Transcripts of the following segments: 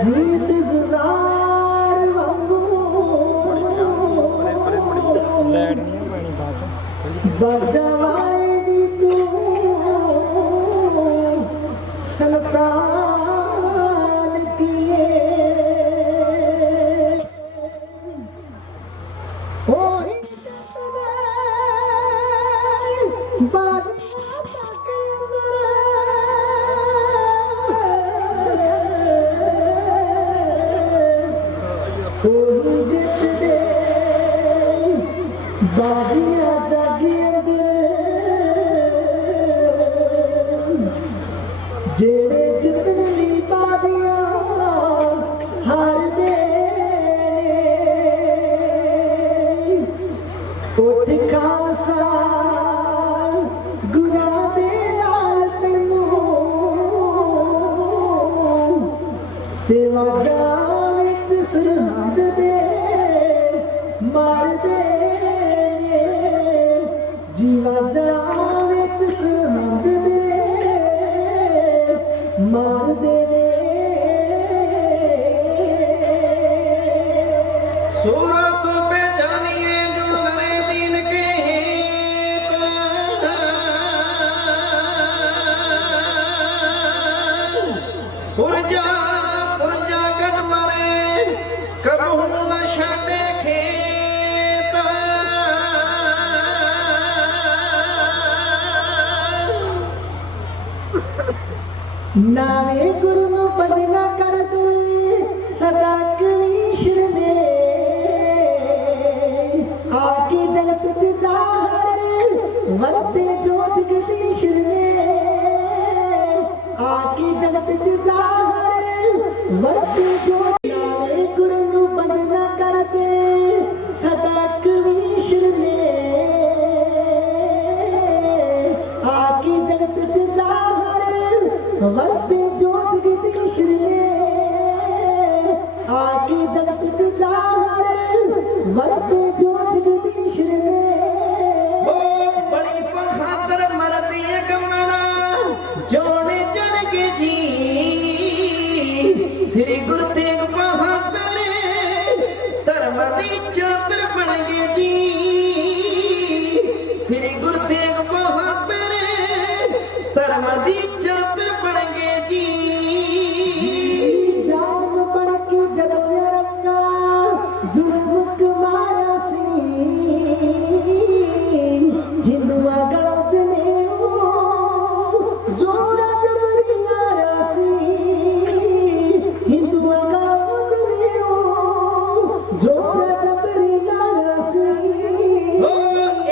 अजीत जुजार वांगू बजावाए दी तू संतान किए बाजिया जागी अंदर जेड़े जितनी बाजिया हार दे उठ खालसा गुना दे नाल तैनू ते वाजा विच सरहद दे मार दे जीवा जावे सरहद दे मार दे सूरा सो पहचानिए जो नरे दीन के पुरजा पुरजा गट मारे कबहू न छाटे खेत नावे गुरु नु बदला कर दे सदा कलीशर दे आके जगत ते जाहर वरते जोत गदीशर ने आके जगत ते जाहर वरते जोत नावे गुरु नु बदला कर दे सदा कलीशर ने आके जगत ते जाहर वरते जोत गदीशर ने आके जगत ते जाहर वरते जोत गदीशर ने ओ बड़ी बहादुर मरती कमरा जोड़े जड़ के जी श्री गुरु तेग बहादुर धर्म दी चादर बन गए जी श्री गुरु तेग बहादुर धर्म दी चादर बन गए जी जाम बन के जदों रंगा जुल्म कमाया सी हिंदुआ गलत ने जोरा जबरी यारा सी हिंदुआ गलत ने जोरा जबरी यारा सी ओ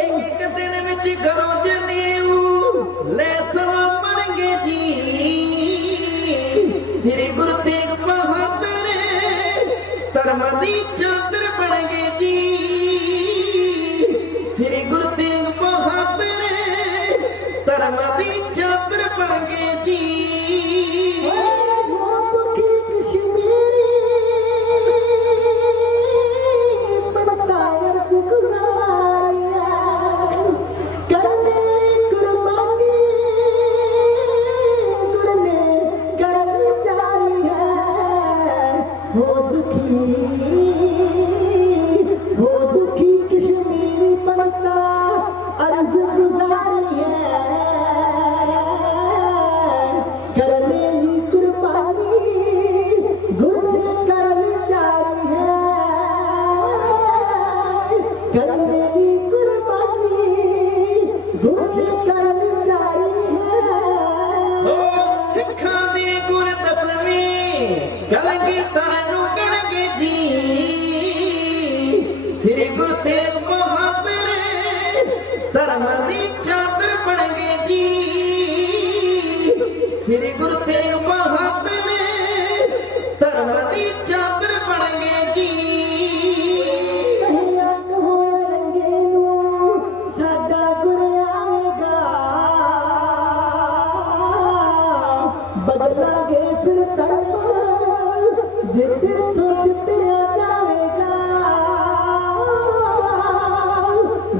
एक दिन विच घरों जनेऊ ले सवा बन गए जी श्री गुरु तेग बहादुर धर्म दी चादर बन गए जी श्री गुरु तेग बहादुर धर्म दी चादर बन गए जी हो दुखी कश्मीरी पड़ता अर्ज गुजारी है करने की कुर्बानी गुरु कर जारी है करने की कुर्बानी गुरु कर जारी है ओ सिखा दे गुर दसवीं कलगी तानू कण के जी श्री गुरु तेग बहादुर धर्म दी चादर बन गए जी श्री गुरु तेग बहादुर धर्म दी चादर बन गए जी कहिया कहो रंगे नू साडा गुर आवेगा बदलांगे फिर धर्म जिते तो जितया जाएगा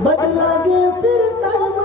बदलांगे फिर धर्म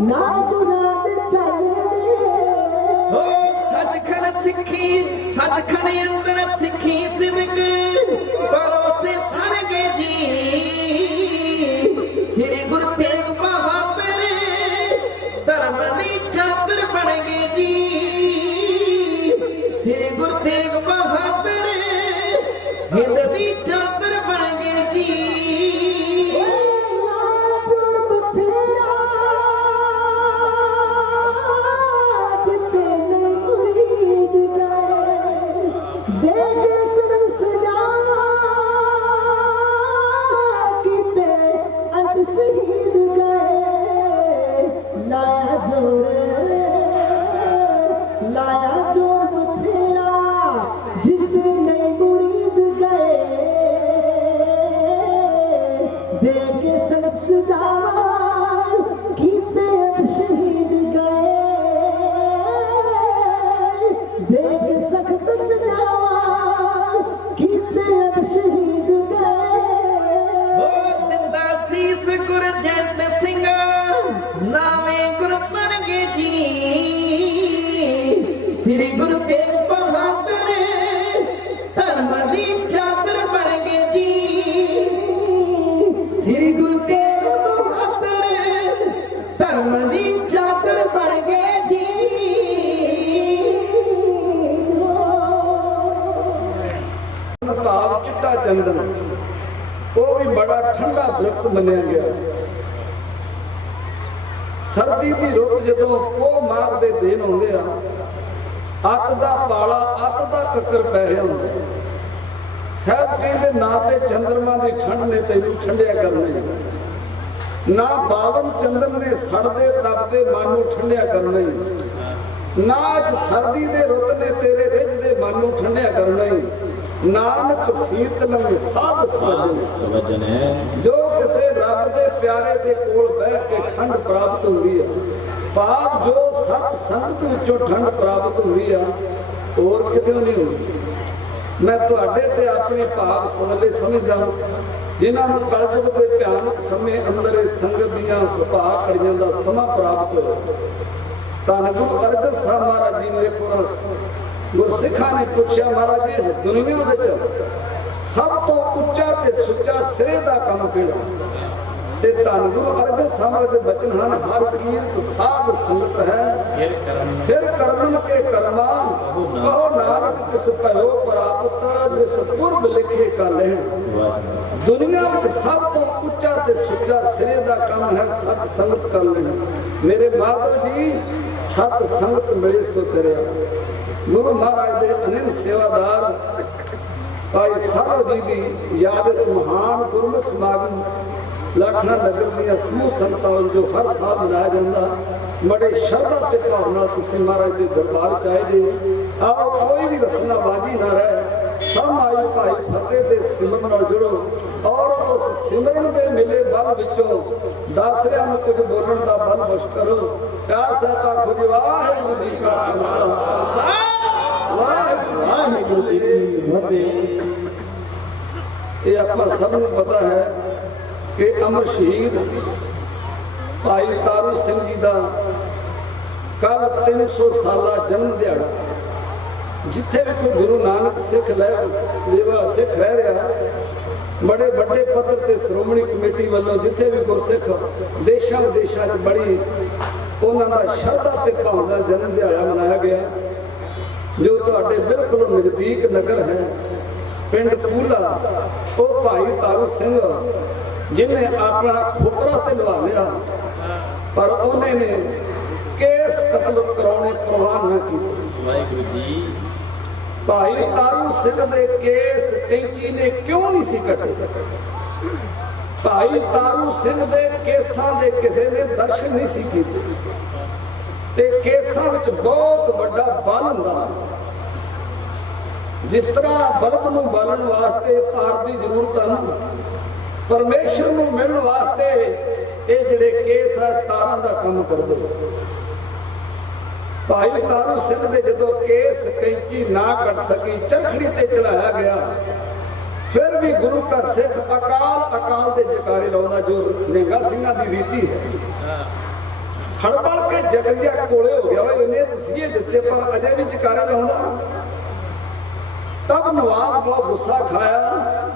ना गुनाह दे चलने हो सचखंड सिखी सचखंड अंदर सिखी सिमक परोसे सड़गे जी श्री गुरु तेग बहादुर धर्म दी चादर बन गए जी श्री गुरु तेग बहादुर हिंद दी चादर बन गए जी श्री गुरु तेग बहादुर धर्म दी चादर बन गए जी श्री गुरु तेग बहादुर धर्म दी चादर बन गए जी भाव चिट्टा चंदन वो भी बड़ा ठंडा दरख्त मनिया गया सर्दी की रुत जो पो माघ के दिन आते आ अत का पाला अत का कक्कर पै रहा होंगे साहब कहते ना तो चंद्रमा की ठंड ने तेन ठंडिया करने ना बावन चंदन ने सड़ते तपते मन को ठंडिया करने ना इस सर्दी के रुत ने तेरे रिझदे मन को ठंडिया करने नानक सीतलम साध समझने जो किसी रब के प्यारे के कोल बह के ठंड प्राप्त होती है पाप जो सत संगत विचों ठंड प्राप्त होती है और कितों नहीं होती मैं तुहाडे ते अपने भाव सवले समझदा जिन्होंने कलयुग के भयानक समय अंदर संगत दियां सुभा खड़ियां दा समा प्राप्त होया धन गुरु अर्जन साहब महाराज जी ने देखो गुरसिखा ने पूछा महाराज जी इस दुनिया में सब तो उच्चा ते सुच्चा सिरे का काम केड़ा ते धन गुरु अर्जन साहब महाराज दे बचन हन हर कीर्त साध संगत है सिर कर्म के कर्मा कहो नानक तिस भयो प्राप्त जिस पूर्व लिखे का लहण दुनिया में सब तो उच्चा ते सुच्चा सिरे का काम है सत संगत कर लेना मेरे माधव जी सत संगत मिले सो तेरे गुरु महाराज के अनिल सेवादार भाई सारो जी की याद महान गुरमत समागम लाखना नगर दियां समूह संगतां जो हर साल मनाया जाता बड़े श्रद्धा ते भावना तुसीं महाराज के दरबार च आए जी आओ कोई भी रसनाबाजी ना रहे सब आई भाई फतेह दे सिमरन नाल जुड़ो और उस सिमरन के मिले बल विचों दासरियां नूं कुछ बोलण दा बल बख्श करो प्यार सहता खुद वाहिगुरू जी का खालसा वाहिगुरू जी की फतेह। ये आपां सब नूं पता है कि अमर शहीद भाई तारू सिंह जी का कल 300 साला जन्म दिहाड़ा जिथे भी कोई गुरु नानक सिख लेवा सिख रह रहा बड़े बड़े पद्धर से श्रोमणी कमेटी वालों जिथे भी गुरसिख देशों विदेशों में बड़ी उन्होंने श्रद्धा से भावना जन्म दिहाड़ा मनाया गया जो तुहाडे बिल्कुल नजदीक नगर है पिंड पूला वो भाई तारू सिंह जिन्हें अपना खोपरा से लवा लिया पर उन्होंने केस कतल कराने प्रवान न किया भाई तारू सिंह दे केस कैंची ने क्यों नहीं सी कटे भाई तारू सिंह दे केसां दे किसी ने दर्शन नहीं सी कीते ते केसां विच बहुत बड़ा बल हुंदा जिस तरह बल्ब नूं बालण वास्ते तार की जरूरत है ना परमेश्वर नूं मिलण वास्ते ये जिहड़े केस है तारां दा काम कर दो भाई तारू सिंह दे जदों केस कैंची ना कट सकी चरखड़ी ते चढ़ाया गया फिर भी गुरु का सिख अकाल अकाल दे जकारे लाउंदा जो निहंगा सिंहां दी रीति है ਸੜਬੜ ਕੇ ਜਕਰੀਆ ਕੋਲੇ ਹੋ ਗਿਆ ਓਏ ਇਹਨੇ ਤਸੀਹੇ ਦਿੱਤੇ ਪਰ ਅਜੇ ਵੀ ਜਕਾਰੇ ਲਾਉਂਦਾ। ਤਬ ਨਵਾਬ ਬਹੁਤ ਗੁੱਸਾ ਖਾਇਆ,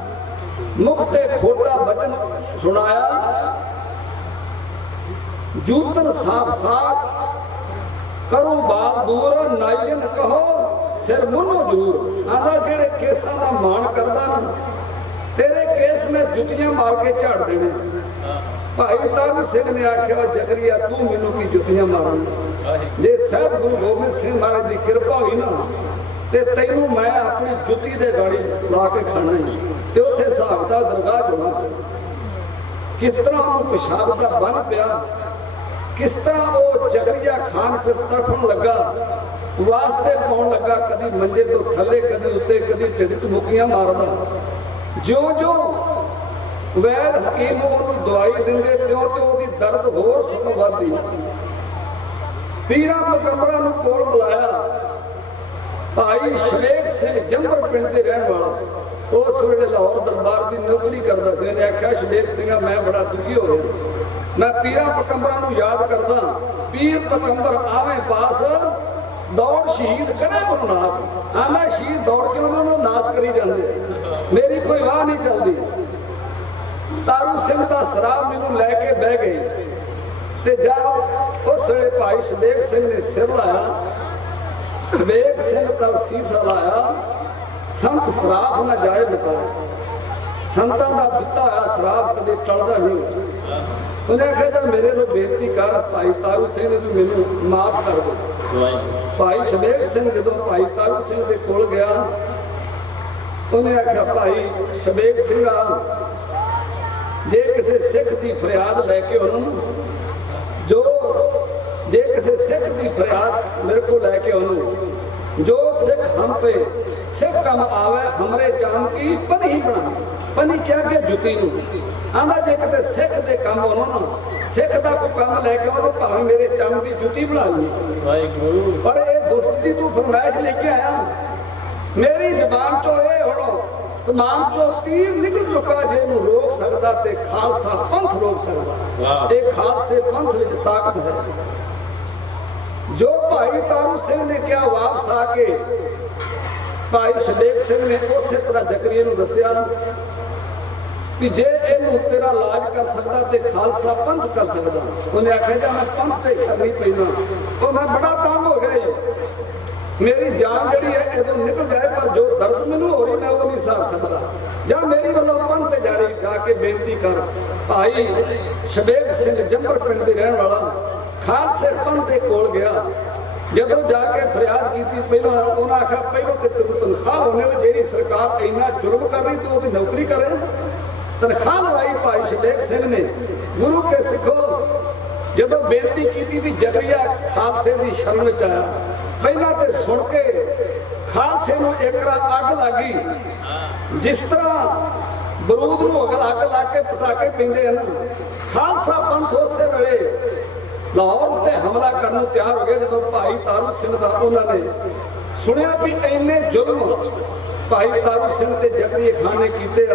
ਮੁਖ ਤੇ ਖੋਟਾ ਬਚਨ ਸੁਣਾਇਆ। ਜੂਤਨ ਸਾਫ ਸਾਥ ਕਰੋ ਬਾਲ ਦੂਰ, ਨਾਈਨ ਕਹੋ ਸਿਰ ਮੁੰਨੋ ਜੂਰ। ਆਂਦਾ ਜਿਹੜੇ ਕੇਸਾਂ ਦਾ ਮਾਣ ਕਰਦਾ ਨਾ, ਤੇਰੇ ਕੇਸ ਨੇ ਜੁੱਤੀਆਂ ਮਾਰ ਕੇ ਝਾੜ ਦੇਣੇ। ਭਾਈ ਤਾਰੂ ਸਿੰਘ ਨੇ ਆਖਿਆ ਜਕਰੀਆ ਤੂੰ ਮੈਨੂੰ ਕੀ ਜੁੱਤੀਆਂ ਮਾਰਨੀ, ਜੇ ਸਾਹਿਬ ਗੁਰੂ ਗੋਬਿੰਦ ਸਿੰਘ ਮਹਾਰਾਜ ਦੀ ਕਿਰਪਾ ਹੋਈ ਨਾ ਤੇ ਤੈਨੂੰ ਮੈਂ ਆਪਣੀ ਜੁੱਤੀ ਦੇ ਗਾੜੀ ਲਾ ਕੇ ਖਾਣਾ ਹੀ। ਤੇ ਉੱਥੇ ਹਿਸਾਬ ਦਾ ਦਰਗਾਹ ਹੋਣਾ। ਕਿਸ ਤਰ੍ਹਾਂ ਉਹ ਪਿਸ਼ਾਬ ਦਾ ਬੰਨ ਪਿਆ, ਕਿਸ ਤਰ੍ਹਾਂ ਉਹ ਜਕਰੀਆ ਖਾਨ ਫਿਰ ਤਰਫਣ ਲੱਗਾ, ਵਾਸਤੇ ਪਾਉਣ ਲੱਗਾ, ਕਦੀ ਮੰਜੇ ਤੋਂ ਥੱਲੇ, ਕਦੀ ਉੱਤੇ, ਕਦੀ ਢਿੱਡ 'ਚ ਮੁੱਕੀਆਂ ਮਾਰਦਾ। ਜਿਉਂ-ਜਿਉਂ ਵੈਦ ਹਕੀਮ ਉਹਨੂੰ ਦਵਾਈ ਦਿੰਦੇ ਤਿਉਂ-ਤਿਉਂ ਉਹਦੀ ਦਰਦ ਹੋਰ ਸਗੋਂ ਵੱਧਦੀ। ਪੀਰਾਂ ਪਗੰਬਰਾਂ ਨੂੰ ਕੋਲ ਬੁਲਾਇਆ। ਭਾਈ ਸ਼ਵੇਕ ਸਿੰਘ ਜੰਬਰ ਪਿੰਡ ਦੇ ਰਹਿਣ ਵਾਲਾ, ਉਸ ਵੇਲੇ ਲਾਹੌਰ ਦਰਬਾਰ ਦੀ ਨੌਕਰੀ ਕਰਦਾ ਸੀ। ਇਹਨੇ ਆਖਿਆ ਸ਼ਵੇਕ ਸਿੰਘਾ ਮੈਂ ਬੜਾ ਦੁਖੀ ਹੋ ਰਿਹਾ, ਮੈਂ ਪੀਰਾਂ ਪਗੰਬਰਾਂ ਨੂੰ ਯਾਦ ਕਰਦਾ। ਪੀਰ ਪਗੰਬਰ ਆਵੇਂ ਪਾਸ ਦੌੜ ਸ਼ਹੀਦ ਕਰੇ ਉਹਨੂੰ ਨਾਸ। ਆਂਦਾ ਸ਼ਹੀਦ ਦੌੜ ਕੇ ਉਹਨਾਂ ਨੂੰ ਨਾਸ ਕਰੀ ਜਾਂਦੇ, ਮੇਰੀ ਕੋਈ ਵਾਹ ਨਹੀਂ ਚੱਲਦੀ। ਤਾਰੂ ਸਿੰਘ ਦਾ ਸਰਾਬ ਮੈਨੂੰ ਲੈ ਕੇ ਬਹਿ ਗਈ ਤੇ ਜਾ ਉਸ ਵੇਲੇ ਭਾਈ ਸ਼ਵੇਕ ਸਿੰਘ ਨੇ ਸਿਰ ਲਾਇਆ। ਸ਼ਵੇਕ ਸਿੰਘ ਦਾ ਸੀਸਾ ਲਾਇਆ, ਸੰਤ ਸ਼ਰਾਬ ਨਾ ਜਾਏ ਮਿਟਾਏ। ਸੰਤਾਂ ਦਾ ਦਿੱਤਾ ਹੋਇਆ ਸ਼ਰਾਬ ਕਦੇ ਟਲਦਾ ਨਹੀਂ। ਉਹਨੇ ਆਖਿਆ ਜਾ ਮੇਰੇ ਨੂੰ ਬੇਨਤੀ ਕਰ ਭਾਈ ਤਾਰੂ ਸਿੰਘ ਨੇ ਵੀ ਮੈਨੂੰ ਮਾਫ ਕਰ ਦੇ। ਭਾਈ ਸ਼ਵੇਕ ਸਿੰਘ ਜਦੋਂ ਭਾਈ ਤਾਰੂ ਸਿੰਘ ਦੇ ਕੋਲ ਗਿਆ, ਉਹਨੇ ਆਖਿਆ ਭਾਈ ਸ਼ਵੇਕ ਸਿੰਘਾ ਜੇ ਕਿਸੇ ਸਿੱਖ ਦੀ ਫਰਿਆਦ ਲੈ ਕੇ ਉਹਨੂੰ ਜੇ ਕਿਸੇ ਸਿੱਖ ਦੀ ਫਰਿਆਦ ਮੇਰੇ ਕੋਲ ਲੈ ਕੇ ਉਹਨੂੰ ਜੋ ਸਿੱਖ ਹਮ ਪੇ ਸਿੱਖ ਕੰਮ ਆਵੇ ਹਮਰੇ ਚਾਮ ਕੀ ਪਨੀ ਬਣਾ। ਪਨੀ ਕਿਹਾ ਕਿ ਜੁੱਤੀ ਨੂੰ ਆਂਦਾ ਜੇ ਕਿਤੇ ਸਿੱਖ ਦੇ ਕੰਮ ਉਹਨੂੰ ਨਾ ਸਿੱਖ ਦਾ ਕੋਈ ਕੰਮ ਲੈ ਕੇ ਉਹਦੇ ਭਾਵੇਂ ਮੇਰੇ ਚੰਮ ਦੀ ਜੁੱਤੀ ਬਣਾ ਲਈ। ਵਾਹਿਗੁਰੂ ਪਰ ਇਹ ਦੁਸ਼ਟ ਦੀ ਤੂੰ ਫਰਮਾਇਸ਼ ਲੈ ਕੇ ਆਇਆ, ਮੇਰੀ ਜ਼ਬਾਨ ਚੋਂ ਇਹ ਹੁਣ ਤਮਾਮ ਚੋਂ ਤੀਰ ਨਿਕਲ ਚੁੱਕਾ ਜੇ ਇਹਨੂੰ ਰੋਕ ਸਕਦਾ ਤੇ ਖਾਲਸਾ ਪੰਥ ਰੋਕ ਸਕਦਾ। ਇਹ ਖਾਲਸੇ ਪੰਥ ਵਿੱਚ ਤਾਕਤ ਹੈ। ਜੋ ਭਾਈ ਤਾਰੂ ਸਿੰਘ ਨੇ ਕਿਹਾ ਵਾਪਸ ਆ ਕੇ ਭਾਈ ਸ਼ਵੇਕ ਸਿੰਘ ਨੇ ਉਸੇ ਤਰ੍ਹਾਂ ਜਕਰੀਏ ਨੂੰ ਦੱਸਿਆ ਵੀ ਜੇ ਇਹਨੂੰ ਤੇਰਾ ਇਲਾਜ ਕਰ ਸਕਦਾ ਤੇ ਖਾਲਸਾ ਪੰਥ ਕਰ ਸਕਦਾ। ਉਹਨੇ ਆਖਿਆ ਜਾ ਮੈਂ ਪੰਥ ਤੇ ਛੱਡੀ ਪੈਣਾ, ਉਹ ਮੈਂ ਬੜਾ ਤੰਗ ਹੋ ਗਿਆ, ਮੇਰੀ ਜਾਨ ਜਿਹੜੀ ਹੈ ਇਹਦੋਂ ਨਿਕਲ ਜਾਏ, ਪਰ ਜੋ ਦਰਦ ਮੈਨੂੰ ਹੋ ਰਹੀ ਮੈਂ ਉਹ ਨਹੀਂ ਸਹਾਰ ਸਕਦਾ। ਜਾਂ ਮੇਰੀ ਵੱਲੋਂ ਪੰਥ ਤੇ ਜਾ ਕੇ ਬੇਨਤੀ ਕਰ। ਭਾਈ ਸ਼ਵੇਕ ਸਿੰਘ ਜੰਬਰ ਪਿੰਡ ਦੇ ਰਹਿਣ ਵਾਲਾ ਖਾਲਸੇ ਪੰਥ ਦੇ ਕੋਲ ਗਿਆ। ਜਦੋਂ ਜਾ ਕੇ ਫਰਿਆਦ ਕੀਤੀ ਪਹਿਲਾਂ ਉਹਨਾਂ ਆਖਿਆ ਪਹਿਲਾਂ ਤੇ ਤੈਨੂੰ ਤਨਖਾਹ ਹੋਣੇ ਵਿੱਚ ਜਿਹੜੀ ਸਰਕਾਰ ਇੰਨਾ ਜ਼ੁਲਮ ਕਰ ਰਹੀ ਤੂੰ ਉਹਦੀ ਨੌਕਰੀ ਕਰੇ। ਤਨਖਾਹ ਲਵਾਈ ਭਾਈ ਸ਼ਵੇਕ ਸਿੰਘ ਨੇ। ਗੁਰੂ ਕੇ ਸਿੱਖੋ ਜਦੋਂ ਬੇਨਤੀ ਕੀਤੀ ਵੀ ਜਕਰੀਆ ਖਾਲਸੇ ਦੀ ਸ਼ਰਨ ਵਿੱਚ ਆਇਆ, ਪਹਿਲਾਂ ਤੇ ਸੁਣ ਕੇ ਖਾਲਸੇ ਨੂੰ ਇੱਕ ਰਾਤ ਅੱਗ ਲੱਗੀ। ਜਿਸ ਤਰ੍ਹਾਂ ਬਰੂਦ ਨੂੰ ਅੱਗ ਲਾ ਕੇ ਪਟਾਕੇ ਪੈਂਦੇ ਹਨ, ਖਾਲਸਾ ਪੰਥ ਉਸੇ ਵੇਲੇ ਲਾਹੌਰ ਉੱਤੇ ਹਮਲਾ ਕਰਨ ਨੂੰ ਤਿਆਰ ਹੋ ਗਏ। ਜਦੋਂ ਭਾਈ ਤਾਰੂ ਸਿੰਘ ਦਾ ਉਹਨਾਂ ਨੇ ਸੁਣਿਆ ਵੀ ਇੰਨੇ ਜ਼ੁਲਮ ਭਾਈ ਤਾਰੂ ਸਿੰਘ ਤੇ ਜਕਰੀਏ ਖਾਨ ਨੇ ਕੀਤੇ ਆ,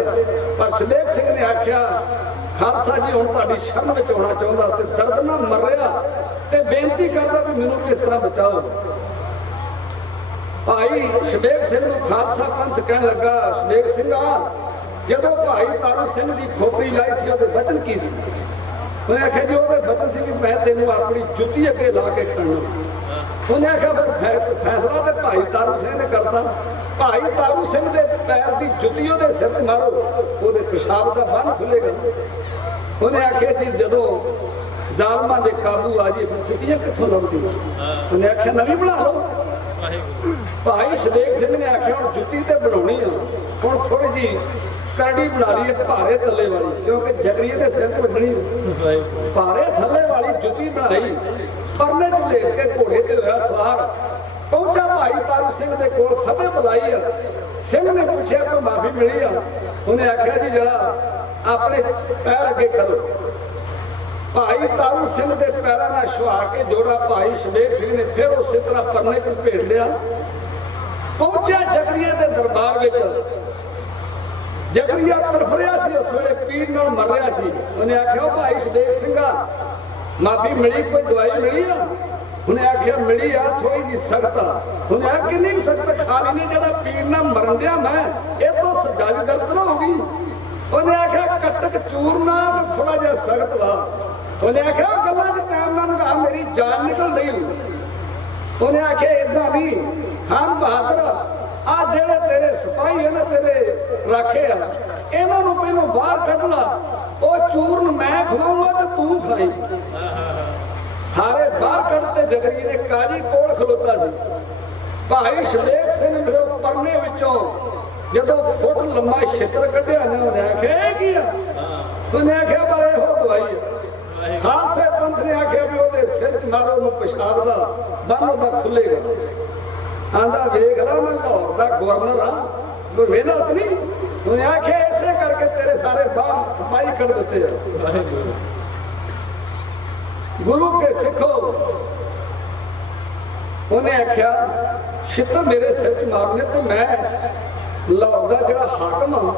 ਪਰ ਸ਼ਵੇਕ ਸਿੰਘ ਨੇ ਆਖਿਆ ਖਾਲਸਾ ਜੀ ਹੁਣ ਤੁਹਾਡੀ ਸ਼ਰਨ ਵਿੱਚ ਆਉਣਾ ਚਾਹੁੰਦਾ ਤੇ ਦਰਦ ਨਾਲ ਮਰ ਰਿਹਾ ਤੇ ਬੇਨਤੀ ਕਰਦਾ ਵੀ ਮੈਨੂੰ ਕਿਸ ਤਰ੍ਹਾਂ ਬਚਾਓ। ਭਾਈ ਸ਼ਵੇਕ ਸਿੰਘ ਨੂੰ ਖਾਲਸਾ ਪੰਥ ਕਹਿਣ ਲੱਗਾ, ਸ਼ਵੇਕ ਸਿੰਘਾ ਜਦੋਂ ਭਾਈ ਤਾਰੂ ਸਿੰਘ ਦੀ ਖੋਪਰੀ ਲਾਈ ਸੀ ਉਹਦੇ ਬਚਨ ਕੀ ਸੀ? ਉਹਨੇ ਆਖਿਆ ਜੀ ਉਹਦੇ ਬਚਨ ਸੀ ਕਿ ਮੈਂ ਤੈਨੂੰ ਆਪਣੀ ਜੁੱਤੀ ਅੱਗੇ ਲਾ ਕੇ ਖੜਨਾ। ਉਹਨੇ ਆਖਿਆ ਫਿਰ ਫੈਸਲਾ ਤੇ ਭਾਈ ਤਾਰੂ ਸਿੰਘ ਨੇ ਕਰਤਾ। ਭਾਈ ਤਾਰੂ ਸਿੰਘ ਦੇ ਪੈਰ ਦੀ ਜੁੱਤੀ ਉਹਦੇ ਸਿਰ ਤੇ ਮਾਰੋ, ਉਹਦੇ ਪਿਸ਼ਾਬ ਦਾ ਬੰਨ ਖੁੱਲੇਗਾ। ਉਹਨੇ ਆਖਿਆ ਜੀ ਜਦੋਂ ਜ਼ਾਲਮਾਂ ਦੇ ਕਾਬੂ ਆ ਜੇ ਫਿਰ ਜੁੱਤੀਆਂ ਕਿੱਥੋਂ ਲੱਭਦੀਆਂ? ਉਹਨੇ ਆਖਿਆ ਨਵੀਂ ਬਣਾ ਲਓ। ਭਾਈ ਸ਼ਵੇਕ ਸਿੰਘ ਨੇ ਆਖਿਆ ਹੁਣ ਜੁੱਤੀ ਤੇ ਬਣਾਉਣੀ ਆ, ਹੁਣ ਥੋੜੀ ਜੀ ਕਰੜੀ ਬਣਾ ਲਈ ਹੈ ਭਾਰੇ ਥੱਲੇ ਵਾਲੀ, ਕਿਉਂਕਿ ਜਕਰੀਏ ਦੇ ਸਿਰ ਤੇ ਵੱਜਣੀ। ਭਾਰੇ ਥੱਲੇ ਵਾਲੀ ਜੁੱਤੀ ਬਣਾਈ, ਪਰਨੇ ਚ ਲੇਟ ਕੇ ਘੋੜੇ ਤੇ ਹੋਇਆ ਸਵਾਰ ਪਹੁੰਚਾ ਭਾਈ ਤਾਰੂ ਸਿੰਘ ਦੇ ਕੋਲ। ਫਤਿਹ ਬੁਲਾਈ ਆ। ਸਿੰਘ ਨੇ ਪੁੱਛਿਆ ਕੋਈ ਮਾਫੀ ਮਿਲੀ ਆ? ਉਹਨੇ ਆਖਿਆ ਜੀ ਜਰਾ ਆਪਣੇ ਪੈਰ ਅੱਗੇ ਕਰੋ। ਭਾਈ ਤਾਰੂ ਸਿੰਘ ਦੇ ਪੈਰਾਂ ਨਾਲ ਛੁਆ ਕੇ ਜੋੜਾ ਭਾਈ ਸ਼ਵੇਕ ਸਿੰਘ ਨੇ ਫਿਰ ਉਸੇ ਤਰ੍ਹਾਂ ਪਰਨੇ ਚ ਭੇਟ ਲਿਆ। ਪਹੁੰਚਿਆ ਜਕਰੀਏ ਦੇ ਦਰਬਾਰ ਵਿੱਚ। ਜਕਰੀਆ ਤਰਫ ਰਿਹਾ ਸੀ, ਉਸ ਵੇਲੇ ਪੀੜ ਨਾਲ ਮਰ ਰਿਹਾ ਸੀ। ਉਹਨੇ ਆਖਿਆ ਭਾਈ ਸ਼ਵੇਕ ਸਿੰਘਾ माफी मिली, कोई दवाई मिली आ? उन्हें आख्या मिली आ, थोड़ी जी सख्त आ। उन्हें आख्या किन्नी सख्त? खाली ने जरा पीर ना मरन दिया मैं, ये तो सजादी दर्द ना होगी। उन्हें आख्या कटक चूरना तो थोड़ा जिहा सख्त वा। उन्हें आख्या गल्लां च टाइम ना लगा, मेरी जान निकल रही। उन्हें आख्या इदां नहीं खान बहादुर, आ जेड़े तेरे सिपाही है ना, तेरे राखे आ, इन्हां नूं पहलों बाहर कढ ला, ओ चूरन मैं खवाऊंगा तो तू खाई। सारे बाहर कढ़ते जगरी ने काजी कोल खलोता सी। भाई शबेग सिंह मेरे परने विचों जदों फुट लंबा छित्र कढ़िया ने उन्हें आख्या की आ? उन्हें आख्या पर इहो दवाई है। खालसे पंथ ने आख्या भी ओदे सिर च मारो, ओनूं पेशाब दा बन ओदा खुलेगा। आंदा वेख ला मैं लाहौर दा गवर्नर हां, कोई वेला तो नहीं। उन्हें आख्या ऐसे करके तेरे सारे बाहर सिपाही कढ़ दिते हैं। गुरु के सिखो, उन्हें आख्या छित्र मेरे सिर च मारने तो मैं लाहौर दा जिहड़ा हाकम हां,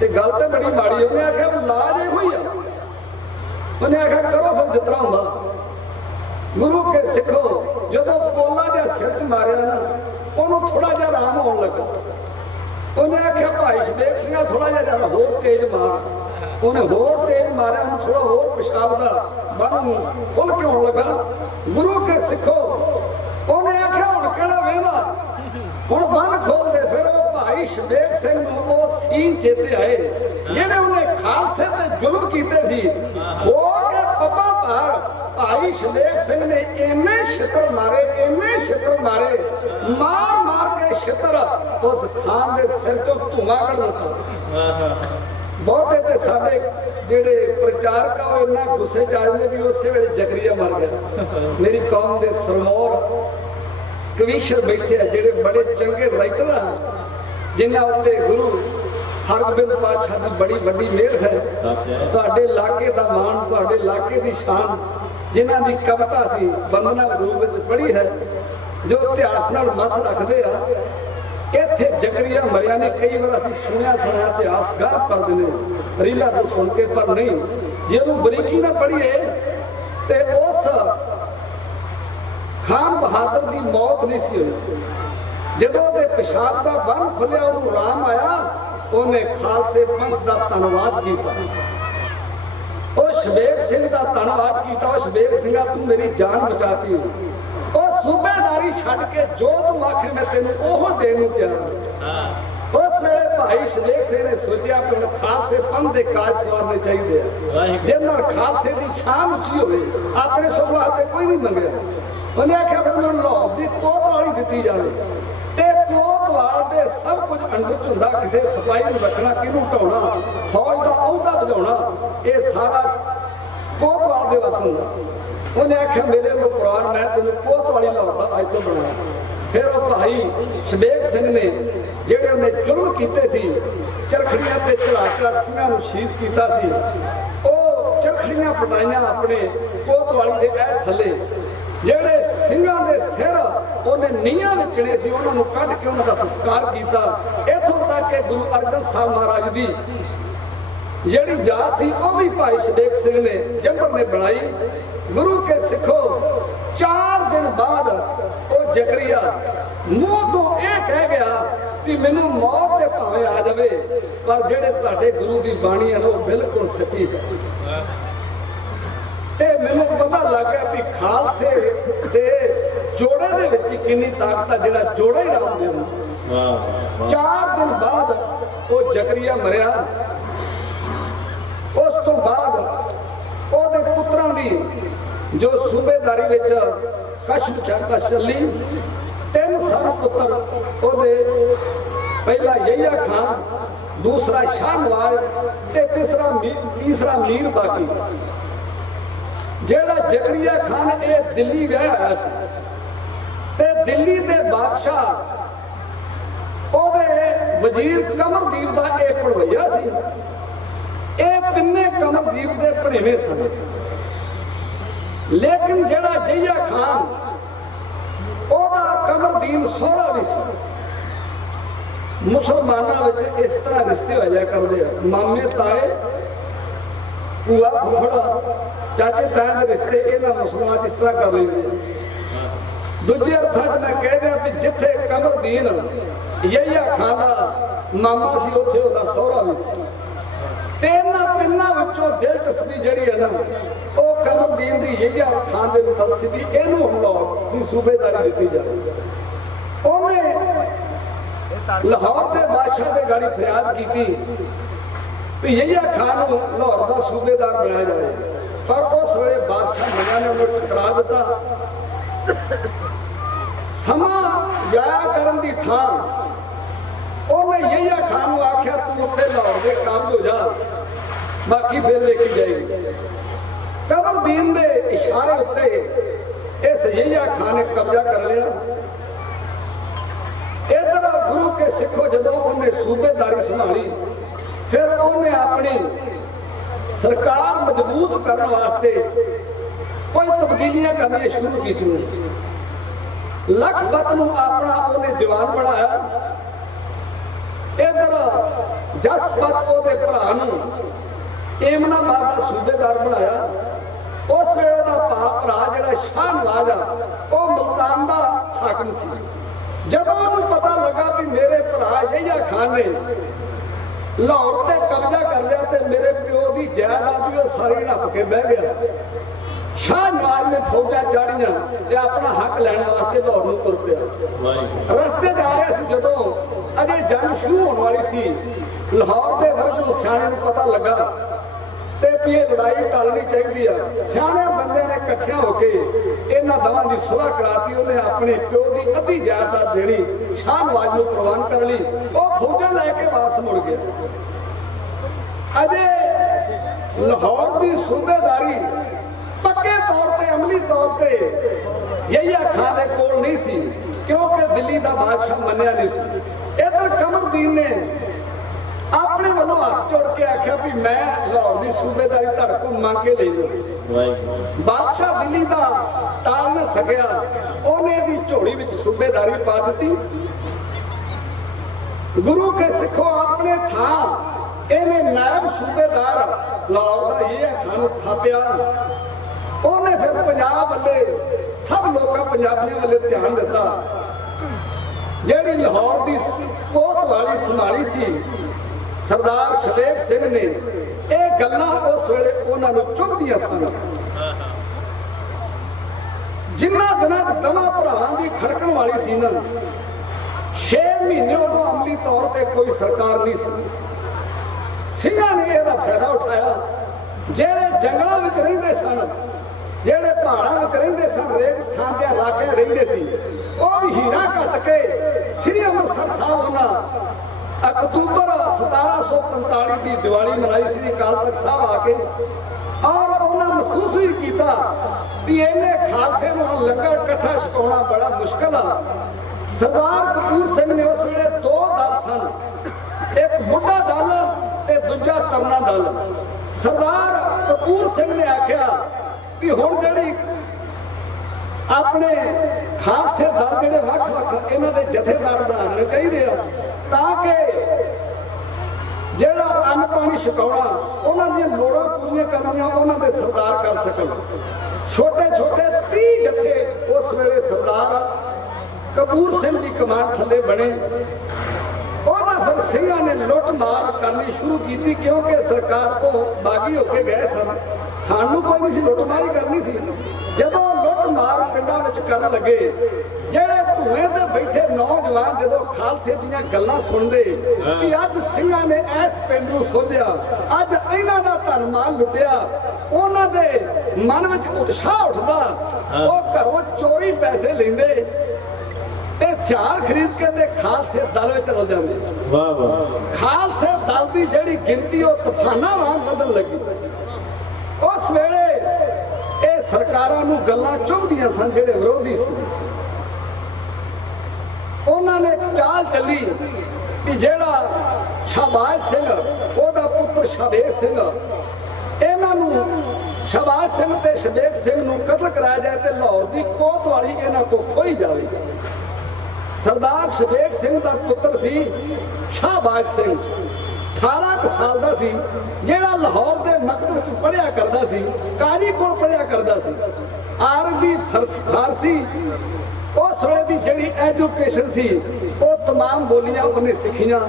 ये गल तो बड़ी माड़ी। उन्हें आख्या लाज इहो ही आ। उन्हें आख्या करो फिर जितना हुंदा। गुरु के सिखो, जदों पोला जिहा सिर च मारिया ना, उन्होंने थोड़ा जिहा आराम होने लगा। उन्हें आख्या भाई शबेग सिंह थोड़ा जिहा होर तेज मार। उन्हें होर तेज मारिया, थोड़ा होर पेशाब दा बन खुल के होने लगा। गुरु के सिखो, उन्हें आख्या हुण किहड़ा वेंदा, हुण बन खोल दे। फिर वो भाई शबेग सिंह नूं वो सीन चेते आए जिहड़े उन्हें खालसे ते जुल्म कीते सी। हो के पब्बा भार भाई शबेग सिंह ने इन्ने छित्र मारे, इन्ने छित्र मारे, मार मार के छित्र उस खान दे सिर चों धुआं कढ दित्ता। बहुते ते साडे जेड़े प्रचारक आ इन्ना गुस्से च आ जांदे भी उस वेले जकरिया मर गया। मेरी कौम दे सरमौर कवीशर बैठे जेड़े बड़े चंगे राइटर जिन्हां उत्ते गुरु हरगोबिंद पातशाह की बड़ी वड्डी मेहर है। तुहाडे इलाके दा मान, तुहाडे इलाके दी शान, जिन्हां दी कविता सी बंदना रूप विच पढ़ी है, जो इतिहास नाल मस रखदे आ। इत्थे जकरिया मरिया ने कई बार असीं सुनिया सुनिया इतिहास गाह कर दिंदे रीला तो सुन के, पर नहीं जे ਉਹਨੂੰ बरीकी ना पढ़िए ते उस खान बहादुर की मौत नहीं सी हुई। जदों दे पेशाब का बन खुलिया, ਉਹਨੂੰ राम आया, उन्हें खालसे पंथ का धन्नवाद किया। शबेग सिंह का धन्नवाद किया। शबेग सिंह तू मेरी जान बचाती हो। सूबेदारी छड़ के जो तू आखे मैं तेन ओह देन नूं तैयार। उस वेले भाई शबेग सिंह ने सोचा कि खालसे पंथ के काज सवारने चाहिए, जिन्हें खालसे की छान उची हो, अपने सुख वास्ते कोई नहीं मंगया। उन्हें आख्या फिर मैं लाहौर की कोतवाली दी जाए। कोतवाल दे सब कुछ अंडर च हुंदा, किसी सिपाही नूं रखना, किहनूं ढाउणा, फौज का अहुदा बजाउणा, ये सारा कोतवाल दे वस हुंदा। उन्हें आख्या मेरे को पुराण मैं तेन कोतवाली लाहौर का अज तो बनाया। फिर वो भाई शबेग सिंह ने जेड़े उन्हें जुल्म कीते सी, चरखड़ियां ते चढ़ाकर सिंहां नूं शहीद कीता सी, वो चरखड़ियां पटाइयां अपने कोतवाली दे ऐ थले। जेड़े सिंहां दे सिर उन्हें नीहां विचणे सी, उन्हां नूं कढ के उन्हां दा संस्कार कीता। इत्थों तक कि गुरु अर्जन साहब महाराज दी जेड़ी जात सी वो भी भाई शबेग सिंह ने जंबर ने बनाई। गुरु के सिखो 4 दिन बाद वो जकरिया मूँह तो यह कह गया कि मैनू मौत ते भावें आ जाए, पर जेड़े तुहाडे गुरु की बाणी है वो बिल्कुल सच्ची है। ते मैनू पता लग गया भी खालसे दे जोड़े दे विच कितनी ताकत है, जेड़ा जोड़े ही राम दे। 4 दिन बाद वो जकरिया मरिया। उस तो बाद ओदे पुत्रां दी जो सूबेदारी विच कश्म चली, 3 सन पुत्र ओदे, पहला यहिया खान, दूसरा शाह नवाज ते तीसरा मीर बाकी। जेड़ा जकरिया खान ये दिल्ली विआह आया सी ते दिल्ली दे बादशाह ओदे वजीर कमरदीप दा ये भणवैया सी। ये तिन्ने कमरदीप दे भणेवे सन, लेकिन जेड़ा जहिया खान ओदा कमरदीन सोहरा भी सी। मुसलमानों में इस तरह रिश्ते हो जाया करते हैं, मामे ताए ਭੂਆ ਫੁੱਫੜ ਚਾਚੇ ਤਾਇਆਂ ਦੇ ਰਿਸ਼ਤੇ ਇਹਨਾਂ ਮੁਸਲਮਾਨਾਂ 'ਚ ਇਸ ਤਰ੍ਹਾਂ ਕਰ ਲੈਂਦੇ ਆ। ਦੂਜੇ ਅਰਥਾਂ 'ਚ ਮੈਂ ਕਹਿ ਦਿਆਂ ਵੀ ਜਿੱਥੇ ਕਮਰਦੀਨ ਯਹੀਆ ਖਾਨ ਦਾ ਮਾਮਾ ਸੀ ਉੱਥੇ ਉਹਦਾ ਸਹੁਰਾ ਵੀ ਸੀ। ਤੇ ਇਹਨਾਂ ਤਿੰਨਾਂ ਵਿੱਚੋਂ ਦਿਲਚਸਪੀ ਜਿਹੜੀ ਹੈ ਨਾ ਉਹ ਕਮਰਦੀਨ ਦੀ ਯਹੀਆ ਖਾਨ ਦੇ ਮੁਤਲ ਸੀ ਵੀ ਇਹਨੂੰ ਲਾਹੌਰ ਦੀ ਸੂਬੇਦਾਰੀ ਦਿੱਤੀ ਜਾਵੇ। ਉਹਨੇ ਲਾਹੌਰ ਦੇ ਬਾਦਸ਼ਾਹ ਦੇ ਗਾੜੀ ਫਰਿਆਦ ਕੀਤੀ ਵੀ ਯਹੀਆ ਖਾਨ ਨੂੰ ਲਾਹੌਰ ਦਾ ਸੂਬੇਦਾਰ ਬਣਾਇਆ ਜਾਵੇ, ਪਰ ਉਸ ਵੇਲੇ ਬਾਦਸ਼ਾਹ ਮਿਆਂ ਨੇ ਉਹਨੂੰ ਠੁਕਰਾ ਦਿੱਤਾ। ਸਮਾਂ ਜਾਇਆ ਕਰਨ ਦੀ ਥਾਂ ਉਹਨੇ ਯਹੀਆ ਖਾਨ ਨੂੰ ਆਖਿਆ ਤੂੰ ਉੱਥੇ ਲਾਹੌਰ ਦੇ ਕਾਬਜ਼ ਹੋ ਜਾ, ਬਾਕੀ ਫਿਰ ਦੇਖੀ ਜਾਏਗੀ। ਕਮਰਦੀਨ ਦੇ ਇਸ਼ਾਰੇ ਉੱਤੇ ਇਸ ਯਹੀਆ ਖਾਨ ਨੇ ਕਬਜ਼ਾ ਕਰ ਲਿਆ। ਇਧਰ ਗੁਰੂ ਕੇ ਸਿੱਖੋ ਜਦੋਂ ਉਹਨੇ ਸੂਬੇਦਾਰੀ ਸੰਭਾਲੀ, ਫਿਰ ਉਹਨੇ ਆਪਣੀ ਸਰਕਾਰ ਮਜ਼ਬੂਤ ਕਰਨ ਵਾਸਤੇ ਕੋਈ ਤਬਦੀਲੀਆਂ ਕਰਨੀਆਂ ਸ਼ੁਰੂ ਕੀਤੀਆਂ। ਲਖਪਤ ਨੂੰ ਆਪਣਾ ਉਹਨੇ ਦੀਵਾਨ ਬਣਾਇਆ। ਇਧਰ ਜਸਪਤ ਉਹਦੇ ਭਰਾ ਨੂੰ ਏਮਨਾਬਾਦ ਦਾ ਸੂਬੇਦਾਰ ਬਣਾਇਆ। ਉਸ ਵੇਲੇ ਦਾ ਭਰਾ ਜਿਹੜਾ ਸ਼ਾਹ ਨਵਾਜ਼ ਆ ਉਹ ਮੁਲਤਾਨ ਦਾ ਹਾਕਮ ਸੀ। ਜਦੋਂ ਉਹਨੂੰ ਪਤਾ ਲੱਗਾ ਵੀ ਮੇਰੇ ਭਰਾ ਯਹੀਆ ਖਾਨ ਨੇ ਲਾਹੌਰ ਤੇ ਕਬਜ਼ਾ ਕਰ ਲਿਆ ਤੇ ਮੇਰੇ ਪਿਓ ਦੀ ਜਾਇਦਾਦ ਵੀ ਉਹ ਸਾਰੀ ਢੱਕ ਕੇ ਬਹਿ ਗਿਆ, ਸ਼ਾਹ ਨਵਾਜ਼ ਨੇ ਫੌਜਾਂ ਚਾੜੀਆਂ ਤੇ ਆਪਣਾ ਹੱਕ ਲੈਣ ਵਾਸਤੇ ਲਾਹੌਰ ਨੂੰ ਤੁਰ ਪਿਆ। ਰਸਤੇ ਜਾ ਰਿਹਾ ਸੀ ਜਦੋਂ ਅਜੇ ਜੰਗ ਸ਼ੁਰੂ ਹੋਣ ਵਾਲੀ ਸੀ। ਲਾਹੌਰ ਦੇ ਵਰਗ ਨੂੰ ਸਿਆਣੇ ਨੂੰ ਪਤਾ ਲੱਗਾ ਤੇ ਵੀ ਇਹ ਲੜਾਈ ਟਾਲਣੀ ਚਾਹੀਦੀ ਆ। ਸਿਆਣੇ ਬੰਦਿਆਂ ਨੇ ਇਕੱਠਿਆਂ ਹੋ ਕੇ ਇਹਨਾਂ ਦੋਵਾਂ ਦੀ ਸੁਲ੍ਹਾ ਕਰਾਤੀ। ਉਹਨੇ ਆਪਣੇ ਪਿਓ ਦੀ ਅੱਧੀ ਜਾਇਦਾਦ ਦੇਣੀ ਸ਼ਾਹ ਨਵਾਜ਼ ਨੂੰ ਪ੍ਰਵਾਨ ਕਰ ਲਈ। ਉਹ ਫੌਜਾਂ ਲੈ ਕੇ ਵਾਪਸ ਮੁੜ ਗਿਆ। ਅਜੇ ਲਾਹੌਰ ਦੀ ਸੂਬੇਦਾਰੀ ਪੱਕੇ ਤੌਰ ਤੇ ਅਮਲੀ ਤੌਰ ਤੇ ਯਹੀਆ ਖਾਨ ਦੇ ਕੋਲ ਨਹੀਂ ਸੀ, ਕਿਉਂਕਿ ਦਿੱਲੀ ਦਾ ਬਾਦਸ਼ਾਹ ਮੰਨਿਆ ਨਹੀਂ ਸੀ। ਇਧਰ ਕਮਰਦੀਨ ਨੇ ਆਪਣੇ ਵੱਲੋਂ ਹੱਥ ਜੋੜ ਕੇ ਆਖਿਆ ਵੀ ਮੈਂ ਲਾਹੌਰ ਦੀ ਸੂਬੇਦਾਰੀ ਤੁਹਾਡੇ ਕੋਲ ਮੰਗ ਕੇ ਲੈ ਲਵਾਂ। ਬਾਦਸ਼ਾਹ ਦਿੱਲੀ ਦਾ ਟਾਲ ਨਾ ਸਕਿਆ, ਉਹਨੇ ਇਹਦੀ ਝੋਲੀ ਵਿੱਚ ਸੂਬੇਦਾਰੀ ਪਾ ਦਿੱਤੀ। ਗੁਰੂ ਕੇ ਸਿੱਖੋ ਆਪਣੇ ਥਾਂ ਇਹਨੇ ਨਾਇਬ ਸੂਬੇਦਾਰ ਲਾਹੌਰ ਦਾ ਯਹੀਆ ਖਾਨ ਨੂੰ ਥਾਪਿਆ। ਉਹਨੇ ਫਿਰ ਪੰਜਾਬ ਵੱਲੇ ਸਭ ਲੋਕਾਂ ਪੰਜਾਬੀਆਂ ਵੱਲੇ ਧਿਆਨ ਦਿੱਤਾ। ਜਿਹੜੀ ਲਾਹੌਰ ਦੀ ਕੋਤਵਾਲੀ ਸੰਭਾਲੀ ਸੀ ਸਰਦਾਰ ਸ਼ਬੇਗ ਸਿੰਘ ਨੇ, ਇਹ ਗੱਲਾਂ ਉਸ ਵੇਲੇ ਉਹਨਾਂ ਨੂੰ ਚੁਭਦੀਆਂ ਸਨ। ਜਿਨ੍ਹਾਂ ਦਿਨਾਂ ਚ ਦੋਵਾਂ ਭਰਾਵਾਂ ਦੀ ਖੜਕਣ ਵਾਲੀ ਸੀ ਨਾ, 6 ਮਹੀਨੇ ਉਦੋਂ ਅਮਲੀ ਤੌਰ ਤੇ ਕੋਈ ਸਰਕਾਰ ਨਹੀਂ ਸੀ। ਸਿੰਘਾਂ ਨੇ ਇਹਦਾ ਫਾਇਦਾ ਉਠਾਇਆ। ਜਿਹੜੇ ਜੰਗਲਾਂ ਵਿੱਚ ਰਹਿੰਦੇ ਸਨ, ਜਿਹੜੇ ਪਹਾੜਾਂ ਵਿੱਚ ਰਹਿੰਦੇ ਸਨ, ਰੇਗਿਸਤਾਨ ਦੇ ਇਲਾਕੇ ਰਹਿੰਦੇ ਸੀ, ਉਹ ਵੀ ਹੀਰਾ ਘੱਟ ਕੇ ਸ੍ਰੀ ਅੰਮ੍ਰਿਤਸਰ ਸਾਹਿਬ ਉਹਨਾਂ ਅਕਤੂਬਰ 1745 ਦੀ ਦੀਵਾਲੀ ਮਨਾਈ ਸੀ ਅਕਾਲ ਤਖਤ ਸਾਹਿਬ ਆ ਕੇ। ਔਰ ਉਹਨਾਂ ਮਹਿਸੂਸ ਵੀ ਕੀਤਾ ਵੀ ਇਹਨੇ ਖਾਲਸੇ ਨੂੰ ਲੰਗਰ ਇਕੱਠਾ ਛਕਾਉਣਾ ਬੜਾ ਮੁਸ਼ਕਲ ਆ। ਸਰਦਾਰ ਕਪੂਰ ਸਿੰਘ ਨੇ ਉਸ ਵੇਲੇ 2 ਦਲ ਸਨ, ਇੱਕ ਬੁੱਢਾ ਦਲ ਤੇ ਦੂਜਾ ਤਰਨਾ ਦਲ। ਸਰਦਾਰ ਕਪੂਰ ਸਿੰਘ ਨੇ ਆਖਿਆ ਵੀ ਹੁਣ ਜਿਹੜੀ ਆਪਣੇ ਖਾਲਸੇ ਦਲ ਜਿਹੜੇ ਵੱਖ-ਵੱਖ ਇਹਨਾਂ ਦੇ ਜਥੇਦਾਰ ਬਣਾਉਣੇ ਚਾਹੀਦੇ ਆ, ਤਾਂ ਕਿ ਜਿਹੜਾ ਅੰਨ ਪਾਣੀ ਛਕਾਉਣਾ, ਉਹਨਾਂ ਦੀਆਂ ਲੋੜਾਂ ਪੂਰੀਆਂ ਕਰਨੀਆਂ ਉਹਨਾਂ ਦੇ ਸਰਦਾਰ ਕਰ ਸਕਣ। ਛੋਟੇ ਛੋਟੇ 30 ਜਥੇ ਉਸ ਵੇਲੇ ਸਰਦਾਰ ਕਪੂਰ ਸਿੰਘ ਦੀ ਕਮਾਂਡ ਥੱਲੇ ਬਣੇ। ਉਹਨਾਂ ਫਿਰ ਸਿੰਘਾਂ ਨੇ ਲੁੱਟ ਮਾਰ ਕਰਨੀ ਸ਼ੁਰੂ ਕੀਤੀ, ਕਿਉਂਕਿ ਸਰਕਾਰ ਤੋਂ ਬਾਗੀ ਹੋ ਕੇ ਗਏ ਸਨ। ਖਾਣ ਨੂੰ ਕੋਈ ਨਹੀਂ ਸੀ, ਲੁੱਟ ਮਾਰ ਹੀ ਕਰਨੀ ਸੀ। ਜਦੋਂ ਲੁੱਟ ਮਾਰ ਪਿੰਡਾਂ ਵਿੱਚ ਕਰਨ ਲੱਗੇ, ਜਿਹੜੇ ਧੂਏ ਤੇ ਬੈਠੇ ਨੌਜਵਾਨ ਜਦੋਂ ਖਾਲਸੇ ਦੀਆਂ ਗੱਲਾਂ ਸੁਣਦੇ ਵੀ ਅੱਜ ਸਿੰਘਾਂ ਨੇ ਇਸ ਪਿੰਡ ਨੂੰ ਸੋਧਿਆ, ਅੱਜ ਇਹਨਾਂ ਦਾ ਧਨ ਮਾਲ ਲੁੱਟਿਆ, ਉਹਨਾਂ ਦੇ ਮਨ ਵਿੱਚ ਉਤਸ਼ਾਹ ਉੱਠਦਾ। ਉਹ ਘਰੋਂ ਚੋਰੀ ਪੈਸੇ ਲੈਂਦੇ ਤੇ ਹਥਿਆਰ ਖਰੀਦ ਕੇ ਤੇ ਖਾਲਸੇ ਦਲ ਵਿੱਚ ਰਲ ਜਾਂਦੇ। ਵਾਹ ਵਾਹ। ਖਾਲਸੇ ਦਲ ਦੀ ਜਿਹੜੀ ਗਿਣਤੀ ਉਹ ਤੂਫਾਨਾਂ ਵਾਂਗ ਵਧਣ ਲੱਗੀ। ਉਸ ਵੇਲੇ ਇਹ ਸਰਕਾਰਾਂ ਨੂੰ ਗੱਲਾਂ ਚੁਭਦੀਆਂ ਸਨ। ਜਿਹੜੇ ਵਿਰੋਧੀ ਸੀ ਉਹਨਾਂ ਨੇ ਚਾਲ ਚੱਲੀ ਕਿ ਜਿਹੜਾ ਸ਼ਾਬਾਜ਼ ਸਿੰਘ, ਉਹਦਾ ਪੁੱਤਰ ਸ਼ਬੇਗ ਸਿੰਘ, ਇਹਨਾਂ ਨੂੰ ਸ਼ਾਬਾਜ਼ ਸਿੰਘ ਤੇ ਸ਼ਬੇਗ ਸਿੰਘ ਨੂੰ ਕਤਲ ਕਰਾਇਆ ਜਾਏ ਤੇ ਲਾਹੌਰ ਦੀ ਕੋਤਵਾਲੀ ਇਹਨਾਂ ਕੋਲ ਖੋਈ ਜਾਵੇ। ਸਰਦਾਰ ਸ਼ਬੇਗ ਸਿੰਘ ਦਾ ਪੁੱਤਰ ਸੀ ਸ਼ਾਬਾਜ਼ ਸਿੰਘ। 18 ਕੁ ਸਾਲ ਦਾ ਸੀ, ਜਿਹੜਾ ਲਾਹੌਰ ਦੇ ਮਕਤਬ ਵਿੱਚ ਪੜ੍ਹਿਆ ਕਰਦਾ ਸੀ, ਕਾਜੀ ਕੋਲ ਪੜ੍ਹਿਆ ਕਰਦਾ ਸੀ। ਅਰਬੀ ਫਾਰਸੀ ਉਸ ਵੇਲੇ ਦੀ ਜਿਹੜੀ ਐਜੂਕੇਸ਼ਨ ਸੀ ਉਹ तमाम ਬੋਲੀਆਂ ਉਹਨੇ ਸਿੱਖੀਆਂ।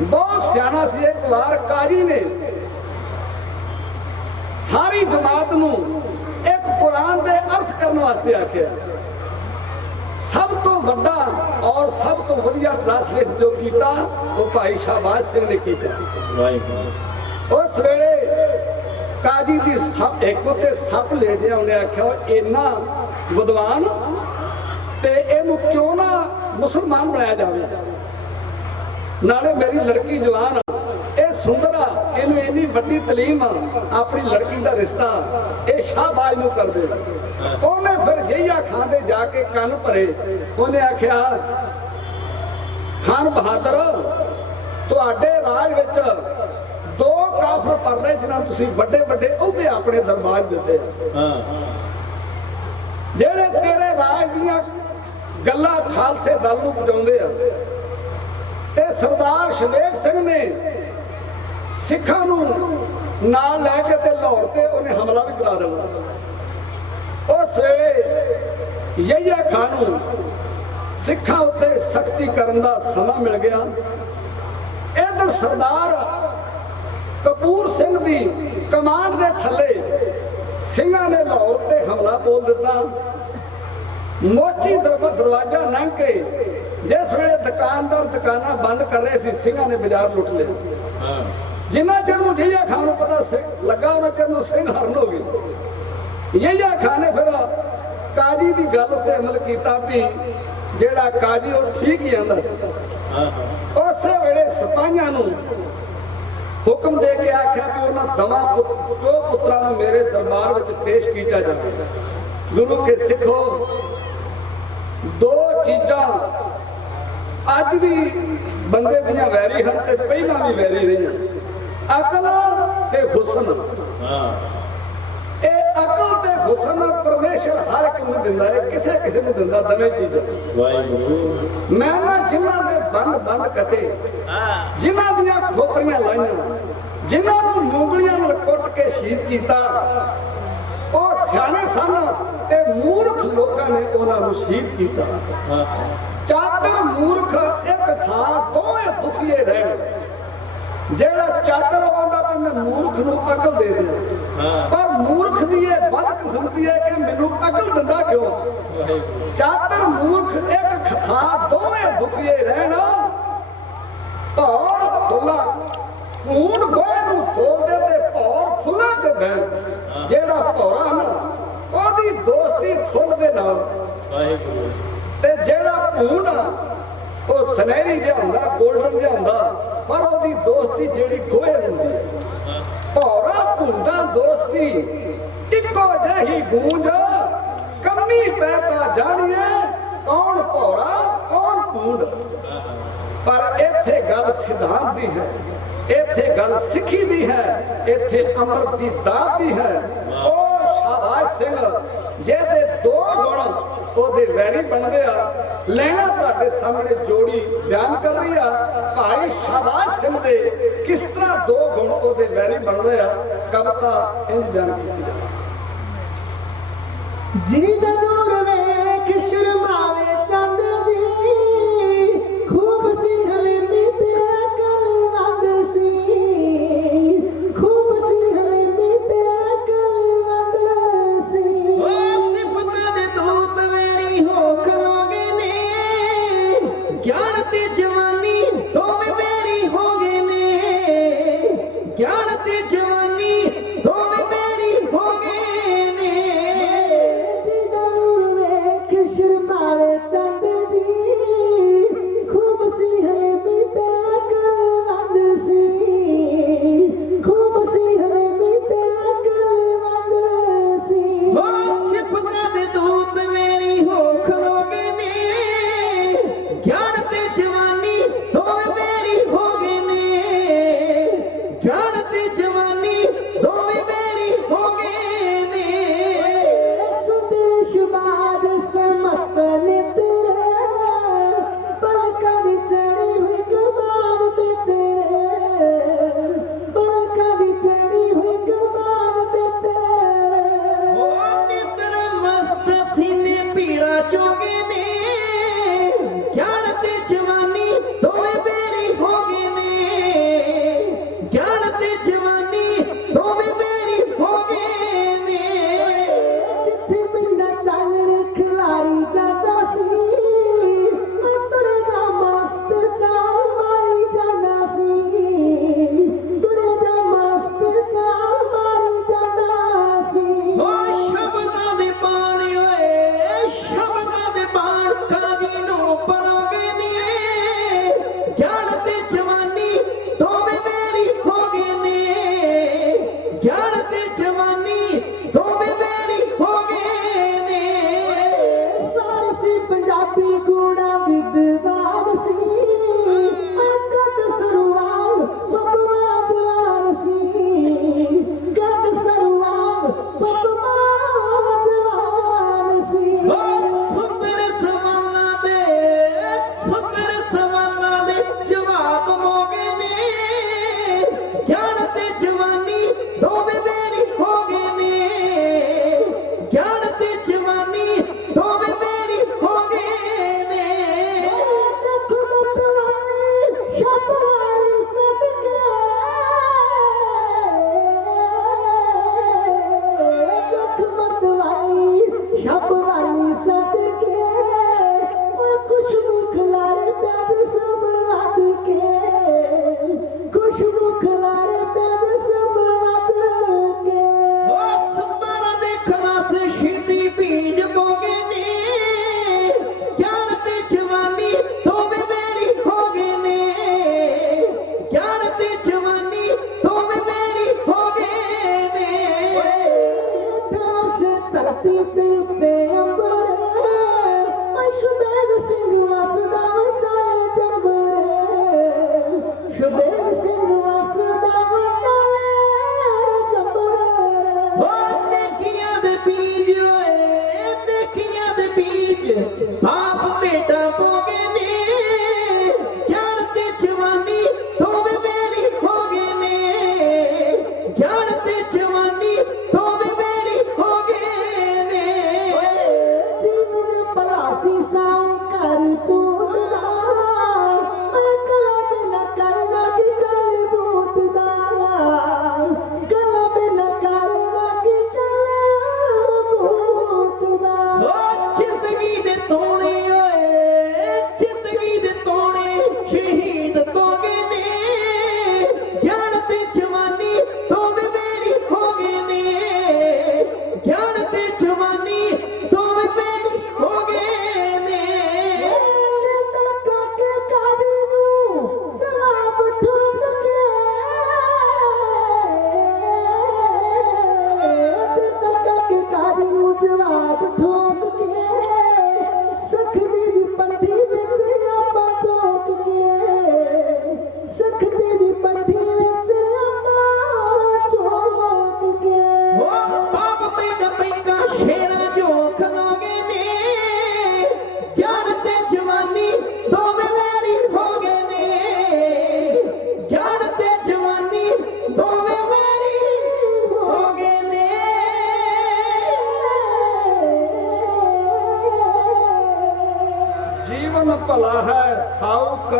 ਬਹੁਤ ਸਿਆਣਾ ਸੀ। ਇੱਕ ਵਾਰ ਕਾਜੀ ਨੇ ਸਾਰੀ ਜਮਾਤ ਨੂੰ ਇੱਕ ਕੁਰਾਨ ਦੇ ਅਰਥ ਕਰਨ ਵਾਸਤੇ ਆਖਿਆ। ਸਭ ਤੋਂ ਵੱਡਾ ਔਰ ਸਭ ਤੋਂ ਵਧੀਆ ਟ੍ਰਾਂਸਲੇਟ ਜੋ ਕੀਤਾ ਉਹ ਭਾਈ ਸ਼ਾਹਬਾਜ਼ ਸਿੰਘ ਨੇ ਕੀਤਾ। ਉਸ ਵੇਲੇ ਕਾਜੀ ਦੀ ਇੱਕ ਉੱਤੇ ਸੱਪ ਲੈ ਜਿਹਾ ਉਹਨੇ ਆਖਿਆ ਇੰਨਾ ਵਿਦਵਾਨ ਤੇ ਇਹਨੂੰ ਕਿਉਂ ਨਾ ਮੁਸਲਮਾਨ ਬਣਾਇਆ ਜਾਵੇ। ਨਾਲੇ ਮੇਰੀ ਲੜਕੀ ਜਵਾਨ ਇਹ ਸੁੰਦਰ ਆ, ਇਹਨੂੰ ਇੰਨੀ ਵੱਡੀ ਤਾਲੀਮ ਆ, ਆਪਣੀ ਲੜਕੀ ਦਾ ਰਿਸ਼ਤਾ ਇਹ ਸ਼ਾਹਬਾਜ਼ ਨੂੰ ਕਰ ਦੇ। ਉਹਨੇ ਫਿਰ ਜਈਆ ਖਾਨ ਦੇ ਜਾ ਕੇ ਕੰਨ ਭਰੇ। ਉਹਨੇ ਆਖਿਆ ਖਾਨ ਬਹਾਦਰ ਤੁਹਾਡੇ ਰਾਜ ਵਿੱਚ 2 ਕਾਫਰ ਪਰਨੇ ਜਿਨ੍ਹਾਂ ਤੁਸੀਂ ਵੱਡੇ ਵੱਡੇ ਅਹੁਦੇ ਆਪਣੇ ਦਰਬਾਰ ਦਿੱਤੇ, ਜਿਹੜੇ ਤੇਰੇ ਰਾਜ ਦੀਆਂ ਗੱਲਾਂ ਖਾਲਸੇ ਦਲ ਨੂੰ ਪਹੁੰਚਾਉਂਦੇ ਆ। ਤੇ ਸਰਦਾਰ ਸ਼ਵੇਕ ਸਿੰਘ ਨੇ ਸਿੱਖਾਂ ਨੂੰ ਨਾਲ ਲੈ ਕੇ ਤੇ ਲਾਹੌਰ ਤੇ ਉਹਨੇ ਹਮਲਾ ਵੀ ਕਰਾ ਦਿੱਤਾ। ਉਸ ਵੇਲੇ ਯਹੀਆ ਖਾਨ ਨੂੰ ਸਿੱਖਾਂ ਉੱਤੇ ਸਖਤੀ ਕਰਨ ਦਾ ਸਮਾਂ ਮਿਲ ਗਿਆ। ਇਧਰ ਸਰਦਾਰ ਕਪੂਰ ਸਿੰਘ ਦੀ ਕਮਾਂਡ ਦੇ ਥੱਲੇ ਸਿੰਘਾਂ ਨੇ ਲਾਹੌਰ ਤੇ ਹਮਲਾ ਬੋਲ ਦਿੱਤਾ। ਮੋਚੀ ਦਰਵਾਜ਼ਾ ਲੰਘ ਕੇ ਜਿਸ ਵੇਲੇ ਦੁਕਾਨਦਾਰ ਦੁਕਾਨਾਂ ਬੰਦ ਕਰ ਰਹੇ ਸੀ, ਸਿੰਘਾਂ ਨੇ ਬਾਜ਼ਾਰ ਲੁੱਟ ਲਿਆ। ਜਿੰਨਾ ਚਿਰ ਨੂੰ ਯਹੀਆ ਖਾਨ ਨੂੰ ਪਤਾ ਲੱਗਾ ਉਹਨਾਂ ਚਿਰ ਨੂੰ ਸਿੰਘ ਹਰਨ ਹੋ ਗਏ। ਯਹੀਆ ਖਾਨ ਨੇ ਫਿਰ ਕਾਜੀ ਦੀ ਗੱਲ ਉੱਤੇ ਅਮਲ ਕੀਤਾ ਵੀ ਜਿਹੜਾ ਕਾਜੀ ਉਹ ਠੀਕ ਹੀ ਆਂਦਾ ਸੀ। ਉਸੇ ਵੇਲੇ ਸਿਪਾਹੀਆਂ ਨੂੰ ਹੁਕਮ ਦੇ ਕੇ ਆਖਿਆ ਵੀ ਉਹਨਾਂ ਦੋਵਾਂ ਪੁੱਤਰਾਂ ਨੂੰ ਮੇਰੇ ਦਰਬਾਰ ਵਿੱਚ ਪੇਸ਼ ਕੀਤਾ ਜਾਵੇ। ਗੁਰੂ ਕੇ ਸਿੱਖੋ, 2 ਚੀਜ਼ਾਂ ਅੱਜ ਵੀ ਬੰਦੇ ਦੀਆਂ ਵੈਰੀ ਹਨ ਤੇ ਪਹਿਲਾਂ ਵੀ ਵੈਰੀ ਰਹੀਆਂ, ਅਕਲ ਤੇ ਹੁਸਨ। ਇਹ ਅਕਲ ਤੇ ਹੁਸਨ ਪਰਮੇਸ਼ਰ ਹਰ ਇੱਕ ਨੂੰ ਦਿੰਦਾ ਹੈ, ਕਿਸੇ ਕਿਸੇ ਨੂੰ ਦਿੰਦਾ ਦੋਵੇਂ ਚੀਜ਼ਾਂ। ਵਾਹਿਗੁਰੂ। ਮੈਂ ਨਾ ਜਿਨ੍ਹਾਂ ਦੇ ਬੰਦ ਕੱਟੇ, ਜਿਨ੍ਹਾਂ ਦੀਆਂ ਖੋਪਰੀਆਂ ਲਾਈਆਂ, ਜਿਨ੍ਹਾਂ ਨੂੰ ਮੂੰਗਲੀਆਂ ਨਾਲ ਕੁੱਟ ਕੇ ਸ਼ਹੀਦ ਕੀਤਾ, ਉਹ ਸਿਆਣੇ ਸਨ ਤੇ ਮੂਰਖ ਲੋਕਾਂ ਨੇ ਉਹਨਾਂ ਨੂੰ ਸ਼ਹੀਦ ਕੀਤਾ। ਚਾਤਰ ਮੂਰਖ ਇੱਕ ਥਾਂ ਦੋਵੇਂ ਦੁਖੀਏ ਰਹਿਣ। ਜਿਹੜਾ ਚਾਤਰ ਆਉਂਦਾ ਤੇ ਮੈਂ ਮੂਰਖ ਨੂੰ ਅਕਲ ਦੇ ਦਿਆਂ, ਪਰ ਮੂਰਖ ਦੀ ਇਹ ਬਦਕਿਸਮਤੀ ਹੈ ਕਿ ਮੈਨੂੰ ਅਕਲ ਦਿੰਦਾ ਕਿਉਂ। ਚਾਤਰ ਮੂਰਖ ਇੱਕ ਥਾਂ ਦੋਵੇਂ ਦੁਖੀਏ ਰਹਿਣ। ਭੌਰ ਫੁੱਲਾ ਕੂੜ ਗੋਹੇ ਨੂੰ ਖੋਲਦੇ ਤੇ ਭੌਰ ਫੁੱਲਾਂ ਤੇ ਬਹਿਣ। ਜਿਹੜਾ ਭੌਰਾ ਨਾ ਉਹਦੀ ਦੋਸਤੀ ਫੁੱਲ ਦੇ ਨਾਲ, ਤੇ ਜਿਹੜਾ ਭੂਣ ਆ ਉਹ ਸੁਨਹਿਰੀ ਜਿਹਾ ਹੁੰਦਾ, ਗੋਲਡਨ ਜਿਹਾ ਹੁੰਦਾ, ਪਰ ਉਹਦੀ ਦੋਸਤੀ ਜਿਹੜੀ ਗੋਹੇ ਹੁੰਦੀ ਹੈ। ਭੌਰਾ ਭੂੰਡਾ ਦੋਸਤੀ ਇੱਕੋ ਜਿਹੀ ਗੂੰਜ, ਕੰਮੀ ਪੈ ਤਾਂ ਜਾਣੀਏ ਕੌਣ ਭੌਰਾ ਕੌਣ ਭੂੰਡ। ਪਰ ਇੱਥੇ ਗੱਲ ਸਿਧਾਂਤ ਦੀ ਹੈ, ਇੱਥੇ ਗੱਲ ਸਿੱਖੀ ਦੀ ਹੈ, ਇੱਥੇ ਅੰਮ੍ਰਿਤ ਦੀ ਦਾਤ ਦੀ ਹੈ। ਉਹ ਸ਼ਾਹਬਾਜ਼ ਸਿੰਘ ਜਿਹਦੇ 2 ਗੁਣ ਉਹਦੇ ਵੈਰੀ ਬਣਦੇ ਆ, ਲੈਣਾ ਤੁਹਾਡੇ ਸਾਹਮਣੇ ਜੋੜੀ ਬਿਆਨ ਕਰ ਰਹੀ ਆ। ਭਾਈ ਸ਼ਾਹਬਾਜ਼ ਸਿੰਘ ਦੇ ਕਿਸ ਤਰ੍ਹਾਂ 2 ਗੁਣ ਉਹਦੇ ਵੈਰੀ ਬਣਦੇ ਆ, ਕਵਿਤਾ ਇੰਜ ਬਿਆਨ ਕੀਤੀ ਹੈ। ਜੀ ਦਾ ਨੂਰ ਵੇਖ ਸ਼ਰਮਾਵੇ ਚੰਦ ਜੀ, ਖੂਬ ਸੀ ਹਲੀਮੀ ਤੇ ਅਕਲਮੰਦ ਸੀ, ਖੂਬ ਸੀ ਹਲੀਮੀ ਤੇ ਅਕਲਮੰਦ ਸੀ। ਸਿਫਤਾਂ ਦੇ ਦੂਤ ਮੇਰੀ ਹੋ ਖਲੋਗੇ ਨੇ, ਗਿਆਨ ਤੇ ਜਵਾਨੀ ਦੋਵੇਂ ਮੇਰੀ ਹੋ ਗਏ ਨੇ, ਗਿਆਨ ਤੇ ਜਵਾਨੀ ਦੋਵੇਂ ਮੇਰੀ ਹੋ ਗਏ ਨੇ। ਜੀ ਦਾ ਨੂਰ ਵੇਖ ਸ਼ਰਮਾਵੇ ਚੰਦ ਜੀ, ਖੂਬ ਸੀ ਹਲੀਮੀ ਤੇ ਅਕਲਮੰਦ ਸੀ, ਖੂਬ ਸੀ ਹਲੀਮੀ ਤੇ ਅਕਲਮੰਦ ਸੀ। ਸਿਫਤਾਂ ਦੇ ਦੂਤ ਮੇਰੀ ਹੋ ਖਲੋਗੇ ਨੇ, ਗਿਆਨ ਤੇ ਜਵਾਨੀ ਦੋਵੇਂ ਮੇਰੀ ਹੋ ਗਏ ਨੇ, ਗਿਆਨ ਤੇ ਜਵਾਨੀ ਦੋਵੇਂ ਮੇਰੀ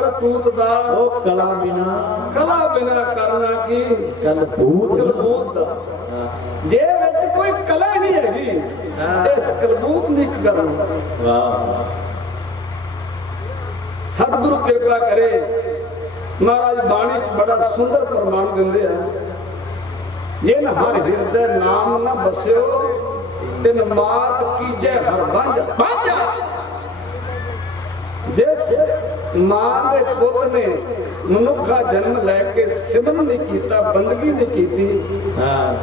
ਕਰਤੂਤ ਦਾ ਉਹ ਕਲਾ ਬਿਨਾ ਕਰਨਾ ਕੀ ਕਲਬੂਤ ਦਾ। ਜੇ ਵਿੱਚ ਕੋਈ ਕਲਾ ਹੀ ਨਹੀਂ ਹੈਗੀ ਇਸ ਕਲਬੂਤ ਨਹੀਂ ਕਰਨਾ। ਵਾਹ ਸਤਿਗੁਰੂ ਕਿਰਪਾ ਕਰੇ। ਮਹਾਰਾਜ ਬਾਣੀ ਚ ਬੜਾ ਸੁੰਦਰ ਫਰਮਾਨ ਦਿੰਦੇ ਆ, ਜਿਨ ਹਰ ਹਿਰਦੇ ਨਾਮ ਨਾ ਬਸਿਓ ਤਿਨ ਮਾਤ ਕੀਜੈ ਹਰ ਬਾਂਝਾ। ਜਿਸ ਮਾਂ ਦੇ ਪੁੱਤ ਨੇ ਮਨੁੱਖਾ ਜਨਮ ਲੈ ਕੇ ਸਿਮਰਨ ਨਹੀਂ ਕੀਤਾ, ਬੰਦਗੀ ਨਹੀਂ ਕੀਤੀ,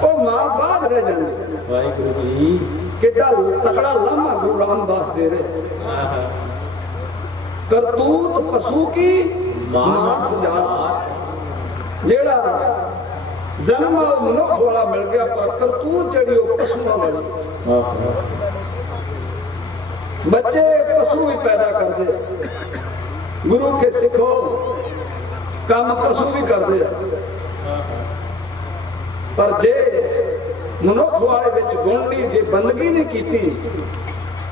ਉਹ ਮਾਂ ਬਾਦ ਰਹਿ ਜਾਂਦੀ। ਵਾਹਿਗੁਰੂ ਜੀ ਕਿੱਡਾ ਤਕੜਾ ਲਾਮਾ ਗੁਰੂ ਰਾਮਦਾਸ ਦੇ ਰਹੇ। ਕਰਤੂਤ ਪਸ਼ੂ ਕੀ ਮਾਨਸ ਜਾਤ। ਜਿਹੜਾ ਜਨਮ ਮਨੁੱਖ ਵਾਲਾ ਮਿਲ ਗਿਆ, ਪਰ ਕਰਤੂਤ ਜਿਹੜੀ ਉਹ ਪਸ਼ੂਆਂ ਵਾਲੀ। ਬੱਚੇ ਪਸ਼ੂ ਵੀ ਪੈਦਾ ਕਰਦੇ ਆ, ਗੁਰੂ ਕੇ ਸਿੱਖੋ ਕੰਮ ਪਸ਼ੂ ਵੀ ਕਰਦੇ ਆ। ਪਰ ਜੇ ਮਨੁੱਖ ਵਾਲੇ ਵਿੱਚ ਗੁਣ ਨਹੀਂ, ਜੇ ਬੰਦਗੀ ਨਹੀਂ ਕੀਤੀ,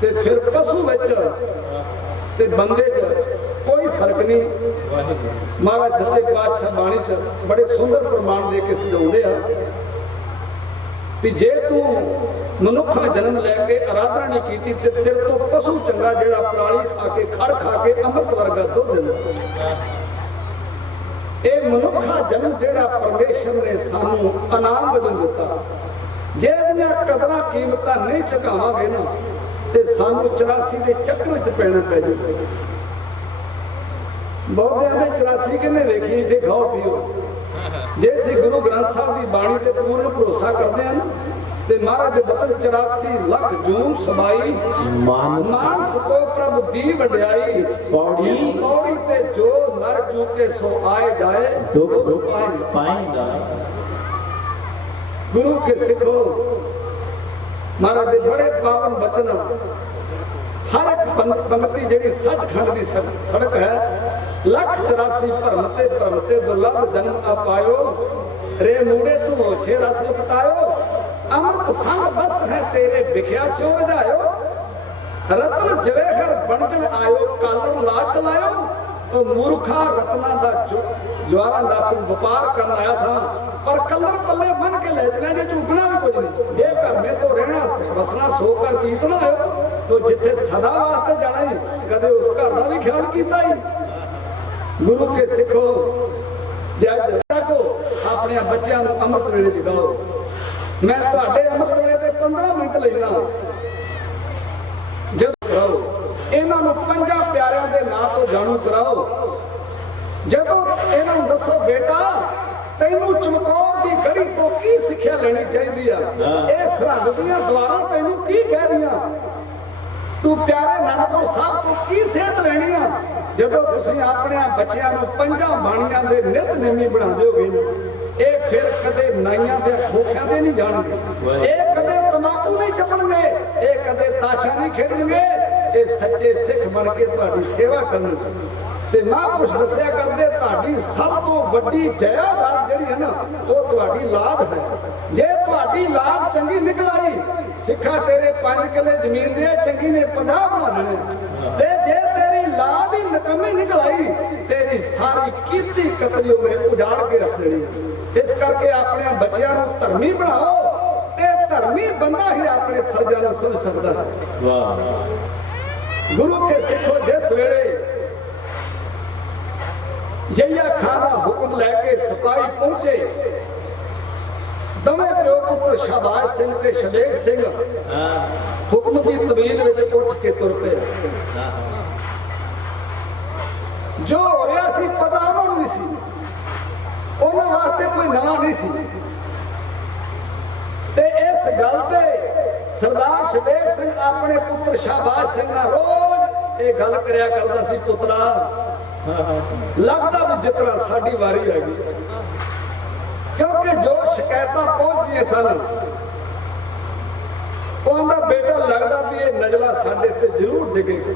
ਤੇ ਫਿਰ ਪਸ਼ੂ ਵਿੱਚ ਤੇ ਬੰਦੇ 'ਚ ਕੋਈ ਫਰਕ ਨਹੀਂ। ਮਹਾਰਾਜ ਸੱਚੇ ਪਾਤਸ਼ਾਹ ਬਾਣੀ 'ਚ ਬੜੇ ਸੁੰਦਰ ਪ੍ਰਮਾਣ ਦੇ ਕੇ ਸਮਝਾਉਂਦੇ ਆ ਵੀ ਜੇ ਤੂੰ ਮਨੁੱਖਾ ਜਨਮ ਲੈ ਕੇ ਆਰਾਧਨਾ ਨਹੀਂ ਕੀਤੀ ਤੇ ਤੇਰੇ ਤੋਂ ਪਸ਼ੂ ਚੰਗਾ ਜਿਹੜਾ ਪਰਾਲੀ ਖਾ ਕੇ ਖੜ ਖਾ ਕੇ ਅੰਮ੍ਰਿਤ ਵਰਗਾ ਦੁੱਧ ਦਿੰਦਾ। ਇਹ ਮਨੁੱਖਾ ਜਨਮ ਜਿਹੜਾ ਪਰਮੇਸ਼ਰ ਨੇ ਸਾਨੂੰ ਇਨਾਮ ਵਜੋਂ ਦਿੱਤਾ, ਜੇ ਇਹਦੀਆਂ ਕਦਰਾਂ ਕੀਮਤਾਂ ਨਹੀਂ ਚੁਕਾਵਾਂਗੇ ਨਾ ਤੇ ਸਾਨੂੰ 84 ਦੇ ਚੱਕਰ ਵਿੱਚ ਪੈਣਾ ਪੈ ਜਾਊਗਾ। ਬਹੁਤਿਆਂ ਦੇ 84 ਕਿਹਨੇ ਵੇਖੀ, ਇੱਥੇ ਖਾਓ ਪੀਓ। ਜੇ ਅਸੀਂ ਗੁਰੂ ਗ੍ਰੰਥ ਸਾਹਿਬ ਦੀ ਬਾਣੀ ਤੇ ਪੂਰਨ ਭਰੋਸਾ ਕਰਦੇ ਹਾਂ ਤੇ ਮਹਾਰਾਜ ਦੇ ਬਚਨ 84 ਲੱਖ ਜੂਨ ਸਮਾਈ ਮਾਨਸ ਕੋ ਪ੍ਰਭ ਦੀ ਵਡਿਆਈ। ਪੌੜੀ ਤੇ ਜੋ ਨਰ ਚੂਕੇ ਸੋ ਆਏ ਜਾਏ ਦੁੱਖ ਪਾਏਂਦਾ। ਗੁਰੂ ਕੇ ਸਿੱਖੋ ਮਹਾਰਾਜ ਦੇ ਬੜੇ ਪਾਵਨ ਬਚਨ। ਹਰ ਇੱਕ ਪੰਕਤੀ ਜਿਹੜੀ ਸੱਚਖੰਡ ਦੀ ਸੜਕ ਹੈ। ਲੱਖ 84 ਭਰਮ ਤੇ ਦੁਰਲਭ ਜਨਮ ਆਪਾਇਓ, ਰੇ ਮੂੜੇ ਤੂੰ ਹੋਛੇ ਰਸ ਲਪਟਾਇਓ। ਅੰਮ੍ਰਿਤ ਸੰਗ ਬਸਤ ਹੈ ਤੇਰੇ ਵਿਖਿਆ ਸਿਓ ਵਧਾਇਓ। ਰਤਨ ਜਵੇਹਰ ਬਣਜਣ ਆਇਓ, ਕਾਲਰ ਲਾ ਚਲਾਇਓ। ਉਹ ਮੂਰਖਾ ਰਤਨਾ ਦਾ ਜਵਾਰਾਂ ਦਾ ਤੂੰ ਵਪਾਰ ਕਰਨ ਆਇਆ ਸਾਂ, ਪਰ ਕਲਰ ਪੱਲੇ ਬਣ ਕੇ ਲੈ ਜਣਾ ਜੇ ਝੁਕਣਾ ਵੀ ਕੁਝ ਨਹੀਂ। ਜੇ ਘਰ ਮੇ ਤੋਂ ਰਹਿਣਾ ਵਸਣਾ ਸੋ ਕਰ ਜੀਤ ਨਾ ਆਇਓ, ਤੋ ਜਿੱਥੇ ਸਦਾ ਵਾਸਤੇ ਜਾਣਾ ਹੀ ਕਦੇ ਉਸ ਘਰ ਦਾ ਵੀ ਖਿਆਲ ਕੀਤਾ ਹੀ। ਗੁਰੂ ਕੇ ਸਿੱਖੋ ਜੱਜ ਕੋ ਆਪਣੇ ਬੱਚਿਆਂ ਨੂੰ ਅੰਮ੍ਰਿਤ ਵੇਲੇ ਜਗਾਓ। ਮੈਂ ਤੁਹਾਡੇ ਅੰਮ੍ਰਿਤ ਵੇਲੇ ਦੇ 15 ਮਿੰਟ ਲੈਣਾ, ਜਦ ਕਰਾਓ ਇਹਨਾਂ ਨੂੰ 5 ਪਿਆਰਿਆਂ ਦੇ ਨਾਂ ਤੋਂ ਜਾਣੂ ਕਰਾਓ। ਜਦੋਂ ਇਹਨਾਂ ਨੂੰ ਦੱਸੋ ਬੇਟਾ ਤੈਨੂੰ ਚਮਕੌਰ ਦੀ ਗੜੀ ਤੋਂ ਕੀ ਸਿੱਖਿਆ ਲੈਣੀ ਚਾਹੀਦੀ ਆ, ਇਹ ਸਰਹੱਦ ਦੀਆਂ ਦੁਆਰਾਂ ਤੈਨੂੰ ਕੀ ਕਹਿ ਰਹੀਆਂ, ਤੂੰ ਪਿਆਰੇ ਅਨੰਦਪੁਰ ਸਾਹਿਬ ਤੋਂ ਕੀ ਸੇਧ ਲੈਣੀ ਆ। ਜਦੋਂ ਤੁਸੀਂ ਆਪਣੇ ਬੱਚਿਆਂ ਨੂੰ 5 ਬਾਣੀਆਂ ਦੇ ਨਿਤਨੇਮੀ ਬਣਾ ਦਿਓਗੇ, ਇਹ ਫਿਰ ਕਦੇ ਨਾਈਆਂ ਦੇ ਖੋਖਿਆਂ ਦੇ ਨਹੀਂ ਜਾਣਗੇ, ਇਹ ਕਦੇ ਤਮਾਕੂ ਨਹੀਂ ਚੱਪਣਗੇ, ਇਹ ਕਦੇ ਤਾਸ਼ਾ ਨਹੀਂ ਖੇਡਣਗੇ। ਇਹ ਸੱਚੇ ਸਿੱਖ ਬਣ ਕੇ ਤੁਹਾਡੀ ਸੇਵਾ ਕਰਨਗੇ। ਤੇ ਮਹਾਂਪੁਰਸ਼ ਦੱਸਿਆ ਕਰਦੇ ਤੁਹਾਡੀ ਸਭ ਤੋਂ ਵੱਡੀ ਜਾਇਦਾਦ ਜਿਹੜੀ ਹੈ ਨਾ ਉਹ ਤੁਹਾਡੀ ਲਾਦ ਹੈ। ਜੇ ਤੁਹਾਡੀ ਲਾਦ ਚੰਗੀ ਨਿਕਲ ਆਈ, ਸਿੱਖਾ ਤੇਰੇ 5 ਕਿੱਲੇ ਜ਼ਮੀਨ ਦੇ ਚੰਗੀ ਨੇ 50 ਬਣਾ ਦੇਣੇ। ਤੇ ਜੇ ਤੇਰੀ ਲਾਦ ਹੀ ਨਕਮੀ ਨਿਕਲ ਆਈ, ਤੇਰੀ ਸਾਰੀ ਕੀਤੀ ਕਤਰੀ ਉਹਨੇ ਉਜਾੜ ਕੇ ਰੱਖ ਦੇਣੀ। ਇਸ ਕਰਕੇ ਆਪਣੇ ਬੱਚਿਆਂ ਨੂੰ ਧਰਮੀ ਬਣਾਓ, ਤੇ ਧਰਮੀ ਬੰਦਾ ਹੀ ਆਪਣੇ ਫਰਜ਼ਾਂ ਨੂੰ ਸਮਝ ਸਕਦਾ ਹੈ। ਵਾਹ ਗੁਰੂ ਕੇ ਸਿੱਖੋ ਜਿਸ ਵੇਲੇ ਜਈਆ ਖਾਨ ਦਾ ਹੁਕਮ ਲੈ ਕੇ ਸਿਪਾਹੀ ਪਹੁੰਚੇ, ਦੋਵੇਂ ਪਿਓ ਪੁੱਤਰ ਸ਼ਾਬਾਸ਼ ਸਿੰਘ ਤੇ ਸ਼ਬੇਗ ਸਿੰਘ ਹੁਕਮ ਦੀ ਤਬੀਲ ਵਿੱਚ ਉੱਠ ਕੇ ਤੁਰ ਪਏ। ਜੋ ਹੋ ਰਿਹਾ ਸੀ ਪਤਾ ਉਹਨਾਂ ਨੂੰ ਨਹੀਂ ਸੀ, ਉਹਨਾਂ ਵਾਸਤੇ ਕੋਈ ਨਵਾਂ ਨਹੀਂ ਸੀ। ਤੇ ਇਸ ਗੱਲ ਤੇ ਸਰਦਾਰ ਸ਼ਬੇਗ ਸਿੰਘ ਆਪਣੇ ਪੁੱਤਰ ਸ਼ਾਬਾਸ਼ ਸਿੰਘ ਨਾਲ ਰੋਜ਼ ਇਹ ਗੱਲ ਕਰਿਆ ਕਰਦਾ ਸੀ, ਪੁੱਤਰਾ ਲੱਗਦਾ ਵੀ ਜਿਤਨਾ ਸਾਡੀ ਵਾਰੀ ਆ ਗਈ, ਕਿਉਂਕਿ ਜੋ ਸ਼ਿਕਾਇਤਾਂ ਪਹੁੰਚਦੀਆਂ ਸਨ ਉਹਦਾ ਬੇਟਾ ਲੱਗਦਾ ਵੀ ਇਹ ਨਜ਼ਲਾ ਸਾਡੇ ਤੇ ਜ਼ਰੂਰ ਡਿੱਗੇਗੀ।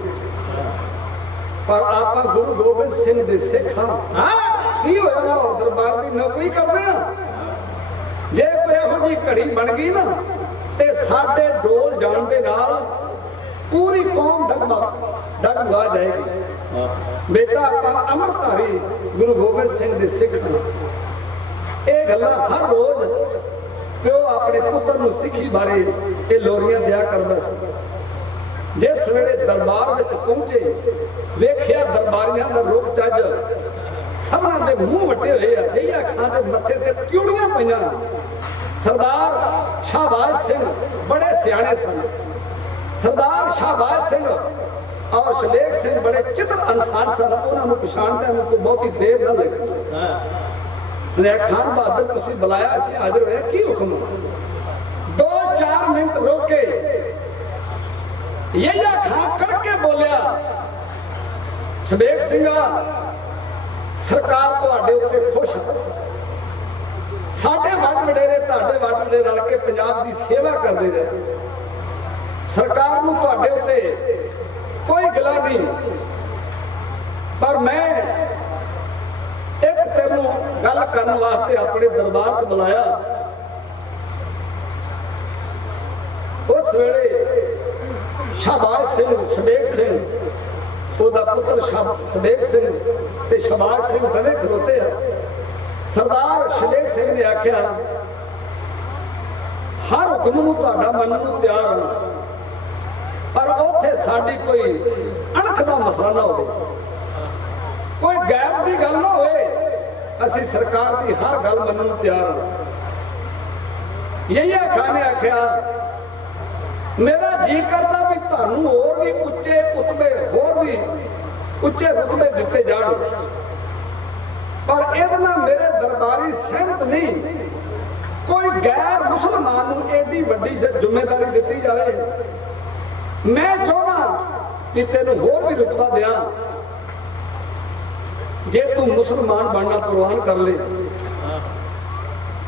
ਪਰ ਆਪਾਂ ਗੁਰੂ ਗੋਬਿੰਦ ਸਿੰਘ ਦੇ ਸਿੱਖ ਹਾਂ, ਕੀ ਹੋਇਆ ਨਾ ਦਰਬਾਰ ਦੀ ਨੌਕਰੀ ਕਰਦੇ ਆ। ਜੇ ਕੋਈ ਇਹੋ ਜਿਹੀ ਘੜੀ ਬਣ ਗਈ ਨਾ ਤੇ ਸਾਡੇ ਡੋਲ ਜਾਣ ਦੇ ਨਾਲ ਪੂਰੀ ਕੌਮ ਡਗਮਗਾ ਜਾਏਗੀ। बेटा आप अमृतधारी गुरु गोबिंद सिंह दे सिख ये गल्लां हर रोज प्यो अपने पुत्र नूं सिੱਖੀ बारे ये लोरियां दिया करदा सी। जिस वेले दरबार विच पहुंचे वेखिया दरबारियां दा रूप चज सबना दे मुंह वड्डे होए आ, जइया खां दे मत्थे ते त्यूड़ियां पईयां। सरदार शाहबाज सिंह बड़े सियाणे सन। सरदार शाहबाज सिंह और शबेग सिंह बड़े चित्र इंसान सन। उन्होंने पछाणदे में कोई बहुती देर न लगी। मैं खान बहादुर तुसीं बुलाया, असीं हाजिर होए, की हुक्म? 2-4 मिनट रोके यहिया खां कड़के बोलिया, शबेग सिंह सरकार तुहाडे उत्ते खुश है। साडे वड वडेरे तुहाडे वड वडेरे रल के पंजाब दी सेवा करदे रहे। सरकार नूं तुहाडे उत्ते कोई गिला नहीं, पर मैं एक तेनू गल करन वास्ते अपने दरबार च बुलाया। उस वेले शाहबाज सिंह शबेग सिंह ओदा पुत्र शबेग सिंह ते शाहबाज सिंह दोवें खलोते हैं। सरदार शबेग सिंह ने आख्या, हर हुक्म नूं तुहाडा मनण नूं तैयार हां, पर उत्थे साडी कोई अणख दा मसला ना होवे, कोई गैर दी गल ना होवे। असीं सरकार दी हर गल मनण नूं तैयार हां। यही खां ने आख्या, मेरा जी करदा भी तुहानूं होर भी उच्चे उतबे होर भी उच्चे रुतबे दिते जाण, पर इहदे नाल मेरे दरबारी सहमत नहीं। कोई गैर मुसलमान नूं एडी वड्डी जिम्मेदारी दित्ती जावे। मैं चाहना कि तेनू होर भी रुतबा दियां जे तू मुसलमान बनना प्रवान कर ले।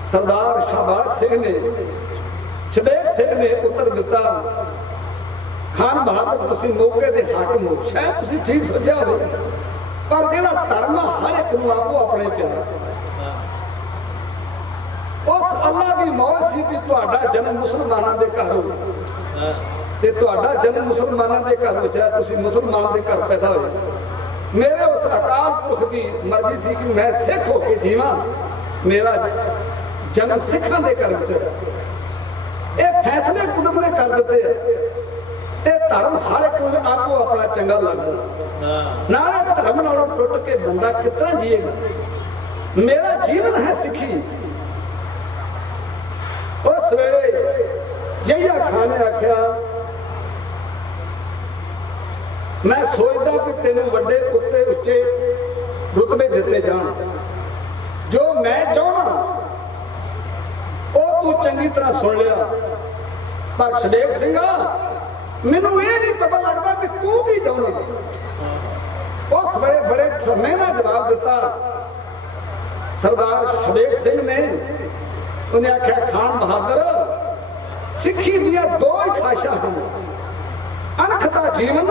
सरदार शाहबाज सिंह ने शबेग सिंह ने उत्तर दिता, खान बहादुर तुसीं मौके दे हाकिम हो, शायद तुसीं ठीक सोचा हो, पर जिहड़ा धर्म हर एक नूं आपो अपने प्यारा। उस अल्लाह दी मौज सी कि तुहाडा जन्म मुसलमानां दे घर होवे ते तुहाडा जन्म मुसलमानां दे घर हो जाए, तुसीं मुसलमान दे घर पैदा होए। मेरे उस अकाल पुरख की मर्जी सी कि मैं सिख होके जीवां, मेरा जन्म सिखां दे घर विच होया। ये फैसले कुदरत ने कर दिते ते धर्म हर एक नूं आपो अपना चंगा लगदा। नाले धर्म नालों टुट के बंदा कितना जिएगा? मेरा जीवन है सिखी। उस वेले जहिया खां ने आख्या, मैं सोचदा कि तेनू वड्डे उत्ते उच्चे रुतबे दिते जाण, जो मैं चाहना वो तू चंगी तरह सुन लिया, पर शबेग सिंह मैनू ये नहीं पता लगता कि तू की चाहना। उस बड़े बड़े ठरमे ना जवाब दिता। सरदार शबेग सिंह ने उन्हें आख्या, खान बहादुर सिखी दियां दो ही ख्वाहिशां हैं, अणख दा जीवन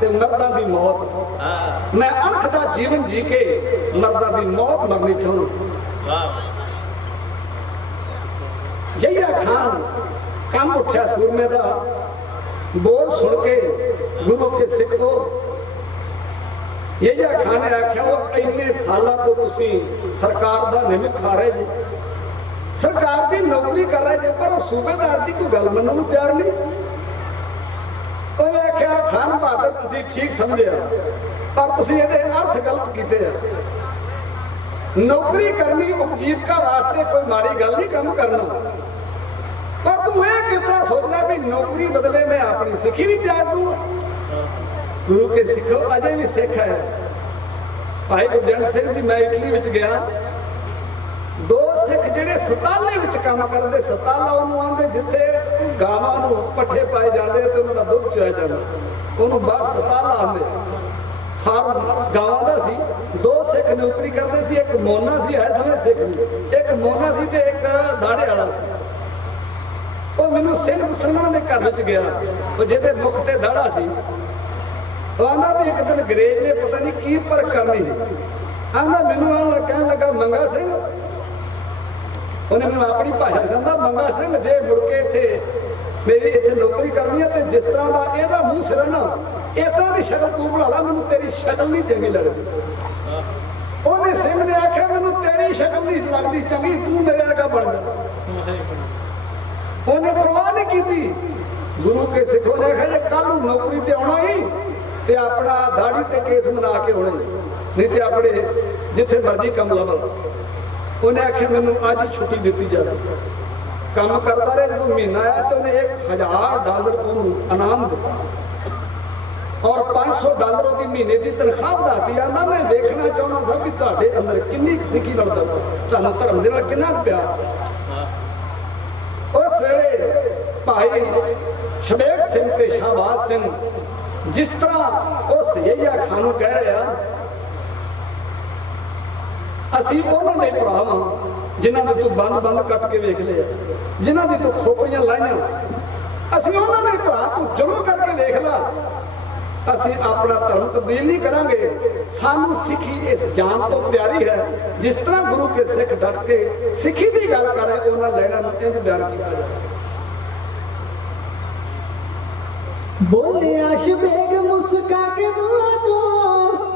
ते मर्दा दी मौत। मैं अणख दा जीवन जी के मर्दा दी मौत मरनी चाहूं। जहिया खान कम उठा सूरमे दा बोल सुन के गुरु के सिख हो। जहिया खान ने आख्या, वो इन्ने सालों तो तुसी सरकार दा निमित खा रहे जी, सरकार की नौकरी कर रहे थे, पर सूबेदार की कोई गल मनण नूं तैयार नहीं। उन्हें आख्या, खान बहादुर तुसीं ठीक समझिया, पर तुसीं इहदे अर्थ गलत कीते आ। नौकरी करनी उपजीविका वास्ते कोई माड़ी गल नहीं काम करना, पर तू ये कितना सोचना भी नौकरी बदले मैं अपनी सिखी भी त्याग दूंगा। गुरु के सिखो अजे भी सिख है। भाई गुरजंट सिंह जी, मैं इटली विच गया, दो सिख जिहड़े सताले विच काम करदे, सताला उहनूं आंदे जिथे गावां नूं पट्ठे पाए जांदे ते उहनां दा दुੱਧ चोया जांदा, उहनूं बाहर सताला आंदे। फार्म गावां दा सी। दो सिख नौकरी करदे सी, एक मोना सी, है दोवें सिख सी, एक मोना सी ते एक दाड़े वाला सी। ਉਹ ਮੈਨੂੰ ਸਿੰਘ ਮੁਸਲਮਾਨਾਂ ਦੇ ਘਰ ਵਿੱਚ ਗਿਆ, ਉਹ ਜਿਹਦੇ ਮੁਖ ਤੇ ਦਾੜਾ ਸੀ। ਉਹ ਆਂਦਾ ਵੀ ਇੱਕ ਦਿਨ ਅੰਗਰੇਜ਼ ਨੇ ਪਤਾ ਨਹੀਂ ਕੀ ਪਰਖ ਕਰਨੀ ਸੀ, ਆਂਦਾ ਮੈਨੂੰ ਕਹਿਣ ਲੱਗਾ, ਮੰਗਾ ਸਿੰਘ, ਉਹਨੇ ਮੈਨੂੰ ਆਪਣੀ ਭਾਸ਼ਾ ਸਮਝਾ, ਮੰਗਾ ਸਿੰਘ ਜੇ ਮੁੜ ਕੇ ਇੱਥੇ ਮੇਰੀ ਇੱਥੇ ਨੌਕਰੀ ਕਰਨੀ ਹੈ ਤੇ ਜਿਸ ਤਰ੍ਹਾਂ ਦਾ ਇਹਦਾ ਮੂੰਹ ਸਿਰ ਨਾ इतना भी शक्ल तू बना ला, मैनू तेरी शक्ल नहीं चंगी लगती। उन्हें सिंह ने आख्या मैनू तेरी शक्ल नहीं लगती चंगी, तू मेरे वर्गा बन जा। उन्हें परवाह नहीं की। गुरु के सिखों ने आख्या कल नौकरी ते आना ही ते अपना दाढ़ी ते केस मना के होने, नहीं तो अपने जिथे मर्जी कम लव। उन्हें आख्या मैनू अज छुट्टी दी जाए। काम करता रहे, जो महीना आया तो उन्हें $1000 इनाम दिता और $500 की महीने की तनख्वाह बढ़ाती। आंदा मैं देखना चाहना था भी तुहाडे अंदर किन्नी सिक्खी लड़ता था, सानू धर्म दे नाल किन्ना प्यार। उस वेले भाई शबेग सिंह ते शाहबाज सिंह जिस तरह उस सजैया खान कह रहे हैं, असी उन्होंने भरा वा जिन्होंने तू बंद बंद कट के वेख लिया, जिन्होंने तू खोपड़ियां लाइया, असी उन्होंने भरा तू जुल्म करके वेख ला। असी अपना धर्म तब्दील नहीं करांगे। सानू सिक्खी इस जान तो प्यारी है। जिस तरह गुरु के सिख डट के सिक्खी की गल करे, उन्होंने लैना इंज बयान किया जाए। बोले शबेग मुस्का के बोला तो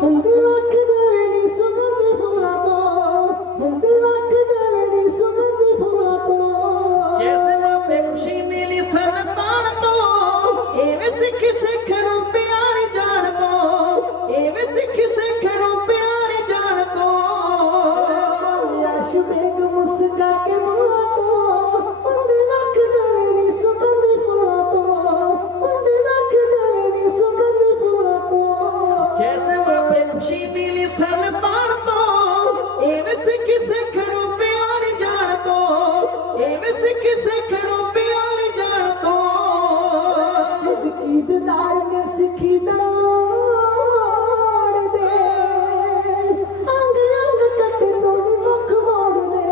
हुंदी वक्त देवेनी सुगंधी फुला तो, हुंदी वक्त देवेनी सुगंधी फुला तो। जैसे मापे खुशी मिली संतान तो, एवे सिख सिखणों प्यार जान तो, एवे सिख सिखणों प्यार जान तो। बोले शबेग मुस्का के बोला तो हुंदी वक्त देवेनी सुगंधी फुला तो, हुंदी वक्त देवेनी सुगंधी फुला तो। जैसे मापे खुशी मिली संतान तो, एवे सिख सिखणों प्यार जान तो, एवे सिख सिखणों प्यार जान तो। सिद्दकी दीदार में सिखी दौड़ दे, अंग अंग कटे तो नी मुख मोड़ दे,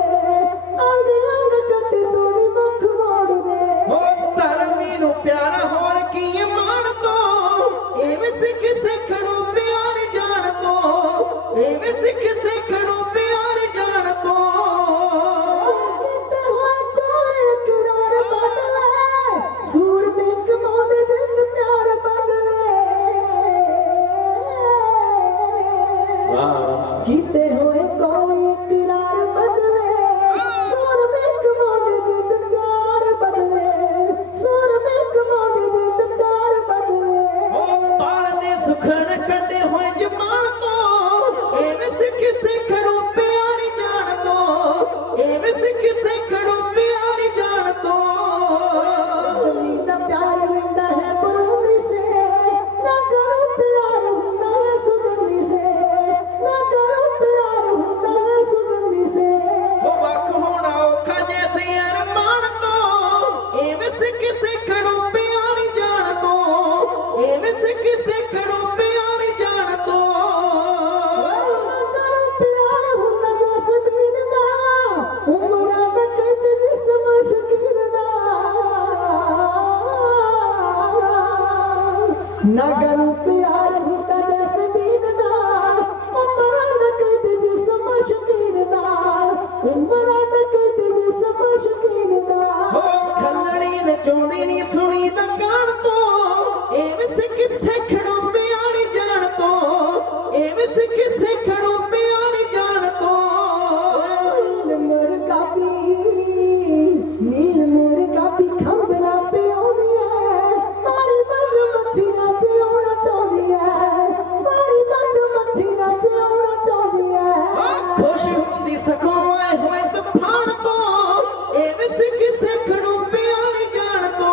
अंग अंग कटे तो नी मुख मोड़ दे। हो धर्मी नु प्यारा होर की मान तो, एवे सिख सिखणों प्यार जान तो, एवे सिख सिखणों प्यार जान तो। किते होए कोले इकरार बदले, सूर में कमौदे जिंद प्यार बदले। किते होए कोले इकरार बदले, सूर में कमौदे जिंद प्यार बदले, सूर में कमौदे जिंद प्यार बदले। हो पाल दे सुखण कटे होए जमान तो, एवे सिख सिखणों प्यार जान तो, एवे सिख सिखणों प्यार जान तो। आदमी दा प्यार रहिंदा है बुलंदी से, ना करो प्यार हुंदा है सुगंधी से, ना करो प्यार हुंदा है सुगंधी से। हो वख होना औखा जैसे अरमान तो, एवे सिख सिखणों प्यार जान तो, एवे सिख सिखणों प्यार जान तो। ना करो प्यार हुंदा जस बीन दा, उमरां दा कैद जिस्म शकील दा। ना करो प्यार हुंदा जस बीन दा, उमरां दा कैद जिस्म शकील दा, उमरां दा कैद जिस्म शकील दा। हो खलड़ी ने चोंदी नी सुनी लंगाण तो, एवे सिख सिखणों प्यार जान तो, एवे सिख सिखणों प्यार जान तो। नील मोर कापी खंबरा पियोंदी है, माड़ी मध मच्छी ना ते होना चाहदी है, माड़ी मध मच्छी ना ते होना चाहदी है। खुश होंदी सको आए होए तूफान तो, एवे सिख सिखणों प्यार जान तो,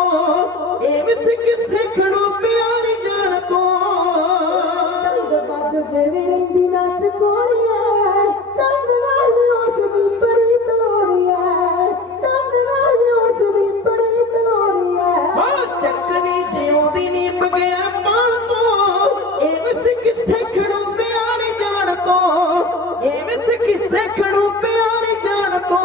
एवे सिख सिखणों प्यार जान तो। चंद बाज जेवे रहिंदी नच कोरी है, चंद नाल उस दी परी तलोरी है, चंद नाल उस दी परी तलोरी है। हो चक्करी जिਉਂਦੀ नी बगैर पाल तो, एवे सिख सिखणों प्यार जान तो, एवे सिख सिखणों प्यार जान तो।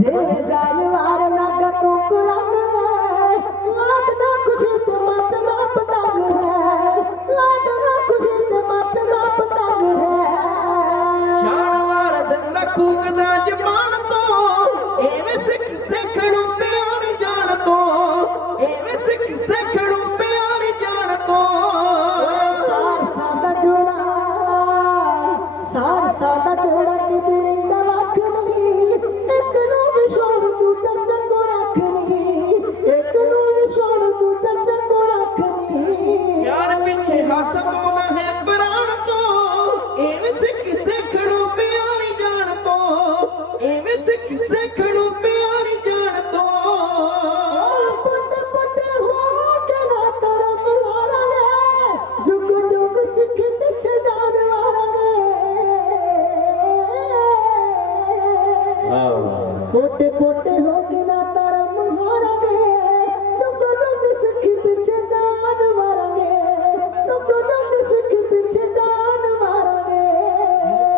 जेवे जानवर नागा तो कुरंग है, लाडना खुशी ते मचदा पतंग है, लाडना खुशी ते मचदा पतंग है। शानवार दंदा कूकदा जमान तो, एवे सिख सिखणों प्यार जान तो, एवे ਪੋਤੇ ਪੋਤੇ ਹੋ ਕੇ ਨਾ ਤਾਰਾ ਮੁਹਾਰਾਂਗੇ ਜੁਗ ਜੁਗ ਸਿੱਖੀ ਪਿੱਛੇ ਜਾਨ ਮਾਰਾਂਗੇ ਜੁਗ ਜੁਗ ਸਿੱਖੀ ਪਿੱਛੇ ਜਾਨ ਮਾਰਾਂਗੇ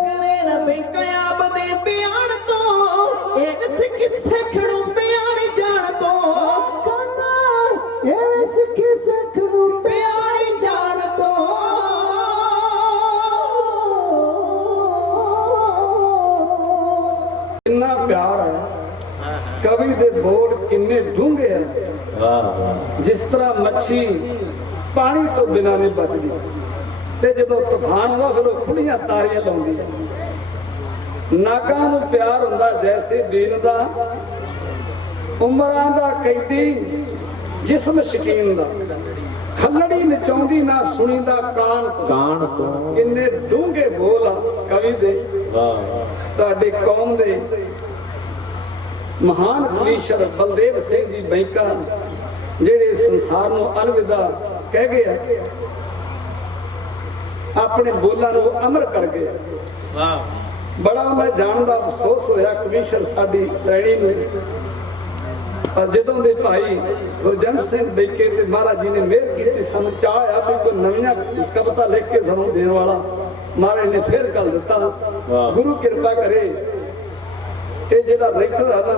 ਕਰੇ ਨਾ ਬੈਂਕਿਆ ਬਦੇ ਬਿਆਨ ਤੋਂ ਇੱਕ ਸਿੱਖ ਸਿੱਖ ਨੂੰ ਪਿਆਰ ਜਾਣ ਤੋਂ ਕਾਨਾ ਇਹ ਸਿੱਖੀ ਸਿੱਖ ਨੂੰ ਪਿਆਰ ਜਾਣ ਤੋਂ ਕਿੰਨਾ ਪਿਆਰ ਹੈ ਕਵੀ ਦੇ ਬੋਲ ਕਿੰਨੇ ਡੂੰਘੇ ਆ ਜਿਸ ਤਰ੍ਹਾਂ ਮੱਛੀ ਪਾਣੀ ਤੋਂ ਬਿਨਾਂ ਨਹੀਂ ਬਚਦੀ ਤੇ ਜਦੋਂ ਤੂਫਾਨ ਆਉਂਦਾ ਫਿਰ ਉਹ ਖੁੱਲੀਆਂ ਤਾਰੀਆਂ ਲਾਉਂਦੀ ਹੈ ਨਾਕਾਂ ਨੂੰ ਪਿਆਰ ਹੁੰਦਾ ਜੈਸੇ ਬੀਨ ਦਾ ਉਮਰਾਂ ਦਾ ਕੈਦੀ ਜਿਸਮ ਸ਼ਕੀਨ ਦਾ ਖੱਲੜੀ ਨਚਾਉਂਦੀ ਨਾ ਸੁਣੀ ਦਾ ਕਾਨ ਤੋਂ ਕਿੰਨੇ ਡੂੰਘੇ ਬੋਲ ਆ ਕਵੀ ਦੇ ਤੁਹਾਡੀ ਕੌਮ ਦੇ ਮਹਾਨ ਕਵੀਸ਼ਰ ਬਲਦੇਵ ਸਿੰਘ ਜੀ ਬੈਂਕਾ ਜਿਹੜੇ ਸੰਸਾਰ ਨੂੰ ਅਲਵਿਦਾ ਕਹਿ ਗਏ ਆ ਆਪਣੇ ਬੋਲਾਂ ਨੂੰ ਅਮਰ ਕਰ ਗਏ ਬੜਾ ਮੈਂ ਜਾਣ ਦਾ ਅਫਸੋਸ ਹੋਇਆ ਕਵੀਸ਼ਰ ਸਾਡੀ ਸ਼੍ਰੇਣੀ ਨੂੰ ਪਰ ਜਦੋਂ ਦੇ ਭਾਈ ਗੁਰਜੰਟ ਸਿੰਘ ਬੈਂਕੇ ਤੇ ਮਹਾਰਾਜ ਜੀ ਨੇ ਮਿਹਰ ਕੀਤੀ ਸਾਨੂੰ ਚਾਹ ਆ ਵੀ ਕੋਈ ਨਵੀਆਂ ਕਵਿਤਾ ਲਿਖ ਕੇ ਸਾਨੂੰ ਦੇਣ ਵਾਲਾ ਮਹਾਰਾਜ ਨੇ ਫੇਰ ਕਰ ਦਿੱਤਾ ਗੁਰੂ ਕਿਰਪਾ ਕਰੇ ਇਹ ਜਿਹੜਾ ਰਿਕਟਰ ਹੈ ਨਾ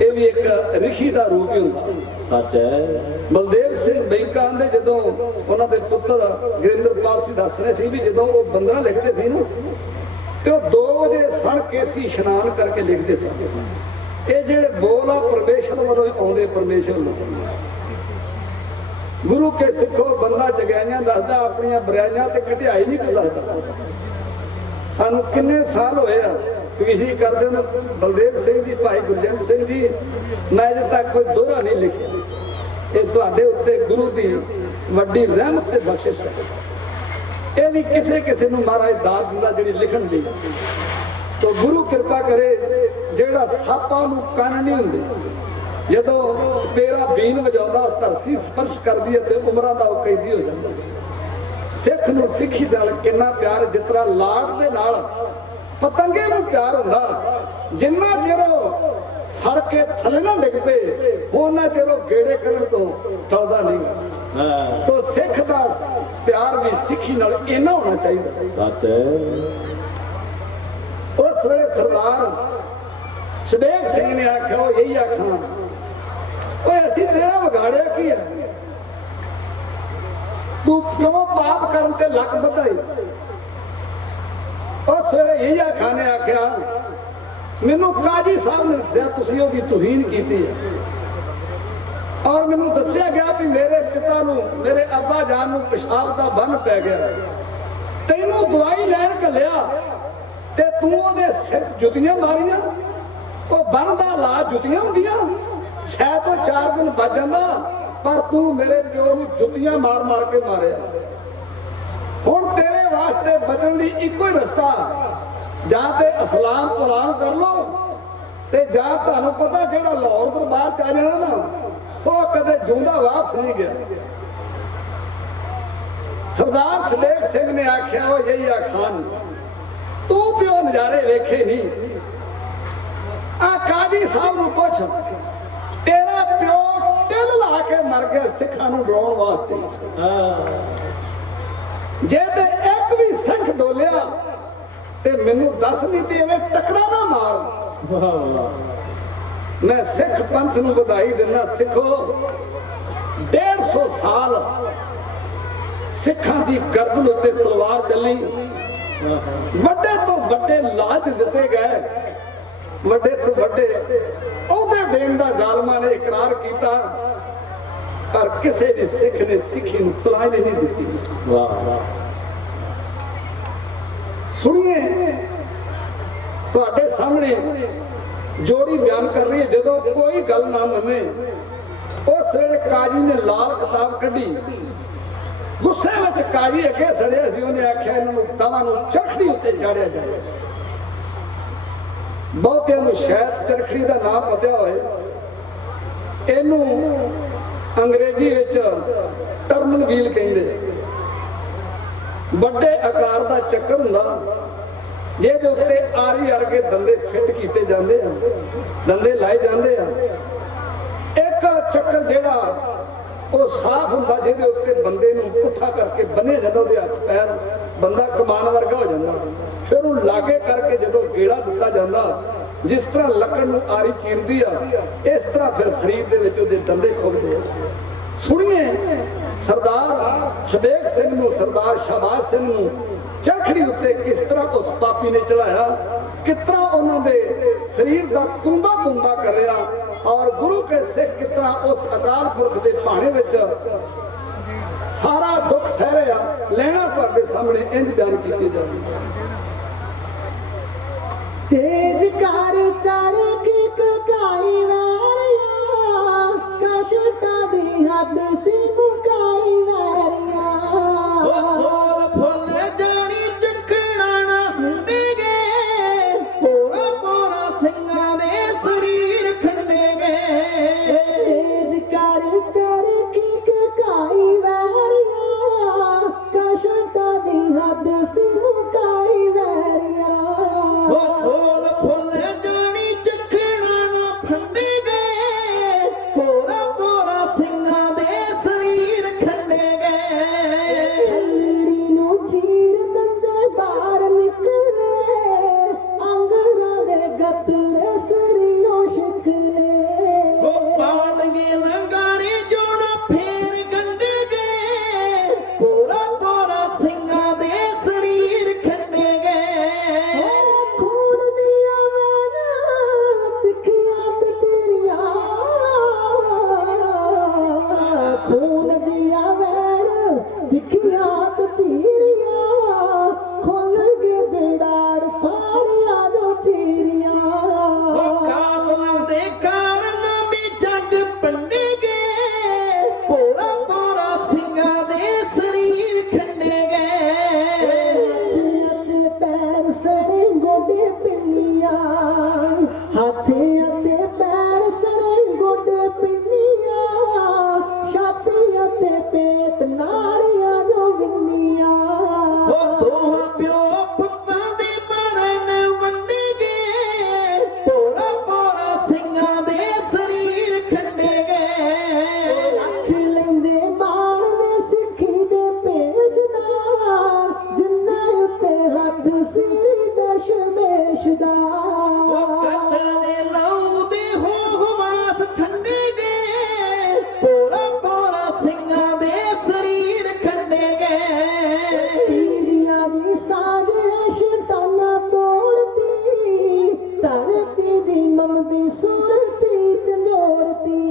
ਇਹ ਵੀ ਇੱਕ ਰਿਖੀ ਦਾ ਰੂਪ ਹੀ ਹੁੰਦਾ ਸੱਚ ਹੈ ਬਲਦੇਵ ਸਿੰਘ ਬੈਂਕਾ ਦੇ ਜਦੋਂ ਉਹਨਾਂ ਦੇ ਪੁੱਤਰ ਗਿਰਿੰਦਰਪਾਲ ਸਿੰਘ ਦੱਸ ਰਹੇ ਸੀ ਵੀ ਜਦੋਂ ਉਹ ਬੰਦਨਾ ਲਿਖਦੇ ਸੀ ਨਾ ਤੇ ਉਹ 2 ਵਜੇ ਸਣ ਕੇ ਸੀ ਇਸ਼ਨਾਨ ਕਰਕੇ ਲਿਖਦੇ ਸੀ ਇਹ ਜਿਹੜੇ ਬੋਲ ਆ ਪਰਮੇਸ਼ਰ ਵੱਲੋਂ ਆਉਂਦੇ ਪਰਮੇਸ਼ਰ ਨੂੰ ਗੁਰੂ ਕੇ ਸਿੱਖੋ ਬੰਦਾ ਜਗਾਈਆਂ ਦੱਸਦਾ ਆਪਣੀਆਂ ਬੁਰਾਈਆਂ ਤੇ ਘਟਿਆਈ ਨਹੀਂ ਕੋਈ ਦੱਸਦਾ ਸਾਨੂੰ ਕਿੰਨੇ ਸਾਲ ਹੋਏ ਆ ਕਵਿਸ਼ੀ ਕਰਦੇ ਨੂੰ ਬਲਦੇਵ ਸਿੰਘ ਜੀ ਭਾਈ ਗੁਰਜੰਟ ਸਿੰਘ ਜੀ ਮੈਂ ਅਜੇ ਤੱਕ ਕੋਈ ਦੋਹਰਾ ਨਹੀਂ ਲਿਖਿਆ ਇਹ ਤੁਹਾਡੇ ਉੱਤੇ ਗੁਰੂ ਦੀ ਵੱਡੀ ਰਹਿਮਤ ਤੇ ਬਖਸ਼ਿਸ਼ ਹੈ ਇਹ ਵੀ ਕਿਸੇ ਕਿਸੇ ਨੂੰ ਮਹਾਰਾਜ ਦਾਤ ਦਿੰਦਾ ਜਿਹੜੀ ਲਿਖਣ ਦੀ ਤੋ ਗੁਰੂ ਕਿਰਪਾ ਕਰੇ ਜਿਹੜਾ ਸਾਪਾਂ ਨੂੰ ਕੰਨ ਨਹੀਂ ਹੁੰਦੇ ਜਦੋਂ ਸਪੇਰਾ ਬੀਨ ਵਜਾਉਂਦਾ ਧਰਤੀ ਸਪਰਸ਼ ਕਰਦੀ ਹੈ ਤੇ ਉਮਰਾਂ ਦਾ ਉਹ ਕੈਦੀ ਹੋ ਜਾਂਦਾ ਸਿੱਖ ਨੂੰ ਸਿੱਖੀ ਨਾਲ ਕਿੰਨਾ ਪਿਆਰ ਜਿਤਨਾ ਲਾੜ ਦੇ ਨਾਲ ਪਤੰਗੇ ਨੂੰ ਪਿਆਰ ਹੁੰਦਾ ਜਿੰਨਾ ਚਿਰ ਸੜ ਕੇ ਥੱਲੇ ਨਾ ਡਿੱਗ ਪਏ ਉਹਨਾਂ ਚਿਰ ਉਹ ਗੇੜੇ ਕਰਨ ਤੋਂ ਟਲਦਾ ਨਹੀਂ ਤੋ ਸਿੱਖ ਦਾ ਪਿਆਰ ਵੀ ਸਿੱਖੀ ਨਾਲ ਇੰਨਾ ਹੋਣਾ ਚਾਹੀਦਾ ਸੱਚ ਹੈ ਉਸ ਵੇਲੇ ਸਰਦਾਰ ਸਵੇਗ ਸਿੰਘ ਨੇ ਆਖਿਆ ਉਹ ਇਹੀ ਆਖਾਂ ਓਏ ਅਸੀਂ ਤੇਰਾ ਵਿਗਾੜਿਆ ਕੀ ਹੈ ਤੂੰ ਕਿਉਂ ਪਾਪ ਕਰਨ ਤੇ ਲੱਕ ਵਧਾਈ ਉਸ ਵੇਲੇ ਇਹੀ ਆਖਾਂ ਨੇ ਆਖਿਆ ਮੈਨੂੰ ਕਾਜੀ ਸਾਹਿਬ ਨੇ ਦੱਸਿਆ ਤੁਸੀਂ ਉਹਦੀ ਤੋਹੀਨ ਕੀਤੀ ਹੈ ਔਰ ਮੈਨੂੰ ਦੱਸਿਆ ਗਿਆ ਵੀ ਮੇਰੇ ਪਿਤਾ ਨੂੰ ਮੇਰੇ ਅੱਬਾ ਜਾਨ ਨੂੰ ਪਿਸ਼ਾਬ ਦਾ ਬੰਨ ਪੈ ਗਿਆ ਤੈਨੂੰ ਦਵਾਈ ਲੈਣ ਘੱਲਿਆ ਤੇ ਤੂੰ ਉਹਦੇ ਸਿਰ ਜੁੱਤੀਆਂ ਮਾਰੀਆਂ ਉਹ ਬੰਨ ਦਾ ਇਲਾਜ ਜੁੱਤੀਆਂ ਹੁੰਦੀਆਂ ਸ਼ਾਇਦ ਉਹ 4 ਦਿਨ ਬਚ ਜਾਂਦਾ ਪਰ ਤੂੰ ਮੇਰੇ ਪਿਓ ਨੂੰ ਜੁੱਤੀਆਂ ਮਾਰ ਮਾਰ ਕੇ ਮਾਰਿਆ ਹੁਣ ਤੇਰੇ ਵਾਸਤੇ ਬਚਣ ਲਈ ਇੱਕੋ ਹੀ ਰਸਤਾ ਜਾਂ ਤੇ ਇਸਲਾਮ ਕੁਰਾਨ ਕਰ ਲਓ ਤੇ ਜਾਂ ਤੁਹਾਨੂੰ ਪਤਾ ਜਿਹੜਾ ਲਾਹੌਰ ਦਰਬਾਰ ਚ ਆ ਜਾਣਾ ਨਾ ਉਹ ਕਦੇ ਜਿਉਂਦਾ ਵਾਪਸ ਨਹੀਂ ਗਿਆ ਸਰਦਾਰ ਸਲੇਖ ਸਿੰਘ ਨੇ ਆਖਿਆ ਉਹ ਯਹੀ ਆਖਾਨ ਤੂੰ ਤੇ ਉਹ ਨਜ਼ਾਰੇ ਵੇਖੇ ਨਹੀਂ ਆ ਕਾਜੀ ਸਾਹਿਬ ਨੂੰ ਪੁੱਛ ਤੇਰਾ ਪਿਓ ਟਿਲ ਲਾ ਕੇ ਮਰ ਗਿਆ ਸਿੱਖਾਂ ਨੂੰ ਡਰਾਉਣ ਵਾਸਤੇ ਜੇ ਤੇ ਇੱਕ ਵੀ ਸਿੱਖ ਡੋਲਿਆ ਤੇ ਮੈਨੂੰ ਦੱਸ ਨਹੀਂ ਤੇ ਐਵੇਂ ਟਕਰਾ ਨਾ ਮਾਰ ਮੈਂ ਸਿੱਖ ਪੰਥ ਨੂੰ ਵਧਾਈ ਦਿੰਦਾ ਸਿੱਖੋ 150 ਸਾਲ ਸਿੱਖਾਂ ਦੀ ਗਰਦਨ ਉੱਤੇ ਤਲਵਾਰ ਚੱਲੀ ਵੱਡੇ ਤੋਂ ਵੱਡੇ ਲਾਜ ਦਿੱਤੇ ਗਏ ਵੱਡੇ ਤੋਂ ਵੱਡੇ ਉਹਦੇ ਦੇਣ ਦਾ ਜ਼ਾਲਮਾਂ ਨੇ ਇਕਰਾਰ ਕੀਤਾ ਪਰ ਕਿਸੇ ਵੀ ਸਿੱਖ ਨੇ ਸਿੱਖੀ ਨੂੰ ਤਲਾਈ ਨਹੀਂ ਦਿੱਤੀ ਸੁਣੀਏ ਤੁਹਾਡੇ ਸਾਹਮਣੇ ਜੋੜੀ ਬਿਆਨ ਕਰ ਰਹੀ ਹੈ ਜਦੋਂ ਕੋਈ ਗੱਲ ਨਾ ਮੰਨੇ ਉਸ ਵੇਲੇ ਕਾਜੀ ਨੇ ਲਾਲ ਕਿਤਾਬ ਕੱਢੀ ਗੁੱਸੇ ਵਿੱਚ ਕਾਜੀ ਅੱਗੇ ਸੜਿਆ ਸੀ ਉਹਨੇ ਆਖਿਆ ਇਹਨਾਂ ਨੂੰ ਤਵਾਂ ਨੂੰ ਚਰਖੜੀ ਉੱਤੇ ਚਾੜਿਆ ਜਾਏ ਬਹੁਤਿਆਂ ਨੂੰ ਸ਼ਾਇਦ ਚਰਖੜੀ ਦਾ ਨਾਮ ਪਤਾ ਹੋਏ ਇਹਨੂੰ ਅੰਗਰੇਜ਼ੀ ਵਿੱਚ ਟਰਮਨ ਵੀਲ ਕਹਿੰਦੇ ਵੱਡੇ ਆਕਾਰ ਦਾ ਚੱਕਰ ਹੁੰਦਾ ਜਿਹਦੇ ਉੱਤੇ ਆਰੀ ਵਰਗੇ ਦੰਦੇ ਫਿੱਟ ਕੀਤੇ ਜਾਂਦੇ ਆ, ਦੰਦੇ ਲਾਏ ਜਾਂਦੇ ਆ। ਇੱਕ ਚੱਕਰ ਜਿਹੜਾ ਉਹ ਸਾਫ਼ ਹੁੰਦਾ, ਜਿਹਦੇ ਉੱਤੇ ਬੰਦੇ ਨੂੰ ਪੁੱਠਾ ਕਰਕੇ ਬੰਨਿਆ ਜਾਂਦਾ, ਉਹਦੇ ਹੱਥ ਪੈਰ, ਬੰਦਾ ਕਮਾਨ ਵਰਗਾ ਹੋ ਜਾਂਦਾ। ਫਿਰ ਉਹ ਲਾਗੇ ਕਰਕੇ ਜਦੋਂ ਗੇੜਾ ਦਿੱਤਾ ਜਾਂਦਾ, ਜਿਸ ਤਰ੍ਹਾਂ ਲੱਕੜ ਨੂੰ ਆਰੀ ਚੀਰਦੀ ਆ, ਇਸ ਤਰ੍ਹਾਂ ਫਿਰ ਸਰੀਰ ਦੇ ਵਿੱਚ ਉਹਦੇ ਦੰਦੇ ਖੁੱਲਦੇ ਆ। ਸੁਣੀਏ ਸਰਦਾਰ ਸ਼ਬੇਗ ਸਿੰਘ ਨੂੰ, ਸਰਦਾਰ ਸ਼ਹਬਾਜ਼ ਸਿੰਘ ਨੂੰ ਚਰਖੜੀ ਉੱਤੇ ਕਿਸ ਤਰ੍ਹਾਂ ਉਸ ਪਾਪੀ ਨੇ ਚੜਾਇਆ, ਕਿਸ ਤਰ੍ਹਾਂ ਉਹਨਾਂ ਦੇ ਸਰੀਰ ਦਾ ਤੁੰਬਾ ਕਰਿਆ, ਔਰ ਗੁਰੂ ਕੇ ਸਿੱਖ ਕਿਸ ਤਰ੍ਹਾਂ ਉਸ ਅਕਾਲ ਪੁਰਖ ਦੇ ਭਾਣੇ ਵਿੱਚ ਸਾਰਾ ਦੁੱਖ ਸਹਿ ਰਿਹਾ। ਲੈਣਾ ਤੁਹਾਡੇ ਸਾਹਮਣੇ ਇੰਜ ਬਿਆਨ ਕੀਤੀ ਜਾਂਦੀ। ਤੇਜ ਕਰ ਚਰਖੀ ਕਕਾਈ ਵੈਰਿਆ, ਕਸ਼ਟਾ ਦੀ ਹੱਦ ਸੀ ਮੁਕਾਈ ਵੈਰਿਆ। ਉਹ ਸੋਲ ਫੁੱਲ ਜਾਣੀ ਚੱਕਣਾ ਨਾ ਹੁੰਦੇਗੇ, ਪੋਰਾ ਪੋਰਾ ਸਿੰਘਾਂ ਦੇ ਸਰੀਰ ਖੰਡੇਗੇ। ਤੇਜ ਕਰ ਚਰਖੀ ਕਕਾਈ ਵੈਰਿਆ, ਕਸ਼ਟਾ ਦੀ ਹੱਦ ਸੀ ਮੁਕਾਈ ਵੈਰਿਆ। ਉਹ ਸੋਲ ਫੁੱਲ ਜਾਣੀ ਚੱਕਣਾ ਨਾ ਫੰਡੇਗੇ, ਪੋਰਾ ਪੋਰਾ ਸਿੰਘਾਂ ਦੇ ਸਰੀਰ ਖੰਡੇਗੇ। ਹੱਲੜੀ ਨੂੰ ਚੀਰ ਦੰਦੇ ਬਾਹਰ ਨਿਕਲੇ, ਅੰਗਰਾਂ ਦੇ ਗਤਰੇ ਸਰੀਰੋਂ ਸ਼ਿਕਲੇ। ਉਹ ਪਾਣਗੇ ਲੰਗਾਰੇ ਜੋੜਾ ਫੇਰ ਗੰਡੇਗੇ, ਪੋਰਾ ਪੋਰਾ ਸਿੰਘਾਂ ਦੇ ਸਰੀਰ ਖੰਡੇਗੇ। ਖੂਨ ਦੀਆਂ ਵੈਣਾਂ ਤਿੱਖੀਆਂ ਤੇ ਤੇਰੀਆਂ, ਖੂਨ ਦੀਆਂ ਵੈਣਾਂ ਤਿੱਖੀਆਂ ਤੇ ਤੇਰੀਆਂ, ਖੁੱਲ ਗਏ ਦਿੜਾੜ ਫਾੜੀਆਂ ਜੋ ਚੀਰੀਆਂ। ਉਹ ਕਾਬਲਾਂ ਦੇ ਕਾਰਨ ਵੀ ਜੱਗ ਪੰਡੇਗੇ, ਪੋਰਾ ਪੋਰਾ ਸਿੰਘਾਂ ਦੇ ਸਰੀਰ ਖੰਡੇਗੇ। ਹੱਥ ਅਤੇ ਪੈਰ ਸੜੇ ਗੋਡੇ ਪਿੰਨੀਆਂ, ਹੱਥ ਅਤੇ ਪੈਰ ਸੜੇ ਗੋਡੇ ਪਿੰਨੀਆਂ, ਛਾਤੀ ਅਤੇ ਪੇਟ ਨਾੜੀਆਂ ਜੋ ਵਿੰਨੀਆਂ। ਉਹ ਦੋਹਾਂ ਪਿਓ ਪੁੱਤਾਂ ਦੇ ਮਰਨ ਵੰਡੇਗੇ, ਪੋਰਾ ਪੋਰਾ ਸਿੰਘਾਂ ਦੇ ਸਰੀਰ ਖੰਡੇਗੇ। ਰੱਖ ਲੈਂਦੇ ਬਾਣ ਨੇ ਸਿੱਖੀ ਦੇ ਭੇਸ ਦਾ, ਜਿੰਨਾ ਉੱਤੇ ਹੱਥ ਸਿਰ ਦਸ਼ਮੇਸ਼ ਦਾ। ਉਹ ਕਤਲੇ ਲਹੂ ਦੇ ਹੋ ਹਵਾਸ ਠੰਡੇਗੇ, ਪੋਰਾ ਪੋਰਾ ਸਿੰਘਾਂ ਦੇ ਸਰੀਰ ਖੰਡੇਗੇ। ਪੀੜੀਆਂ ਦੀ ਸਾਜ਼ਿਸ਼ ਤਾਨਾ ਤੋੜਤੀ, ਧਰਤੀ ਦੀ ਮਮਦੀ ਸੁਰਤੀ ਝੰਜੋੜਤੀ।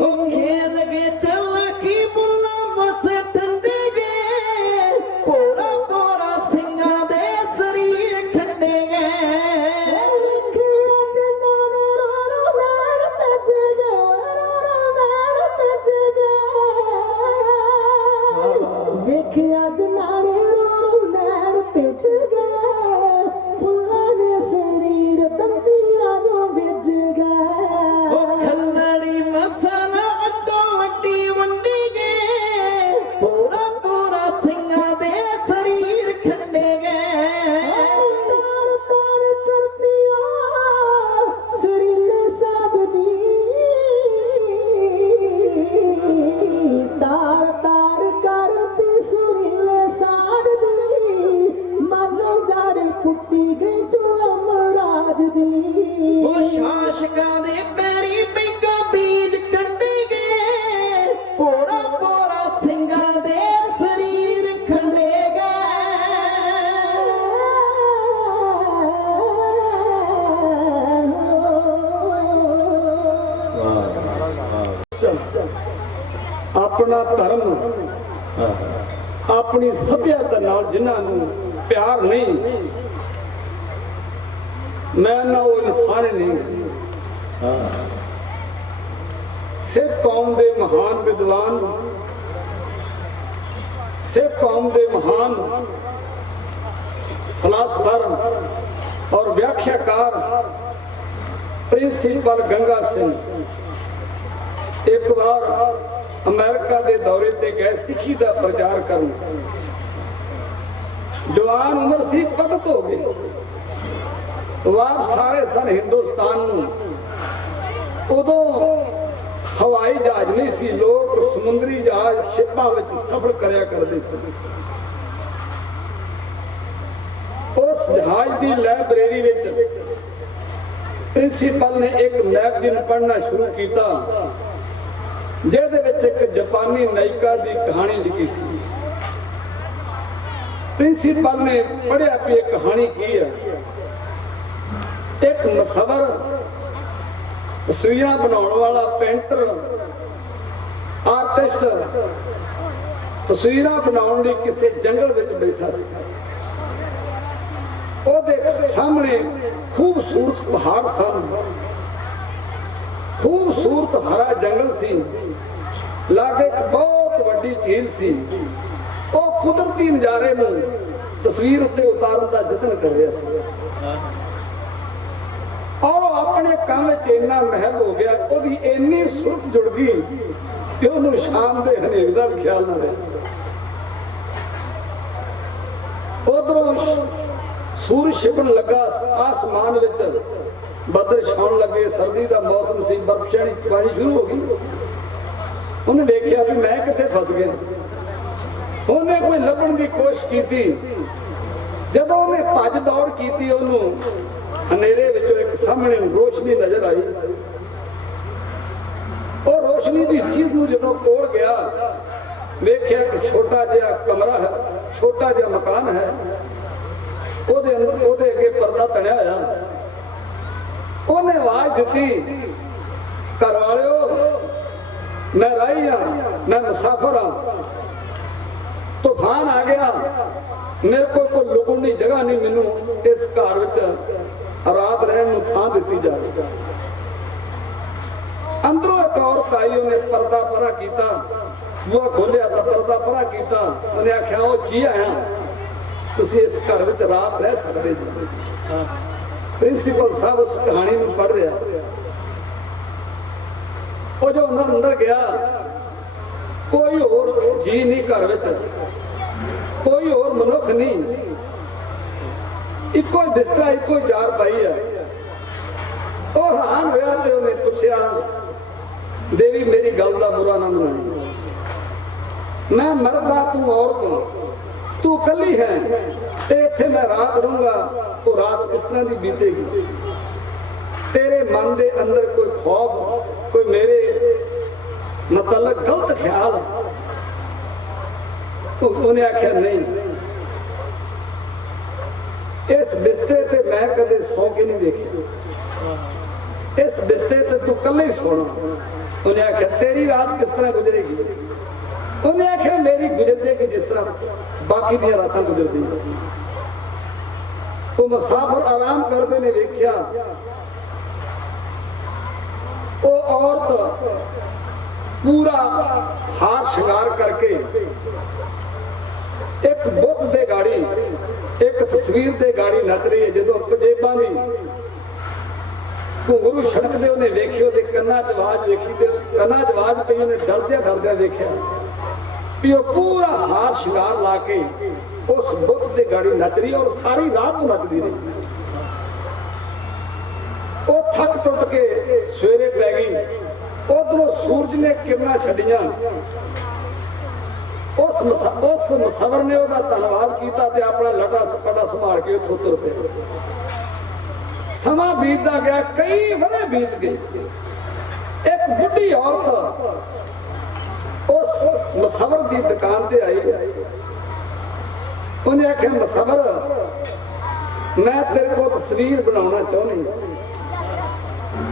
ਉਹ ਖੇਲ ਕੇ ਚੱਲਕੀ ਬੁੱਲਾ ਮਸ ਠੰਡੇਗੇ, ਪੋਰਾ ਪੋਰਾ ਸਿੰਘਾਂ ਦੇ ਸਰੀਰ ਖੰਡੇਗੇ। ਵੇਖਿਆ ਜਿਨ੍ਹਾਂ ਨੇ ਰੋਣੋਂ ਨਾਲ ਭੱਜ ਗਏ, ਰੋਣੋਂ ਨਾਲ ਭੱਜ ਗਏ। ਵੇਖਿਆ ਜਿਨ੍ਹਾਂ ਨੇ ਰੋਣੋਂ ਨਾਲ ਭੱਜ ਗਏ, ਫੁੱਲਾਂ ਦੇ ਸਰੀਰ ਦੰਦੀਆਂ ਜੋ ਵਿੱਜ ਗਏ। ਉਹ ਖੱਲੜੀ ਮਸਾਲਾ ਅੱਡੋ ਵੱਡੀ ਵੰਡੀਗੇ, ਪੋਰਾ ਪੋਰਾ ਸਿੰਘਾਂ ਦੇ ਸਰੀਰ ਖੰਡੇਗੇ। ਤਾਰ ਤਾਰ ਕਰਦੀਆਂ ਸਰੀਲੇ ਸਾਜਦੀ, ਤਾਰ ਤਾਰ ਕਰਦੀ ਸਰੀਲੇ ਸਾਜਦੀ, ਮਾਨੋ ਜਾੜੇ ਪੁੱਟੀ ਗਈ ਝੋਲਮ ਰਾਜ ਦੀ। ਉਹ ਸ਼ਾਸਕਾਂ ਦੇ ਪੈਰੀ ਪੈਗਾ ਬੀਜ ਕੰਡੇਗੇ, ਪੋਰਾ ਪੋਰਾ ਸਿੰਘਾਂ ਦੇ ਸਰੀਰ ਖੰਡੇਗੇ। ਆਪਣਾ ਧਰਮ, ਆਪਣੀ ਸਭਿਅਤਾ ਨਾਲ ਜਿਨ੍ਹਾਂ ਨੂੰ ਪਿਆਰ ਨਹੀਂ, ਮੈਂ ਨਾ ਉਹ ਇਨਸਾਨ ਹੀ ਨਹੀਂ। ਸਿੱਖ ਕੌਮ ਦੇ ਮਹਾਨ ਵਿਦਵਾਨ, ਸਿੱਖ ਕੌਮ ਦੇ ਮਹਾਨ ਫਲਸਫਰ ਔਰ ਵਿਆਖਿਆਕਾਰ ਪ੍ਰਿੰਸੀਪਲ ਗੰਗਾ ਸਿੰਘ ਇੱਕ ਵਾਰ ਅਮਰੀਕਾ ਦੇ ਦੌਰੇ ਤੇ ਗਏ ਸਿੱਖੀ ਦਾ ਪ੍ਰਚਾਰ ਕਰਨ। जवान उम्र सी पतत हो गई। वापस सारे सन हिंदुस्तान नूं। उदों हवाई जहाज नहीं सी, लोग समुद्री जहाज शिपां विच सफर करया करदे सी। उस जहाज की लाइब्रेरी विच प्रिंसीपल ने एक मैगजीन पढ़ना शुरू किया, जिहदे विच एक जापानी नायिका की कहानी लिखी सी। प्रिंसीपल ने पढ़िया कि एक कहानी की है। एक मसवर तस्वीर बनाने वाला पेंटर आर्टिस्ट तस्वीर बनाने लिए किसी जंगल में बैठा सी। ਉਹਦੇ ਸਾਹਮਣੇ खूबसूरत पहाड़ सन, खूबसूरत हरा जंगल सी, लागे एक बहुत वड्डी झील सी। वो कुदरती नज़ारे नूं तस्वीर उत्ते उतारन दा यतन कर रहा सी और वो अपने काम विच इन्ना महब हो गया, ਉਹਦੀ ਇੰਨੀ सुरत जुड़ गई कि ਉਹਨੂੰ शाम ਦੇ हनेरे ਦਾ भी ख्याल ना रहा। उधरों सूरज छिपन लगा, आसमान विच बदल छाउण लगे, सर्दी का मौसम सी, बर्फ चढ़नी पानी शुरू हो गई। उन्हें देखा भी मैं किथे फस गया। उन्हें कोई लभण की कोशिश की, जदों उन्हें भज दौड़ की, हनेरे विचों एक सामने रोशनी नजर आई। और रोशनी की सीध नूं जदों कोल गया, वेख्या कि छोटा जिहा कमरा है, छोटा जिहा मकान है। ਉਹਦੇ ਅੱਗੇ ਪਰਦਾ ਤਣਿਆ ਹੋਇਆ। ਉਹਨੇ ਆਵਾਜ਼ ਦਿੱਤੀ, ਘਰ ਵਾਲਿਓ मैं राही हाँ, मैं मुसाफिर हाँ, तूफान आ गया, मेरे को कोई लुकण की जगह नहीं, मैनू इस घर विच रात रहन नूं थां दित्ती जाए। अंदरों एक औरत आई, उन्हें पर्दा परा किया, बूहा खोलिया तो पर्दा परा किया। उन्हें आख्या वो जी आया, तुसीं इस घर विच रात रह सकते जी। प्रिंसीपल साहब उस कहानी में पढ़ रहा। वो जो अंदर गया, कोई और जी नहीं घर विच, कोई और मनुख नहीं, इको बिस्तरा इको चार पाई है। वो हैरान होया ते उन्हें पूछया, देवी मेरी गल का बुरा ना मनाई, मैं मर्द हाँ तू औरत हो, तू कली है, इत्थे मैं रात रहूंगा, तो रात किस तरह की बीतेगी? तेरे मन के अंदर कोई खौफ, कोई मेरे मतलब गलत ख्याल? उन्हें आख्या नहीं, इस बिस्ते ते मैं कदे सौ के नहीं देखा, इस बिस्ते ते तू कल ही सोना। उन्हें आख्या तेरी रात किस तरह गुजरेगी? उन्हें आख्या मेरी गुजर जाएगी जिस तरह बाकी दी रातां गुजरदी। वो मुसाफिर आराम करते ने देखा, वो औरत पूरा हार शिंगार करके एक बुत दे गाड़ी, एक तस्वीर दे गाड़ी नच रही है। जो पंजेबां दी घुंगरू छड़कदे उन्हें वेखियो, ते कन्ना च आवाज देखी, ते कन्ना च आवाज पई, उन्हें डरदे देखा भी वो पूरा हार शिंगार ला के उस बुत दे गाड़ी नच रही, और सारी रात नचदी रही। वो थक टुट के सवेरे पै गई। उधरों सूरज ने किरणा छड़ियां, उस मुसवर ने उसका धन्यवाद किया ते अपना लटा सपटा संभाल के उथों तुर पिया। समा बीतता गया, कई वरे बीत गए। एक बुढ़ी औरत उस मुसवर की दुकान ते आई। उन्हें आख्या, मुसवर मैं तेरे को तस्वीर बनाना चाहनी,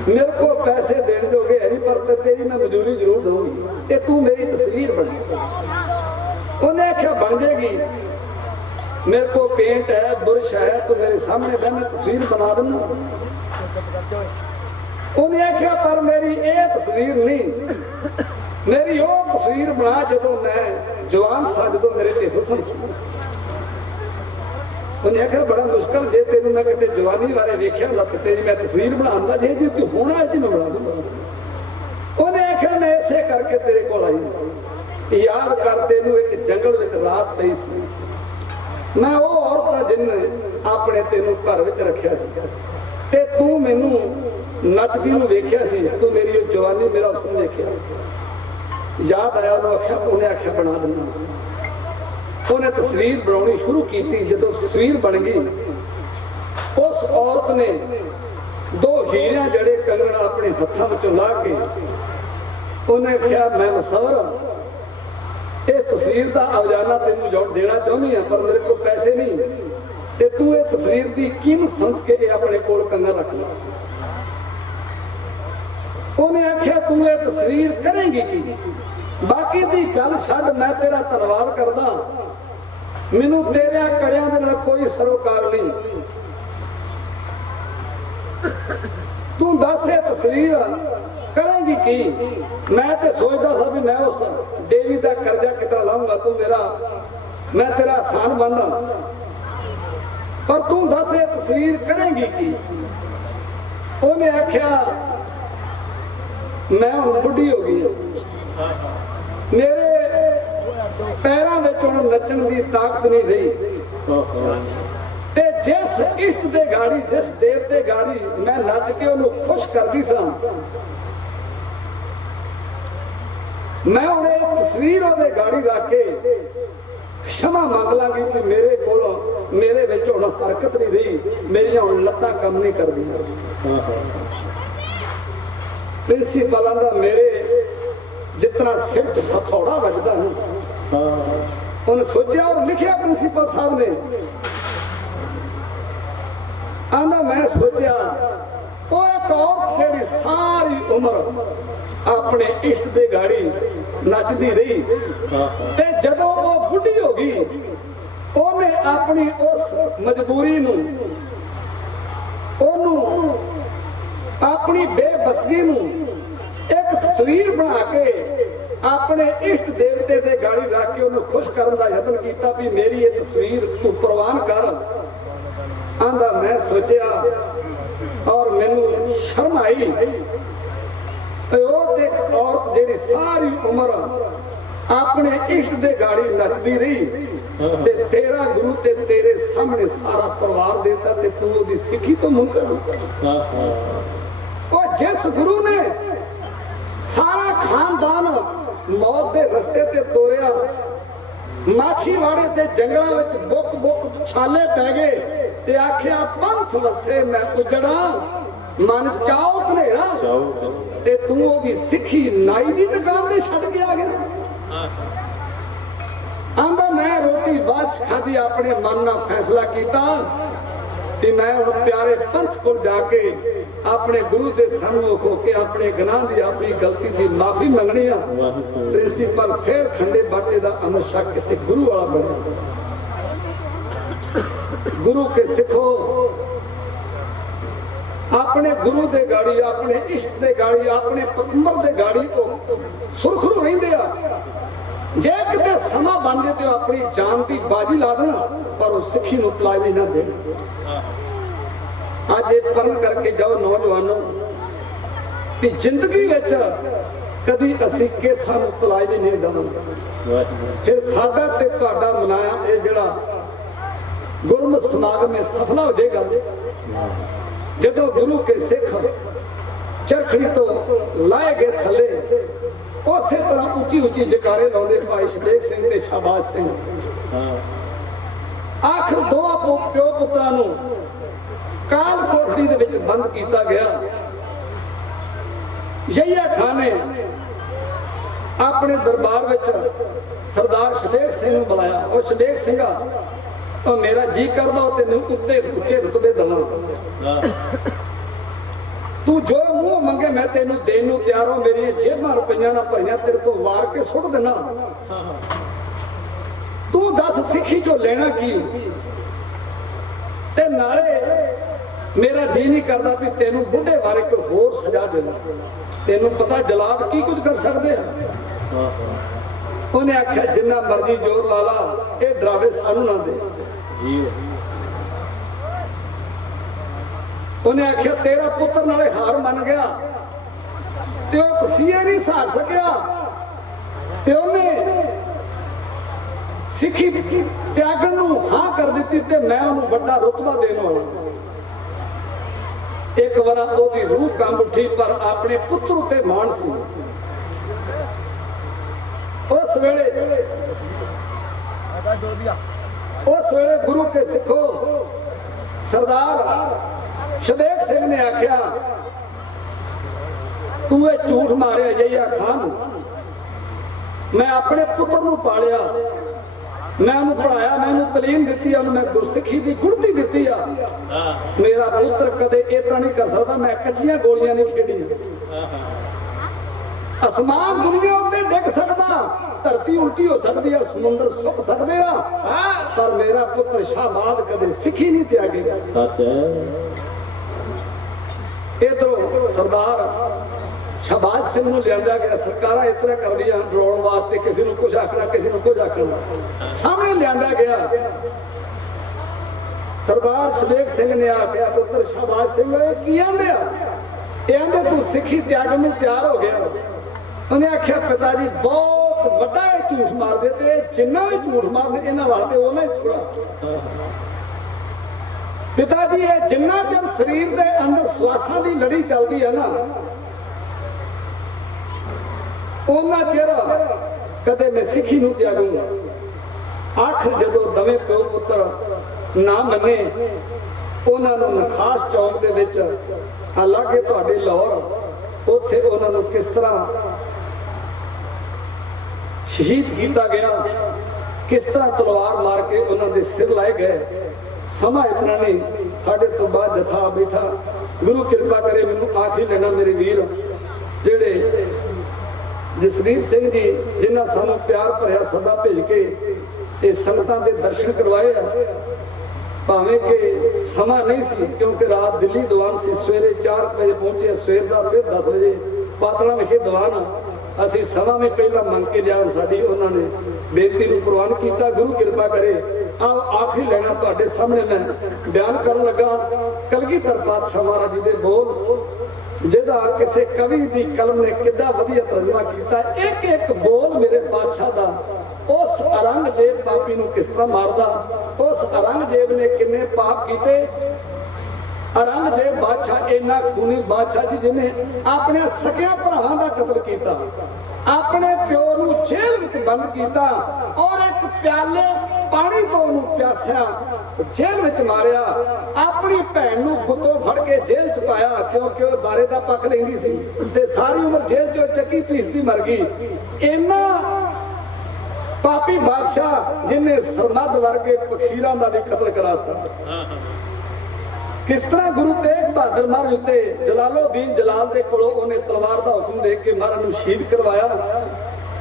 मेरे को पैसे देने जोगे है नहीं, पर तेरी मैं मजूरी जरूर दूंगी, ये तू मेरी तस्वीर बना। उन्हें आख्या बन जाएगी, मेरे को पेंट है, बुरश है, तो मेरे सामने मैं तस्वीर बना देना। उन्हें आख्या पर मेरी ये तस्वीर नहीं, मेरी वो तस्वीर बना जो मैं जवान सा, जो मेरे ते हुस्न सी। उन्हें आख्या बड़ा मुश्किल, जे तेन मैं कितने जवानी बारे वेख्या होंदा ते तेरी मैं तस्वीर बनाऊंगा, जे जी तू होना है जी मैं बना दूंगा। उन्हें आख्या मैं ऐसे करके तेरे को आई, याद कर तेनू एक जंगल में रात पई सी, मैं वो औरत जिन्ने अपने तेनू घर विच रखिया सी ते तू मैनू नचदी नू वेख्या सी, तू मेरी वो जवानी मेरा हुस्न देखिया, याद आया उन्हें आख्या, उन्हें आख्या बना देना। उन्हें तस्वीर बनानी शुरू की, जो तस्वीर बन गई उस औरत ने दो हीरे जड़े कंगना अपने हथों में ला के उन्हें आख्या, मैं मसौर इस तस्वीर का अवजाना तेनू जो देना चाहनी है, पर मेरे को पैसे नहीं, ते तू ये तस्वीर की कीमत समझ के अपने कोल कंगन रख ला। उन्हें आख्या, तू ये तस्वीर करेंगी की, बाकी दी गल छड्ड, मैं तेरा धन्नवाद करदा, मैनू तेरे कड़ियां दे नाल कोई सरोकार नहीं। तू दस ये तस्वीर करेंगी की? मैं तो सोचता था भी मैं उस देवी का कर्जा कितना लाऊंगा, तू मेरा, मैं तेरा आसान बनदा, पर तू दस ये तस्वीर करेंगी की? उन्हें आख्या, मैं हुण बुढ़ी हो गई, मेरे पैरों में नचन की ताकत नहीं रही, ते जिस इष्ट दे गाड़ी, जिस देवते गाड़ी मैं नच के उन्हें खुश करती सा, मैं उन्हें तस्वीर उहदे गाड़ी रख के क्षमा मंग लांगी कि मेरे कोलों मेरे विच हुण हरकत नहीं रही, मेरियां हुण लत्तां काम नहीं करदियां। प्रिंसीपल आंदा, मेरे जितना सिर च हथौड़ा वजदा है, उन्हें सोचा और लिखिया प्रिंसीपल साहब ने, आंदा मैं सोचा वो एक औरत जेड़ी सारी उम्र अपने इष्ट दे गाड़ी नचदी रही, ते जदों वो बुढ़ी हो गई, उन्हें अपनी उस मजबूरी नू, ओनू अपनी बेबसगी नू एक तस्वीर बना के अपने इष्ट देवते दे गाड़ी रख के उन्हें खुश करने का यत्न किया भी मेरी ये तस्वीर तू प्रवान कर। आंदा मैं सोचा और मैनू शर्म आई, एक औरत जेड़ी सारी उम्र अपने इष्ट दे गाड़ी नचदी रही, ते तेरा गुरु ते तेरे सामने सारा परिवार देता, ते तू ओदी सिक्खी तो मुनकर। वो जिस गुरु ने सारा खानदान मौत के रस्ते ते तोरिया, माछीवाड़े ते जंगलों में बुक बुक छाले पै गए, ते आख्या पंथ वसे मैं उजड़ा, मन चाओ धनेरा, ते तू ओदी सिक्खी नाई दी दुकान ते छड्ड के आ गया। आंदा मैं रोटी बाद खाधी, अपने मन ना फैसला किया कि मैं हुण प्यारे पंथ को जाके अपने गुरु के सन्मुख होके अपने गुनाह की अपनी गलती की माफी मंगनी है। प्रिंसीपल फिर खंडे बाटे का अमृत छक के गुरु वाला बने। गुरु के सिखो, अपने गुरु दे गाड़ी, अपने इष्ट दे गाड़ी, अपने पैगंबर दे गाड़ी को सुरखरू रहिंदे आ। जे किते समा बन गए तो अपनी जान की बाजी ला देना, पर उस सिक्खी नूं तलाई ना देना। आज ये पढ़ करके जाओ नौजवानों कि जिंदगी विच कदी असीं केसां नूं तलाई नहीं देवांगे। फिर साडा ते तुहाडा मनाया ये जिहड़ा गुरमत समागम में सफला हो जाएगा जदों गुरु के सिख चरखड़ी तो लाए गए थले, उसे तरह उची उची जकारे लाउंदे भाई शबेग सिंह ते शाहबाज सिंह। आखिर दोवां प्यो पुत्रां नूं काल कोठड़ी दे विच बंद किया गया। यहिया खान ने अपने दरबार विच सरदार शबेग सिंह नूं बुलाया। और शबेग सिंघा, और मेरा जी करदा तेनूं उत्ते उच्चे रुतबे दवां, तू जो मुंह मंगे मैं तेनूं देण नूं तैयार हां। मेरी जेबां रुपईयां ना भरियां तेरे तो वार के सुट देना। तू दस सिक्खी चो लेना की? ते नाले मेरा जी नहीं करता भी तेनू बुढ़े बारे कोई होर सजा देना। तेनू पता जलाद की कुछ कर सकते हैं? उन्हें आख्या जिन्ना मर्जी जोर ला ला, ये डरावे सानू ना दे। उन्हें आख्या तेरा पुत्र नाले हार मन गया ते वो तसीहे नहीं सहार सकिया, ते उन्हें सिक्खी ਤਿਆਗਣ ਨੂੰ ਹਾਂ ਕਰ ਦਿੱਤੀ ਤੇ ਮੈਂ ਉਹਨੂੰ ਵੱਡਾ ਰੁਤਬਾ ਦੇਣ ਵਾਲਾ। ਇੱਕ ਵਾਰ ਉਹਦੀ ਰੂਹ ਕੰਬ ਉੱਠੀ, ਪਰ ਆਪਣੇ ਪੁੱਤਰ ਉੱਤੇ ਮਾਣ ਸੀ। ਉਸ ਵੇਲੇ ਗੁਰੂ ਕੇ ਸਿੱਖੋ ਸਰਦਾਰ ਸ਼ਬੇਕ ਸਿੰਘ ਨੇ ਆਖਿਆ, ਤੂੰ ਇਹ ਝੂਠ ਮਾਰਿਆ ਜਈਆ ਖਾਨ। ਮੈਂ ਆਪਣੇ ਪੁੱਤਰ ਨੂੰ ਪਾਲਿਆ, ਮੈਂ ਉਹਨੂੰ ਪੜਾਇਆ, ਮੈਂ ਉਹਨੂੰ ਤਾਲੀਮ ਦਿੱਤੀ, ਉਹਨੂੰ ਮੈਂ ਗੁਰਸਿੱਖੀ ਦੀ ਗੁੜਤੀ ਦਿੱਤੀ ਆ। ਮੇਰਾ ਪੁੱਤਰ ਕਦੇ ਇਦਾਂ ਨਹੀਂ ਕਰ ਸਕਦਾ। ਮੈਂ ਕੱਚੀਆਂ ਗੋਲੀਆਂ ਨਹੀਂ ਖੇਡੀਆਂ। ਅਸਮਾਨ ਦੁਨੀਆ ਉੱਤੇ ਡਿੱਗ ਸਕਦਾ, ਧਰਤੀ ਉਲਟੀ ਹੋ ਸਕਦੀ ਆ, ਸਮੁੰਦਰ ਸੁੱਕ ਸਕਦੇ ਆ, ਪਰ ਮੇਰਾ ਪੁੱਤਰ ਸ਼ਾਹਬਾਦ ਕਦੇ ਸਿੱਖੀ ਨਹੀਂ ਤਿਆਗੇਗਾ। ਸੱਚ ਹੈ। ਇਧਰੋਂ ਸਰਦਾਰ ਸ਼ਾਹਬਾਜ਼ ਸਿੰਘ ਨੂੰ ਲਿਆਂਦਾ ਗਿਆ। ਸਰਕਾਰਾਂ ਇਸ ਤਰ੍ਹਾਂ ਕਰਦੀਆਂ ਡਰਾਉਣ ਵਾਸਤੇ, ਕਿਸੇ ਨੂੰ ਕੁਝ ਆਖਣਾ, ਕਿਸੇ ਨੂੰ ਕੁਝ ਆਖਣਾ। ਸਾਹਮਣੇ ਲਿਆਂਦਾ ਗਿਆ। ਸਰਦਾਰ ਸ਼ਬੇਕ ਸਿੰਘ ਨੇ ਆਖਿਆ, ਪੁੱਤਰ ਸ਼ਾਹਬਾਜ਼ ਸਿੰਘ ਇਹ ਕੀ ਆਂਦੇ ਆ? ਇਹ ਆਂਦੇ ਤੂੰ ਸਿੱਖੀ ਤਿਆਗਣ ਨੂੰ ਤਿਆਰ ਹੋ ਗਿਆ। ਉਹਨੇ ਆਖਿਆ, ਪਿਤਾ ਜੀ ਬਹੁਤ ਵੱਡਾ ਇਹ ਝੂਠ ਮਾਰਦੇ, ਤੇ ਜਿੰਨਾ ਵੀ ਝੂਠ ਮਾਰਦੇ ਇਹਨਾਂ ਵਾਸਤੇ ਉਹਨਾਂ ਹੀ ਥੋੜਾ। ਪਿਤਾ ਜੀ ਇਹ ਜਿੰਨਾ ਚਿਰ ਸਰੀਰ ਦੇ ਅੰਦਰ ਸਵਾਸਾਂ ਦੀ ਲੜੀ ਚੱਲਦੀ ਹੈ ਨਾ, ਉਹਨਾਂ ਚਿਰ ਕਦੇ ਮੈਂ ਸਿੱਖੀ ਨੂੰ ਤਿਆਗੂੰਗਾ। ਆਖਰ ਜਦੋਂ ਦਵੇਂ ਪਿਓ ਪੁੱਤਰ ਨਾ ਮੰਨੇ, ਉਹਨਾਂ ਨੂੰ ਨਖਾਸ ਚੌਕ ਦੇ ਵਿੱਚ ਹਾਲਾਂਕਿ ਤੁਹਾਡੇ ਲਾਹੌਰ, ਉੱਥੇ ਉਹਨਾਂ ਨੂੰ ਕਿਸ ਤਰ੍ਹਾਂ ਸ਼ਹੀਦ ਕੀਤਾ ਗਿਆ, ਕਿਸ ਤਰ੍ਹਾਂ ਤਲਵਾਰ ਮਾਰ ਕੇ ਉਹਨਾਂ ਦੇ ਸਿਰ ਲਾਏ ਗਏ। ਸਮਾਂ ਇਤਨਾ ਨਹੀਂ, ਸਾਡੇ ਤੋਂ ਬਾਅਦ ਜਥਾ ਬੈਠਾ। ਗੁਰੂ ਕਿਰਪਾ ਕਰੇ ਮੈਨੂੰ ਆਖਰੀ ਲੈਣਾ ਮੇਰੇ ਵੀਰ, ਜਿਹੜੇ ਜਸਵੀਰ ਸਿੰਘ ਜੀ ਜਿਨ੍ਹਾਂ ਸਾਨੂੰ ਪਿਆਰ ਭਰਿਆ ਸਦਾ ਭੇਜ ਕੇ ਇਹ ਸੰਗਤਾਂ ਦੇ ਦਰਸ਼ਨ ਕਰਵਾਏ ਆ। ਭਾਵੇਂ ਕਿ ਸਮਾਂ ਨਹੀਂ ਸੀ, ਕਿਉਂਕਿ ਰਾਤ ਦਿੱਲੀ ਦੀਵਾਨ ਸੀ, ਸਵੇਰੇ 4 ਵਜੇ ਪਹੁੰਚੇ, ਸਵੇਰ ਦਾ ਫਿਰ 10 ਵਜੇ ਪਾਤਲਾ ਵਿਖੇ ਦੀਵਾਨ। ਅਸੀਂ ਸਮਾਂ ਵੀ ਪਹਿਲਾਂ ਮੰਗ ਕੇ ਲਿਆ, ਸਾਡੀ ਉਹਨਾਂ ਨੇ ਬੇਨਤੀ ਨੂੰ ਪ੍ਰਵਾਨ ਕੀਤਾ। ਗੁਰੂ ਕਿਰਪਾ ਕਰੇ ਆਓ ਆਖਰੀ ਲੈਣਾ ਤੁਹਾਡੇ ਸਾਹਮਣੇ ਮੈਂ ਬਿਆਨ ਕਰਨ ਲੱਗਾ। ਕਲਗੀਧਰ ਪਾਤਸ਼ਾਹ ਮਹਾਰਾਜ ਜੀ ਦੇ ਬੋਲ, ਜਿਹਦਾ ਕਿਸੇ ਕਵੀ ਦੀ ਕਲਮ ਨੇ ਕਿੰਨਾ ਵਧੀਆ ਤਰਜਮਾ ਕੀਤਾ। ਇੱਕ ਇੱਕ ਬੋਲ ਮੇਰੇ ਪਾਤਸ਼ਾਹ ਦਾ ਉਸ ਔਰੰਗਜ਼ੇਬ ਪਾਪੀ ਨੂੰ ਕਿਸ ਤਰ੍ਹਾਂ ਮਾਰਦਾ, ਉਸ ਔਰੰਗਜ਼ੇਬ ਨੇ ਕਿੰਨੇ ਪਾਪ ਕੀਤੇ। ਔਰੰਗਜ਼ੇਬ ਬਾਦਸ਼ਾਹ ਇੰਨਾ ਖੂਨੀ ਬਾਦਸ਼ਾਹ ਸੀ ਜਿਹਨੇ ਆਪਣੇ ਸਕਿਆਂ ਭਰਾਵਾਂ ਦਾ ਕਤਲ ਕੀਤਾ, ਆਪਣੇ ਪਿਓ ਨੂੰ ਜੇਲ੍ਹ ਵਿੱਚ ਬੰਦ ਕੀਤਾ, ਔਰ ਇੱਕ ਪਿਆਲੇ ਪਾਣੀ ਤੋਂ ਉਹਨੂੰ ਪਿਆਸਿਆ ਜੇਲ੍ਹ ਵਿੱਚ ਮਾਰਿਆ। ਆਪਣੀ ਭੈਣ ਨੂੰ ਗੁੱਤੋਂ ਫੜ ਕੇ ਜੇਲ੍ਹ ਚ ਪਾਇਆ, ਕਿਉਂਕਿ ਉਹ ਦਾਰੇ ਦਾ ਪੱਖ ਲੈਂਦੀ ਸੀ, ਤੇ ਸਾਰੀ ਉਮਰ ਜੇਲ੍ਹ ਚੋਂ ਚੱਕੀ ਪੀਸਦੀ ਮਰ ਗਈ। ਇੰਨਾ ਪਾਪੀ ਬਾਦਸ਼ਾਹ ਜਿਹਨੇ ਸਰਮਦ ਵਰਗੇ ਫਕੀਰਾਂ ਦਾ ਵੀ ਕਤਲ ਕਰਾਤਾ। ਕਿਸ ਤਰ੍ਹਾਂ ਗੁਰੂ ਤੇਗ ਬਹਾਦਰ ਮਹਾਰਾਜ ਉੱਤੇ ਜਲਾਲੋਦੀਨ ਜਲਾਲ ਦੇ ਕੋਲੋਂ ਉਹਨੇ ਤਲਵਾਰ ਦਾ ਹੁਕਮ ਦੇ ਕੇ ਮਹਾਰਾਜ ਨੂੰ ਸ਼ਹੀਦ ਕਰਵਾਇਆ।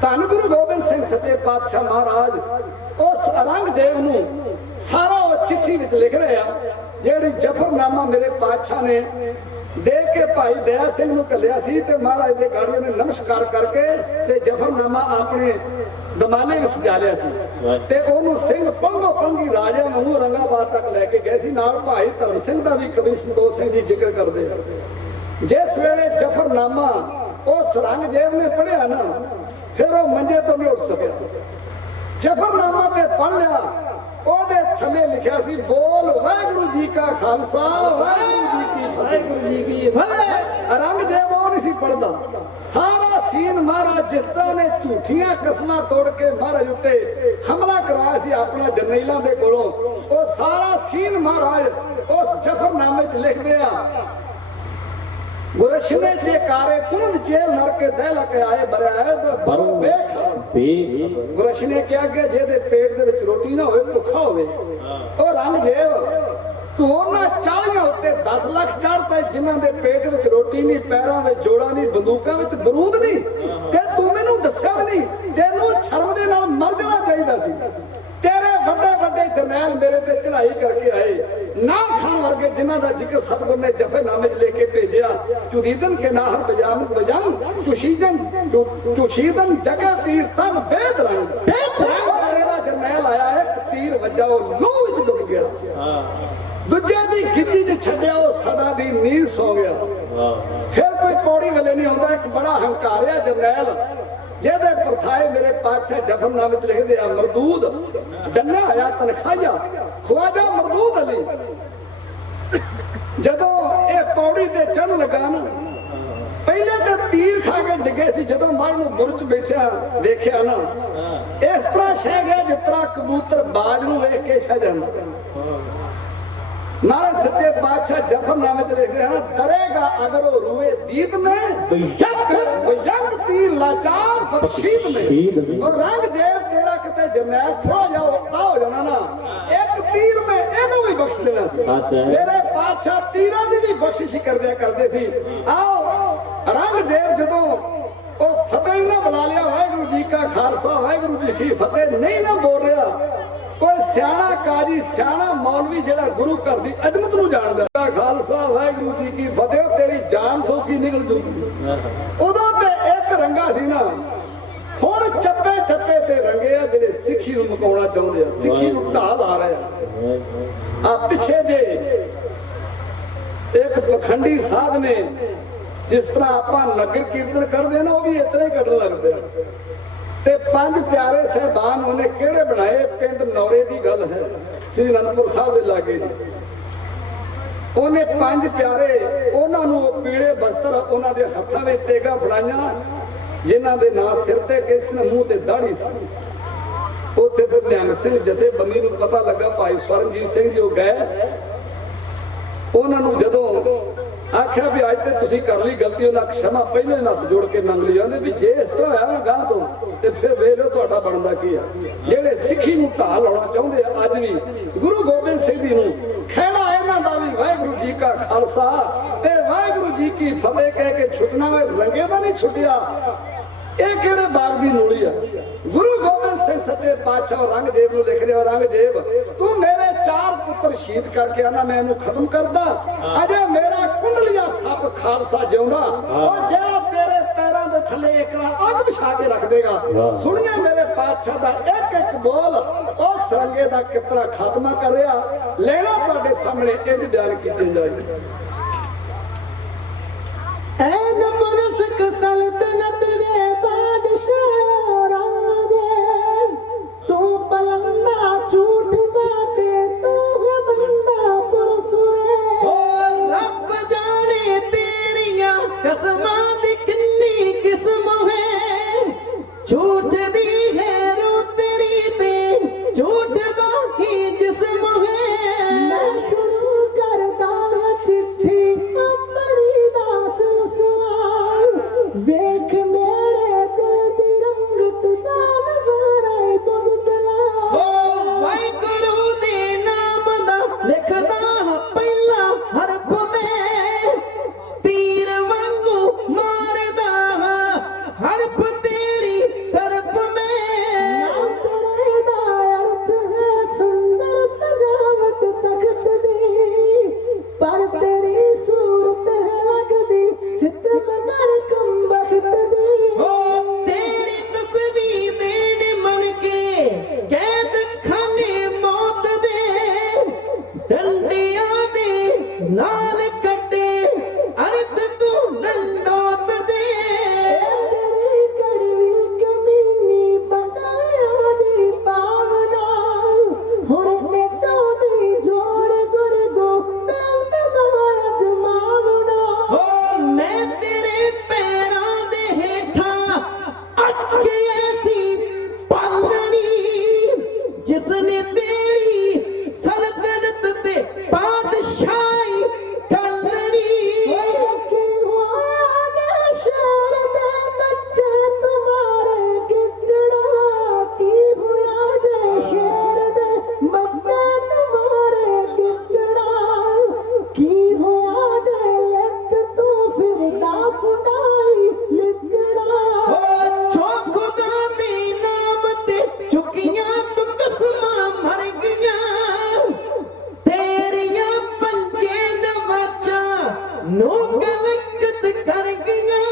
ਧੰਨ ਗੁਰੂ ਗੋਬਿੰਦ ਸਿੰਘ ਸੱਚੇ ਪਾਤਸ਼ਾਹ ਮਹਾਰਾਜ ਉਸ ਔਰੰਗਜ਼ੇਬ ਨੂੰ ਸਾਰਾ ਉਹ ਚਿੱਠੀ ਵਿੱਚ ਲਿਖ ਰਿਹਾ, ਜਿਹੜੀ ਜ਼ਫਰਨਾਮਾ ਮੇਰੇ ਪਾਤਸ਼ਾਹ ਨੇ ਦੇ ਕੇ ਭਾਈ ਦਇਆ ਸਿੰਘ ਨੂੰ ਘੱਲਿਆ ਸੀ, ਤੇ ਮਹਾਰਾਜ ਦੇ ਗਾੜੀਆਂ ਨੇ ਨਮਸਕਾਰ ਕਰਕੇ ਤੇ ਜ਼ਫਰਨਾਮਾ ਆਪਣੇ ਦਮਾਲੇ ਵਿੱਚ ਸਜਾ ਲਿਆ ਸੀ, ਤੇ ਉਹਨੂੰ ਸਿੰਘ ਪੰਗੋ ਪੰਗੀ ਰਾਜਿਆਂ ਨੂੰ ਔਰੰਗਾਬਾਦ ਤੱਕ ਲੈ ਕੇ ਗਏ ਸੀ। ਨਾਲ ਭਾਈ ਧਰਮ ਸਿੰਘ ਦਾ ਵੀ ਕਵੀ ਸੰਤੋਖ ਸਿੰਘ ਜੀ ਜ਼ਿਕਰ ਕਰਦੇ ਆ। ਜਿਸ ਵੇਲੇ ਜ਼ਫਰਨਾਮਾ ਉਸ ਔਰੰਗਜ਼ੇਬ ਨੇ ਪੜ੍ਹਿਆ ਨਾ, ਫਿਰ ਉਹ ਮੰਜੇ ਤੋਂ ਨਹੀਂ ਉੱਠ ਸਕਿਆ। ਜ਼ਫਰਨਾਮਾ ਤੇ ਪੜ੍ਹ ਲਿਆ, ਉਹਦੇ ਥੱਲੇ ਲਿਖਿਆ ਸੀ, ਬੋਲ ਵਾਹਿਗੁਰੂ ਜੀ ਕਾ ਖਾਲਸਾ ਵਾਹਿਗੁਰੂ ਜੀ ਕੀ ਫਤਿਹ। ਔਰੰਗਜ਼ੇਬ ਉਹ ਨਹੀਂ ਸੀ ਪੜ੍ਹਦਾ। ਸਾਰਾ ਸੀਨ ਮਹਾਰਾਜ ਜਿਸ ਤਰ੍ਹਾਂ ਨੇ ਝੂਠੀਆਂ ਕਸਮਾਂ ਤੋੜ ਕੇ ਮਹਾਰਾਜ ਉੱਤੇ ਹਮਲਾ ਕਰਵਾਇਆ ਸੀ ਆਪਣਾ ਜਰਨੈਲਾਂ ਦੇ ਕੋਲੋਂ, ਉਹ ਸਾਰਾ ਸੀਨ ਮਹਾਰਾਜ ਉਸ ਜ਼ਫਰਨਾਮੇ 'ਚ ਲਿਖਦੇ ਆ। ਗੁਰਸ਼ਨੇ ਜੇ ਕਾਰੇ ਕੁੰਦ ਚੇਲ ਨਰ ਕੇ ਦਹਿ ਲਕੇ ਆਏ ਬਰਿਆਦ ਬਰੋ ਵੇਖ। ਗੁਰਸ਼ਨੇ ਕਿਹਾ ਕਿ ਜਿਹਦੇ ਪੇਟ ਦੇ ਵਿੱਚ ਰੋਟੀ ਨਾ ਹੋਵੇ, ਭੁੱਖਾ ਹੋਵੇ। ਉਹ ਔਰੰਗਜ਼ੇਬ ਤੂੰ ਉਹਨਾਂ 40 ਉੱਤੇ 10 ਲੱਖ ਚੜ੍ਹਤਾ, ਜਿਨ੍ਹਾਂ ਦੇ ਪੇਟ ਵਿੱਚ ਰੋਟੀ ਨਹੀਂ, ਪੈਰਾਂ ਵਿੱਚ ਜੋੜਾ ਨਹੀਂ, ਬੰਦੂਕਾਂ ਵਿੱਚ ਬਰੂਦ ਨਹੀਂ, ਤੇ ਤੂੰ ਮੈਨੂੰ ਦੱਸਿਆ ਵੀ ਨਹੀਂ। ਤੈਨੂੰ ਸ਼ਰਮ ਦੇ ਨਾਲ ਮਰ ਜਾਣਾ ਚਾਹੀਦਾ ਸੀ। ਤੇਰੇ ਵੱਡੇ ਵੱਡੇ ਜਰਨੈਲ ਮੇਰੇ ਤੇ ਚੜ੍ਹਾਈ ਕਰਕੇ ਆਏ, ਨਾਮ ਖਾਨ ਵਰਗੇ ਜਿਨ੍ਹਾਂ ਦਾ ਜ਼ਿਕਰ ਸਤਿਗੁਰ ਨੇ ਜਫੇਨਾਮੇ 'ਚ ਲੈ ਕੇ ਭੇਜਿਆ। ਚੁਦੀਦਨ ਕੇ ਨਾਹਰ ਬਜਾਨ ਤੁਸ਼ੀਦਨ ਜਗਾ ਤੀਰ ਤਨ ਬੇਦ ਰੰਗ। ਤੇਰਾ ਜਰਨੈਲ ਆਇਆ, ਇੱਕ ਤੀਰ ਵੱਜਾ, ਉਹ ਲੋਹ ਵਿੱਚ ਡੁੱਬ ਗਿਆ। ਦੂਜੇ ਦੀ ਗਿੱਚੀ 'ਚ ਛੱਡਿਆ, ਉਹ ਸਦਾ ਦੀ ਨੀਂਦ ਸੌ ਗਿਆ। ਫਿਰ ਕੋਈ ਪੌੜੀ ਵੇਲੇ ਨਹੀਂ ਆਉਂਦਾ। ਇੱਕ ਬੜਾ ਹੰਕਾਰਿਆ ਜਰਨੈਲ ਜਿਹਦੇ ਪਰਥਾਏ ਮੇਰੇ ਪਾਤਸ਼ਾਹ ਜਫਰਨਾਮੇ ਚ ਲਿਖਦੇ ਆ ਮਰਦੂਦ ਡੰਨਾ ਆਇਆ ਤਨਖਾਇਆ ਖਵਾਜਾ ਮਰਦੂਦ ਅਲੀ। ਜਦੋਂ ਇਹ ਪੌੜੀ ਤੇ ਚੜ੍ਹਨ ਲੱਗਾ ਨਾ, ਪਹਿਲੇ ਤਾਂ ਤੀਰ ਖਾ ਕੇ ਡਿੱਗੇ ਸੀ, ਜਦੋਂ ਮਨ ਨੂੰ ਬੁਰਜ ਬੈਠਿਆ ਵੇਖਿਆ ਨਾ, ਇਸ ਤਰ੍ਹਾਂ ਛੇ ਗਿਆ ਜਿਸ ਤਰ੍ਹਾਂ ਕਬੂਤਰ ਬਾਜ ਨੂੰ ਵੇਖ ਕੇ ਛੇ ਜਾਂਦਾ। महाराज सच्चे बादशाह जफरनामे में लिख रहे हैं, डरेगा अगर वो रुए दीद में यक तीर लाचार बख्शीद में। और रंग जेब तेरा किते जरनैल थोड़ा जा हो जाना ना, एक तीर में इन्हों भी बख्श देना सी। मेरे बादशाह तीरां दी भी बख्शिश कर दिया करदे सी। आओ रंग जेब जदों ओ फतेह ना बुला लिया, वाहिगुरू जी का खालसा वाहिगुरू जी की फतेह नहीं ना बोल रहा, कोई सियाना काजी सियाना मौलवी जेड़ा गुरु घर दी अजमत नूं जानदा, खालसा वाहिगुरू जी की फतेह, तेरी जान सौखी निकल जूगी। उदों ते एक रंगा सी ना, हुण चप्पे चप्पे ते रंगे आ जेड़े सिੱਖੀ ਨੂੰ ਮੁਕਾਉਣਾ ਚਾਹੁੰਦੇ ਆ, ਸਿੱਖੀ ਨੂੰ ਢਾਹ ਲਾ ਰਹੇ ਆ। ਪਿੱਛੇ ਜੇ ਇੱਕ ਪਖੰਡੀ ਸਾਧ ਨੇ, ਜਿਸ ਤਰ੍ਹਾਂ ਆਪਾਂ ਨਗਰ ਕੀਰਤਨ ਕਰਦੇ ਨਾ, ਉਹ ਵੀ ਇਸ ਤਰ੍ਹਾਂ ਹੀ ਕੱਢਣ ਲੱਗ ਪਿਆ। ਤੇ ਪੰਜ ਪਿਆਰੇ ਸਹਿਬਾਨ ਉਹਨੇ ਕਿਹੜੇ ਬਣਾਏ, ਪਿੰਡ ਨੌਰੇ ਦੀ ਗੱਲ ਹੈ, ਸ੍ਰੀ ਅਨੰਦਪੁਰ ਸਾਹਿਬ ਦੇ ਲਾਗੇ ਜੀ। ਉਹਨੇ ਪੰਜ ਪਿਆਰੇ, ਉਹਨਾਂ ਨੂੰ ਪੀਲੇ ਬਸਤਰ ਉਹਨਾਂ ਦੇ ਹੱਥਾਂ ਵਿੱਚ ਤੇਗਾ ਫੜਾਈਆਂ, ਜਿਨ੍ਹਾਂ ਦੇ ਨਾਂ ਸਿਰ ਤੇ ਕਿਸ ਨੇ ਮੂੰਹ ਤੇ ਦਾੜੀ ਸੀ। ਉੱਥੇ ਫਿਰ ਨਿਹੰਗ ਸਿੰਘ ਜਥੇਬੰਦੀ ਨੂੰ ਪਤਾ ਲੱਗਾ, ਭਾਈ ਸਵਰਨਜੀਤ ਸਿੰਘ ਜੀ ਉਹ ਗਏ। ਉਹਨਾਂ ਨੂੰ ਜਦੋਂ आख्या भी अज तो तुसी कर ली गलती, उन्हें क्षमा पहले हथ जोड़ के मंग ली। आंदे भी जे इस तरह होया ना गां तो ते फिर वेख लो तुहाडा बनदा की है। जेड़े सिੱਖੀ ਨੂੰ ढाह लाउणा चाहुंदे अज भी गुरु गोबिंद सिंह जी नूं खैड़ा इन्हां दा भी वाहिगुरू जी का खालसा ते वाहिगुरू जी की फतेह कह के छुटना वे रंगे दा नहीं छुटिया। ਇਹ ਕਿਹੜੇ ਬਾਗ ਦੀ ਨੂੜੀ ਆ। ਗੁਰੂ ਗੋਬਿੰਦ ਸਿੰਘ ਸੱਚੇ ਪਾਤਸ਼ਾਹ ਔਰੰਗਜ਼ੇਬ ਨੂੰ ਲਿਖ ਰਿਹਾ, ਔਰੰਗਜ਼ੇਬ ਤੂੰ ਮੇਰੇ 4 ਪੁੱਤਰ ਸ਼ਹੀਦ ਕਰਕੇ ਆਣਾ, ਮੈਂ ਇਹਨੂੰ ਖਤਮ ਕਰਦਾ, ਅਜੇ ਮੇਰਾ ਕੁੰਡਲੀਆ ਸੱਪ ਖਾਲਸਾ ਜਿਉਂਦਾ, ਉਹ ਜਿਹੜਾ ਤੇਰੇ ਪੈਰਾਂ ਦੇ ਥੱਲੇ ਇਕਰਾ ਅੱਗ ਵਿਛਾ ਕੇ ਰੱਖ ਦੇਗਾ। ਸੁਣੀਏ ਮੇਰੇ ਪਾਤਸ਼ਾਹ ਦਾ ਇੱਕ ਇੱਕ ਬੋਲ, ਉਹ ਸਰੰਗੇ ਦਾ ਕਿਤਰਾ ਖਾਤਮਾ ਕਰ ਰਿਹਾ, ਲੈਣਾ ਤੁਹਾਡੇ ਸਾਹਮਣੇ ਇੰਜ ਬਿਆਨ ਕੀਤੇ ਜਾਏ। सल्तनत दे बादशाह औरंगजेब, तू पलंदा झूठदा ते तू है बंदा पुरफुरे। ओ रब जाने तेरियां कसमां दी किन्नी किस्म है, झूठ दी है रू तेरी ते झूठ दा ही जिस्म है। मैं शुरू करदा चिट्ठी अपनी दा सिलसिला, वेख मेरे दिल दी रंगत दा नज़ारा बुज़दिला। ओ वाहिगुरू दे नाम दा लिखदा पहला हरफ में, तीर वांगू मारदा हरफ तेरी तरफ में। नाम तेरे दा अर्थ है सुंदर सजावट तख्त दी, पर तेरी सूरत है लगदी सितमगर कम बख्त दी। ओ तेरी तस्वीर देने मन के कैद खाने मौत दे, डंडियां दे नाल कटे अर्थ तू डंडोत दे। तेरी कड़वी कमीनी बताया दी पावना, हुण ए चौदी जोर गुर गो बेंद दा अजमावना। ओ मैं तेरे पैरां दे हेठां अटके ऐसी पालनी, जिसने तेरी सल्तनत ते बादशाही कलनी। की हुआ गे शहर दे बच्चे तुम्हारे गिद्दड़ा, की हुआ गे शहर दे बच्चे तुम्हारे गिद्दड़ा, की हुआ गे लत तू फिर डाफुडाई लिद्दड़ा। जो खुदा दे नाम ते चुकियां तू कसमां मर गईयां, तेरियां पंजे नवाजा नू गलत कर गईयां।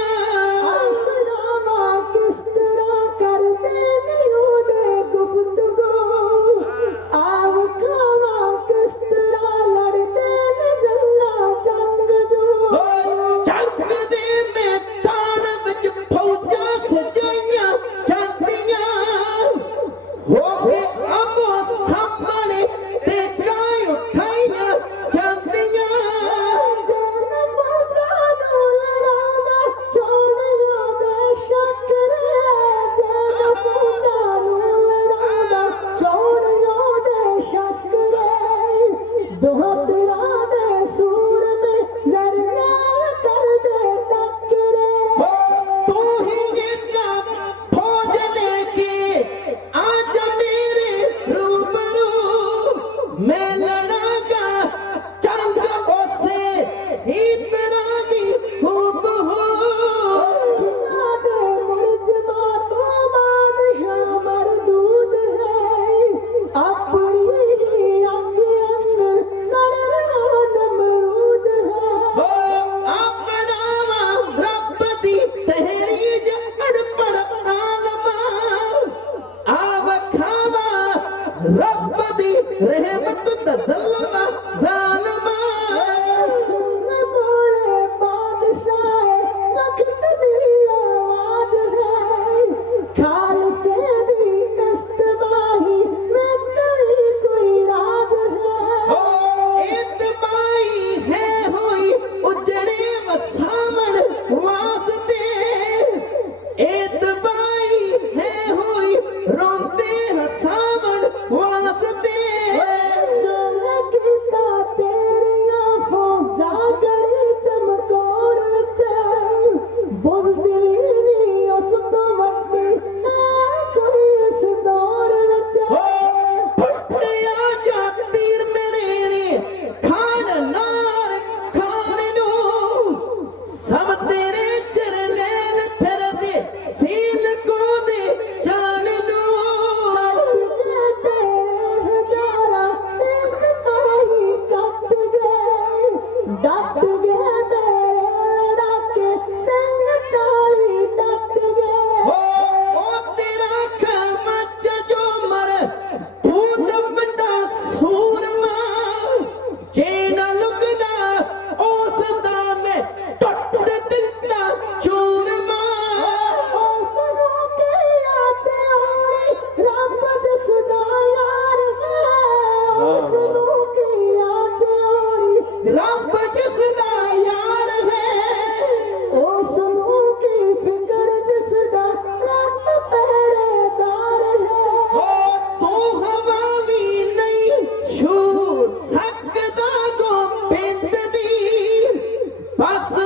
आसनामा किस तरह करते नहीं दे गुफ्तगू, आव खावा किस तरह लड़ते न जंगा जंग जो। जंग दे मैदान विच फौजां सजाइयां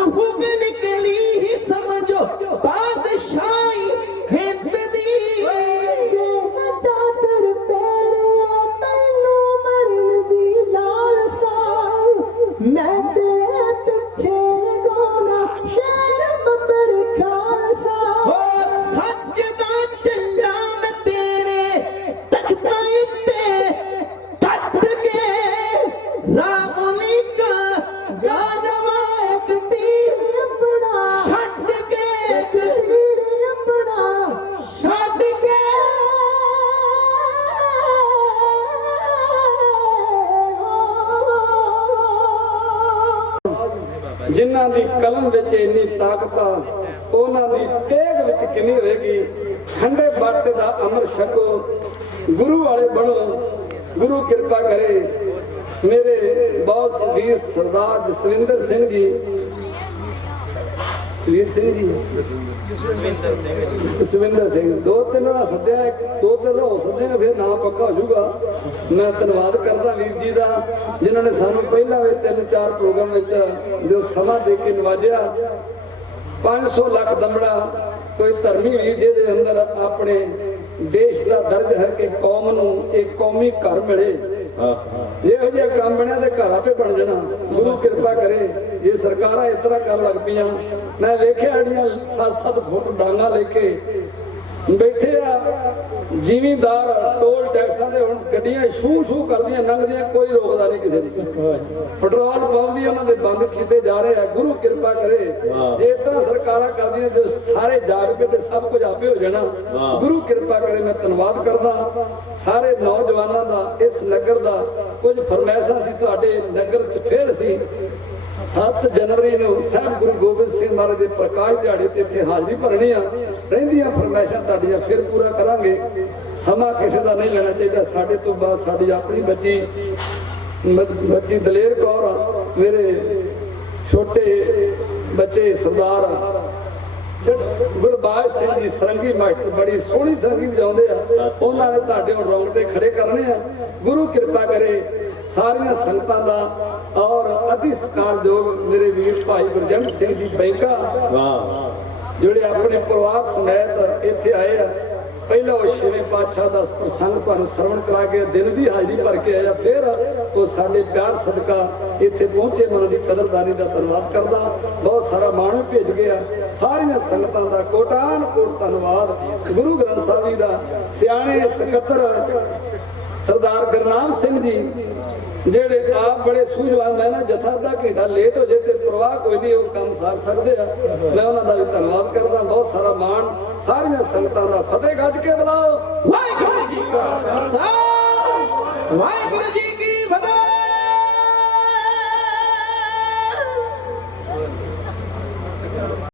हुग निकली ही समझो बादशाही हिंद दी जे चादर पेड़िया तैनू मरण दी लालसा मैं तेरे पिछे लगाना शेर बबर खालसा ओ सच दा झंडा मैं तेरे तख्ता उत्ते टट के रामोली का गानवा एक तीर अपना छट के एक तीर अपना छट के ਜਿਨ੍ਹਾਂ ਦੀ ਕਲਮ ਵਿੱਚ ਇੰਨੀ ਤਾਕਤ ਆ ਉਹਨਾਂ ਦੀ ਤੇਗ ਵਿੱਚ ਕਿੰਨੀ ਹੋਵੇਗੀ। ਠੰਡੇ ਬਾਟੇ ਦਾ ਅੰਮ੍ਰਿਤ ਛਕੋ, ਗੁਰੂ ਵਾਲੇ ਬਣੋ। ਗੁਰੂ ਕਿਰਪਾ ਕਰੇ। ਮੇਰੇ ਬਹੁਤ ਵੀਰ ਸਰਦਾਰ ਜਸਵਿੰਦਰ ਸਿੰਘ ਜੀ, ਜਸਵਿੰਦਰ ਸਿੰਘ ਦੋ ਤਿੰਨ ਵਾਰ ਸੱਦਿਆ, ਦੋ ਤਿੰਨ ਹੋ ਸੱਦਿਆ ਫਿਰ ਨਾਂ ਪੱਕਾ ਹੋ ਜਾਊਗਾ। ਮੈਂ ਧੰਨਵਾਦ ਕਰਦਾ ਵੀਰ ਜੀ ਦਾ, ਜਿਨ੍ਹਾਂ ਨੇ ਸਾਨੂੰ ਪਹਿਲਾਂ ਵੀ 3-4 ਪ੍ਰੋਗਰਾਮ ਵਿੱਚ ਜੋ ਸਮਾਂ ਦੇ ਕੇ ਨਵਾਜਿਆ। 500 ਲੱਖ ਦਮੜਾ ਕੋਈ ਧਰਮੀ ਵੀਰ ਜਿਹਦੇ ਅੰਦਰ ਆਪਣੇ ਦੇਸ਼ ਦਾ ਦਰਦ ਹੈ ਕਿ ਕੌਮ ਨੂੰ ਇੱਕ ਕੌਮੀ ਘਰ ਮਿਲੇ। ਇਹੋ ਜਿਹਾ ਕੰਮ ਬਣਿਆ ਤੇ ਘਰ ਆਪੇ ਬਣ ਜਾਣਾ। ਗੁਰੂ ਕਿਰਪਾ ਕਰੇ। ਜੇ ਸਰਕਾਰਾਂ ਇਸ ਤਰ੍ਹਾਂ ਕਰਨ ਲੱਗ ਪਈਆਂ, ਮੈਂ ਵੇਖਿਆ ਜਿਹੜੀਆਂ 7-7 ਫੁੱਟ ਡਾਂਗਾ ਲੈ ਕੇ ਬੈਠੇ ਆ ਜ਼ਿਮੀਂਦਾਰ, ਟੋਲ ਟੈਕਸਾਂ ਦੇ ਹੁਣ ਗੱਡੀਆਂ ਸ਼ੂ ਕਰਦੀਆਂ ਲੰਘਦੀਆਂ, ਕੋਈ ਰੋਕਦਾ ਨਹੀਂ ਕਿਸੇ ਨੂੰ। ਪੈਟਰੋਲ ਪੰਪ ਵੀ ਉਹਨਾਂ ਦੇ ਬੰਦ ਕੀਤੇ ਜਾ ਰਹੇ ਆ। ਗੁਰੂ ਕਿਰਪਾ ਕਰੇ। ਜੇ ਇਸ ਤਰ੍ਹਾਂ ਸਰਕਾਰਾਂ ਕਰਦੀਆਂ ਜੇ ਸਾਰੇ ਜਾਗ ਪਏ ਤੇ ਸਭ ਕੁਝ ਆਪੇ ਹੋ ਜਾਣਾ। ਗੁਰੂ ਕਿਰਪਾ ਕਰੇ। ਮੈਂ ਧੰਨਵਾਦ ਕਰਦਾ ਸਾਰੇ ਨੌਜਵਾਨਾਂ ਦਾ, ਇਸ ਨਗਰ ਦਾ। ਕੁਝ ਫਰਮਾਇਸ਼ਾਂ ਸੀ ਤੁਹਾਡੇ ਨਗਰ 'ਚ ਫੇਰ ਸੀ 7 ਜਨਵਰੀ ਨੂੰ ਸਾਹਿਬ ਗੁਰੂ ਗੋਬਿੰਦ ਸਿੰਘ ਮਹਾਰਾਜ ਦੇ ਪ੍ਰਕਾਸ਼ ਦਿਹਾੜੇ ਤੇ ਇੱਥੇ ਹਾਜ਼ਰੀ ਭਰਨੀ ਆ। ਰਹਿੰਦੀਆਂ ਫਰਮਾਇਸ਼ਾਂ ਤੁਹਾਡੀਆਂ ਫਿਰ ਪੂਰਾ ਕਰਾਂਗੇ। ਸਮਾਂ ਕਿਸੇ ਦਾ ਨਹੀਂ ਲੈਣਾ ਚਾਹੀਦਾ। ਸਾਡੇ ਤੋਂ ਬਾਅਦ ਸਾਡੀ ਆਪਣੀ ਬੱਚੀ ਦਲੇਰ ਕੌਰ ਆ, ਮੇਰੇ ਛੋਟੇ ਬੱਚੇ ਸਰਦਾਰ ਗੁਰਬਾਜ ਸਿੰਘ ਜੀ ਸਰੰਗੀ ਮਾਸਟਰ ਬੜੀ ਸੋਹਣੀ ਸਰੰਗੀ ਵਜਾਉਂਦੇ ਆ। ਉਹਨਾਂ ਨੇ ਤੁਹਾਡੇ ਹੁਣ ਰੌਂਗ ਤੇ ਖੜੇ ਕਰਨੇ ਆ। ਗੁਰੂ ਕਿਰਪਾ ਕਰੇ। ਸਾਰੀਆਂ ਸੰਗਤਾਂ ਦਾ ਔਰ ਅਤੀ ਸਤਿਕਾਰਯੋਗ ਮੇਰੇ ਵੀਰ ਭਾਈ ਗੁਰਜੰਟ ਸਿੰਘ ਜੀ ਬੈਂਕਾ, ਜਿਹੜੇ ਆਪਣੇ ਪਰਿਵਾਰ ਸਮੇਤ ਇੱਥੇ ਆਏ ਆ। ਪਹਿਲਾਂ ਉਹ ਛੇਵੇਂ ਪਾਤਸ਼ਾਹ ਦਾ ਪ੍ਰਸੰਗ ਤੁਹਾਨੂੰ ਸਰਵਣ ਕਰਾ ਕੇ ਦਿਨ ਦੀ ਹਾਜ਼ਰੀ ਭਰ ਕੇ ਆਇਆ। ਫਿਰ ਉਹ ਸਾਡੇ ਪਿਆਰ ਸਦਕਾ ਇੱਥੇ ਪਹੁੰਚੇ। ਮਨ ਦੀ ਕਦਰਦਾਨੀ ਦਾ ਧੰਨਵਾਦ ਕਰਦਾ। ਬਹੁਤ ਸਾਰਾ ਮਾਣੂ ਭੇਜ ਗਿਆ। ਸਾਰੀਆਂ ਸੰਗਤਾਂ ਦਾ ਕੋਟਾਨ ਕੋਟ ਧੰਨਵਾਦ। ਗੁਰੂ ਗ੍ਰੰਥ ਸਾਹਿਬ ਜੀ ਦਾ ਸਿਆਣੇ ਸਕੱਤਰ ਸਰਦਾਰ ਗੁਰਨਾਮ ਸਿੰਘ ਜੀ, ਜਿਹੜੇ ਆਪ ਬੜੇ ਸੂਝਵਾਨ। ਮੈਂ ਨਾ ਜਥਾ ਅੱਧਾ ਘੰਟਾ ਲੇਟ ਹੋ ਜੇ ਤੇ ਪ੍ਰਵਾਹ ਕੋਈ ਨਹੀਂ, ਉਹ ਕੰਮ ਸਾਰ ਸਕਦੇ ਆ। ਮੈਂ ਉਹਨਾਂ ਦਾ ਵੀ ਧੰਨਵਾਦ ਕਰਦਾ। ਬਹੁਤ ਸਾਰਾ ਮਾਣ। ਸਾਰੀਆਂ ਸੰਗਤਾਂ ਦਾ ਫਤਿਹ ਗੱਜ ਕੇ ਬੁਲਾਓ। ਵਾਹਿਗੁਰੂ ਜੀ ਕਾ ਖਾਲਸਾ ਵਾਹਿਗੁਰੂ ਜੀ ਕੀ